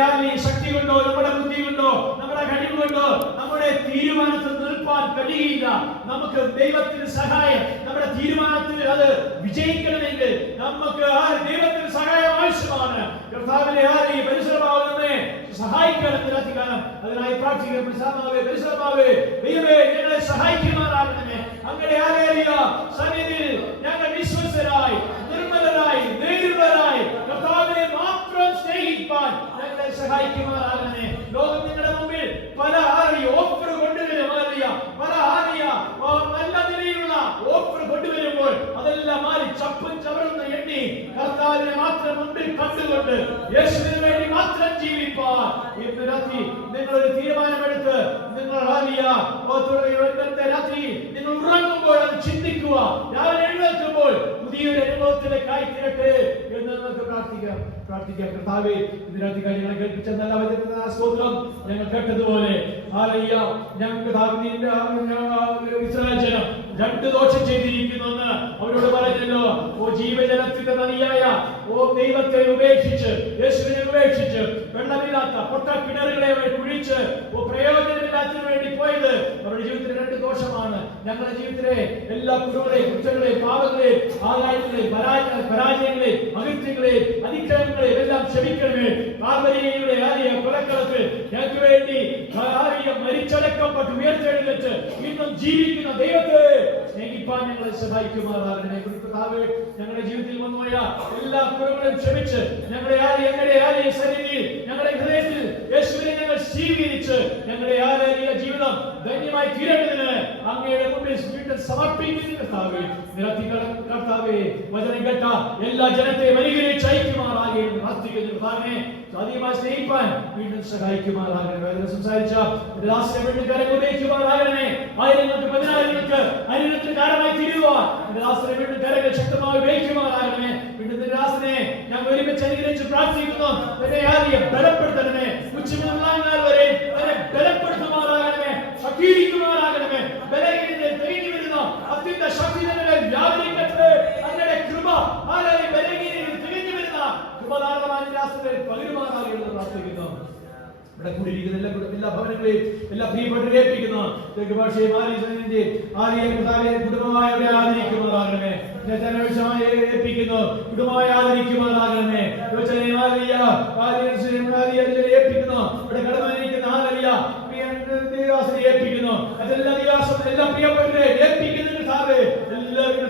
ശക്തി കൊണ്ടോ, നമ്മുടെ ബുദ്ധി കൊണ്ടോ, നമ്മുടെ കഴിവ് കൊണ്ടോ നമ്മുടെ തീരുമാനത്തിൽ നിൽപ്പാൻ കഴിയില്ല. നമുക്ക് ദൈവത്തിന് സഹായം, നമ്മുടെ തീരുമാനത്തിൽ അത് വിജയിക്കണമെങ്കിൽ നമുക്ക് ദൈവത്തിന് സഹായം ആവശ്യമാണ്. കർത്താവിന്റെ പരിശ്രമാവുന്നേ സഹായിക്കണം. നിരത്തിക്കാലം അതിനായി പ്രാർത്ഥിക്കണം. പരിശ്രമാവേ, ദൈവമേ, ഞങ്ങളെ സഹായിക്കുമാറാകണമേ. അങ്ങനെ സന്നിധിയിൽ ഞങ്ങൾ വിശ്വസ്തരായി, നിർമ്മലരായി, നേരുള്ളവരായി കർത്താവിനെ മാത്രം സ്നേഹിക്കാൻ ഞങ്ങളെ സഹായിക്കുമാറാകണമേ. ലോകം നിങ്ങളുടെ മുമ്പിൽ പല ഓഫർ കൊണ്ടുവരും, പല നല്ല നിലയിലുള്ള ഓഫർ കൊണ്ടുവരുമ്പോൾ അതെല്ലാം മാറി ചപ്പും ചവറുന്ന എണ്ണി കർത്താവിനെ മാത്രം മുമ്പിൽ കണ്ടുകൊണ്ട് യേശുവിന് വേണ്ടി മാത്രം ജീവിപ്പാൻ ഇന്ന് രാത്രി നിങ്ങളൊരു തീരുമാനമെടുത്ത് നിങ്ങൾ രാത്രി നിങ്ങൾ ഉറങ്ങുമ്പോൾ അത് ചിന്തിക്കുക. രാവിലെ എഴുന്നേൽക്കുമ്പോൾ പുതിയൊരു അനുഭവത്തിലേക്കായി തീരട്ടെ എന്ന് നമുക്ക് പ്രാർത്ഥിക്കാം. കർത്താവേ, ഇതിനകത്ത് കാര്യങ്ങളെ കേൾപ്പിച്ച നല്ല സ്തോത്രം. ഞങ്ങൾ കേട്ടതുപോലെ ഞങ്ങൾക്ക് ഇസ്രായേൽ ജനം രണ്ട് ദോഷം ചെയ്തിരിക്കുന്നെന്ന് അവരോട് പറഞ്ഞല്ലോ. ജീവജലത്തിന്റെ നദിയായ ദൈവത്തെ ഉപേക്ഷിച്ച്, യേശുവിനെ ഉപേക്ഷിച്ച്, വെള്ളമില്ലാത്ത പൊട്ട കിണറുകളെ കുഴിച്ച് പ്രയോജനമില്ലാത്തതിനു വേണ്ടി പോയത് അവരുടെ ജീവിതത്തിലെ രണ്ട് ദോഷമാണ്. ഞങ്ങളുടെ ജീവിതത്തിലെ എല്ലാ കുറവുകളെയും, കുറ്റങ്ങളെയും, പാപങ്ങളെയും, ആദായങ്ങളെയും, പരാജയങ്ങളെയും, അകൃത്യങ്ങളെയും, അതിക്രമങ്ങളെയും എല്ലാം ക്ഷമിക്കണമേ. പാർവതിയുടെ കൊലക്കളത്തിൽ ഞങ്ങൾക്ക് വേണ്ടി മരിച്ചടക്കപ്പെട്ട് ഉയർത്തെഴുന്നേറ്റ് ഇന്നും ജീവിക്കുന്ന ദൈവത്തെ സ്നേഹിപ്പാൻ ഞങ്ങളെ സഹായിക്കുമാറാകണമേ. ഞങ്ങളുടെ ജീവിതത്തിൽ വന്നുപോയ എല്ലാ കുറവുകളും ക്ഷമിച്ച് ഞങ്ങളുടെ സന്നിധിയിൽ, ഞങ്ങളുടെ ഹൃദയത്തിൽ യേശുവിനെ ഞങ്ങൾ സ്വീകരിച്ച് ഞങ്ങളുടെ ജീവിതം ധന്യമായി തീരേണ്ടതിന് അങ്ങയുടെ മുമ്പിൽ വീണ്ടും സമർപ്പിക്കുന്ന കർത്താവേ, വചനം കേട്ട എല്ലാ ജനത്തെയും അനുഗ്രഹിച്ച് അയക്കുമാറാകെ പ്രാർത്ഥിക്കുന്നു. കർത്താവിനെ ആദ്യമായി സ്നേഹിപ്പാൻ വീണ്ടും സഹായിക്കുമാറാകണമേ. സംസാരിച്ച വീണ്ടും കരങ്ങൾ ഉപയോഗിക്കുമാറാകണമേ. ആയിരങ്ങൾക്ക്, പതിനായിരങ്ങൾക്ക് അനുഗ്രഹത്തിന് കാരണമായി തീരുവാൻ വീണ്ടും കരങ്ങൾ ശക്തമായി ഉപയോഗിക്കുമാറാകണമേ. വീണ്ടും ദാസനെ ഞങ്ങൾ ഒരുമിച്ച് അനുഗ്രഹിച്ച് പ്രാർത്ഥിക്കുന്നു. ബലപ്പെടുത്തണമേ. ഉച്ചമുള്ള വരെ ബലപ്പെടുത്തുമാറാകണമേ, ശക്തീകരിക്കുമാറാകണമേ. ബലഹീനതയിൽ തെളിഞ്ഞു വരുന്ന അത്യന്ത ശക്തി വ്യാപരിക്കട്ടെ. അങ്ങയുടെ കൃപ ബലഹീനതയിൽ തെളിഞ്ഞു വരുന്ന കൃപധാരണമായ പകരുമാറാകുമെന്ന് പ്രാർത്ഥിക്കുന്നു. ഇവിടെ കൂടിയിരിക്കുന്ന എല്ലാ ഭവനങ്ങളെയും എല്ലാ പ്രിയപ്പെട്ടവരെ ഏൽപ്പിക്കുന്നു. ഭാഷയെ കുടുംബമായി ആദരിക്കുമാറാകണമേ. ഏൽപ്പിക്കുന്നു, കുടുംബമായി ആദരിക്കുമാറാകണമേ. ഏൽപ്പിക്കുന്നു. ഇവിടെ കടന്നിരിക്കുന്ന ഏൽപ്പിക്കുന്നു. അതെല്ലാം എല്ലാ പ്രിയപ്പെട്ടവരെ ഏൽപ്പിക്കുന്നു. എല്ലാവരും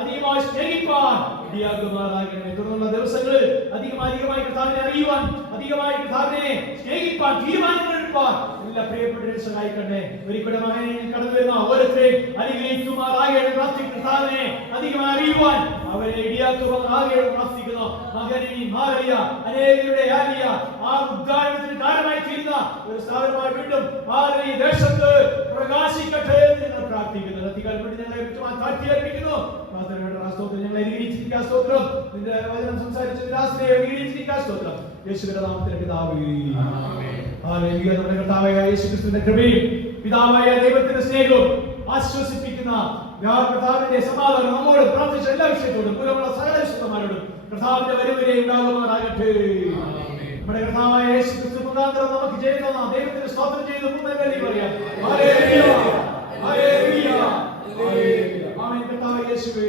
അധികമായി സ്നേഹിപ്പാൻ ഇടയാക്കുമാറാകണമേ. തുടർന്നുള്ള ദിവസങ്ങളിൽ അധികമായി കർത്താവിനെ അറിയുവാൻ, അധികമായി കർത്താവിനെ സ്നേഹിപ്പാൻ, തീരുമാനങ്ങൾ എടുപ്പാൻ എല്ലാ പ്രിയപ്പെട്ടവരെ സഹായിക്കണമേ. ഒരിക്കലും മകനെ കടന്നു വരുന്ന ഓരോരുത്തരെയും അനുഗ്രഹിക്കുമാറാകണം. കർത്താവിനെ അധികമായി അറിയുവാൻ അവരെ ഇടയാക്കുമാറാകണം പ്രാർത്ഥിക്കുന്നു. മകനെ മാറിയ അനേകരുടെ ആലിയ ആ ഉദ്ഘാടനത്തിന് കാരണമായി തീരുന്ന ഒരു സ്ഥാപനമായി വീണ്ടും ഈ ദേശത്ത് പ്രകാശിക്കട്ടെ എന്ന് ഞങ്ങൾ പ്രാർത്ഥിക്കുന്നു. അധികാരപ്പെട്ട് ഞങ്ങളെ വ്യക്തമായി താഴ്ത്തിയേൽപ്പിക്കുന്നു. പ്രാർത്ഥനയുടെ ഞങ്ങളെ അനുഗ്രഹിച്ചിരിക്കാൻ സ്തോത്രം. നിന്റെ വചനം സംസാരിച്ച ദാസനെ അനുഗ്രഹിച്ചിരിക്കാൻ സ്തോത്രം. യേശുവിന്റെ നാമത്തിൽ പിതാവേ ഹല്ലേലൂയ. നമ്മുടെ കർത്താവായ യേശുക്രിസ്തുവിന്റെ കൃപയും പിതാവായ ദൈവത്തിന്റെ സ്നേഹവും ആശ്വസിപ്പിക്കുന്ന കർത്താവിന്റെ സമാധാനം നമ്മോട് പ്രാർത്ഥിച്ച എല്ലാ വിഷയത്തോടും മൂലമുള്ള സകല വിശുദ്ധന്മാരോടും കർത്താവിന്റെ വരവിനെ ഉണ്ടാകുമാറാകട്ടെ. നമ്മുടെ കർത്താവായ യേശുക്രിസ്തു മുഖാന്തരം നമുക്ക് ചെയ്യുന്ന ദൈവത്തിന് സ്തോത്രം ചെയ്ത് മുന്നേറി പറയാം. Hallelujah hallelujah hallelujah. ആമേൻ. കർത്താവായ യേശുവേ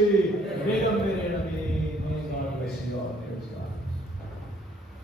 വേഗം വരണമേ.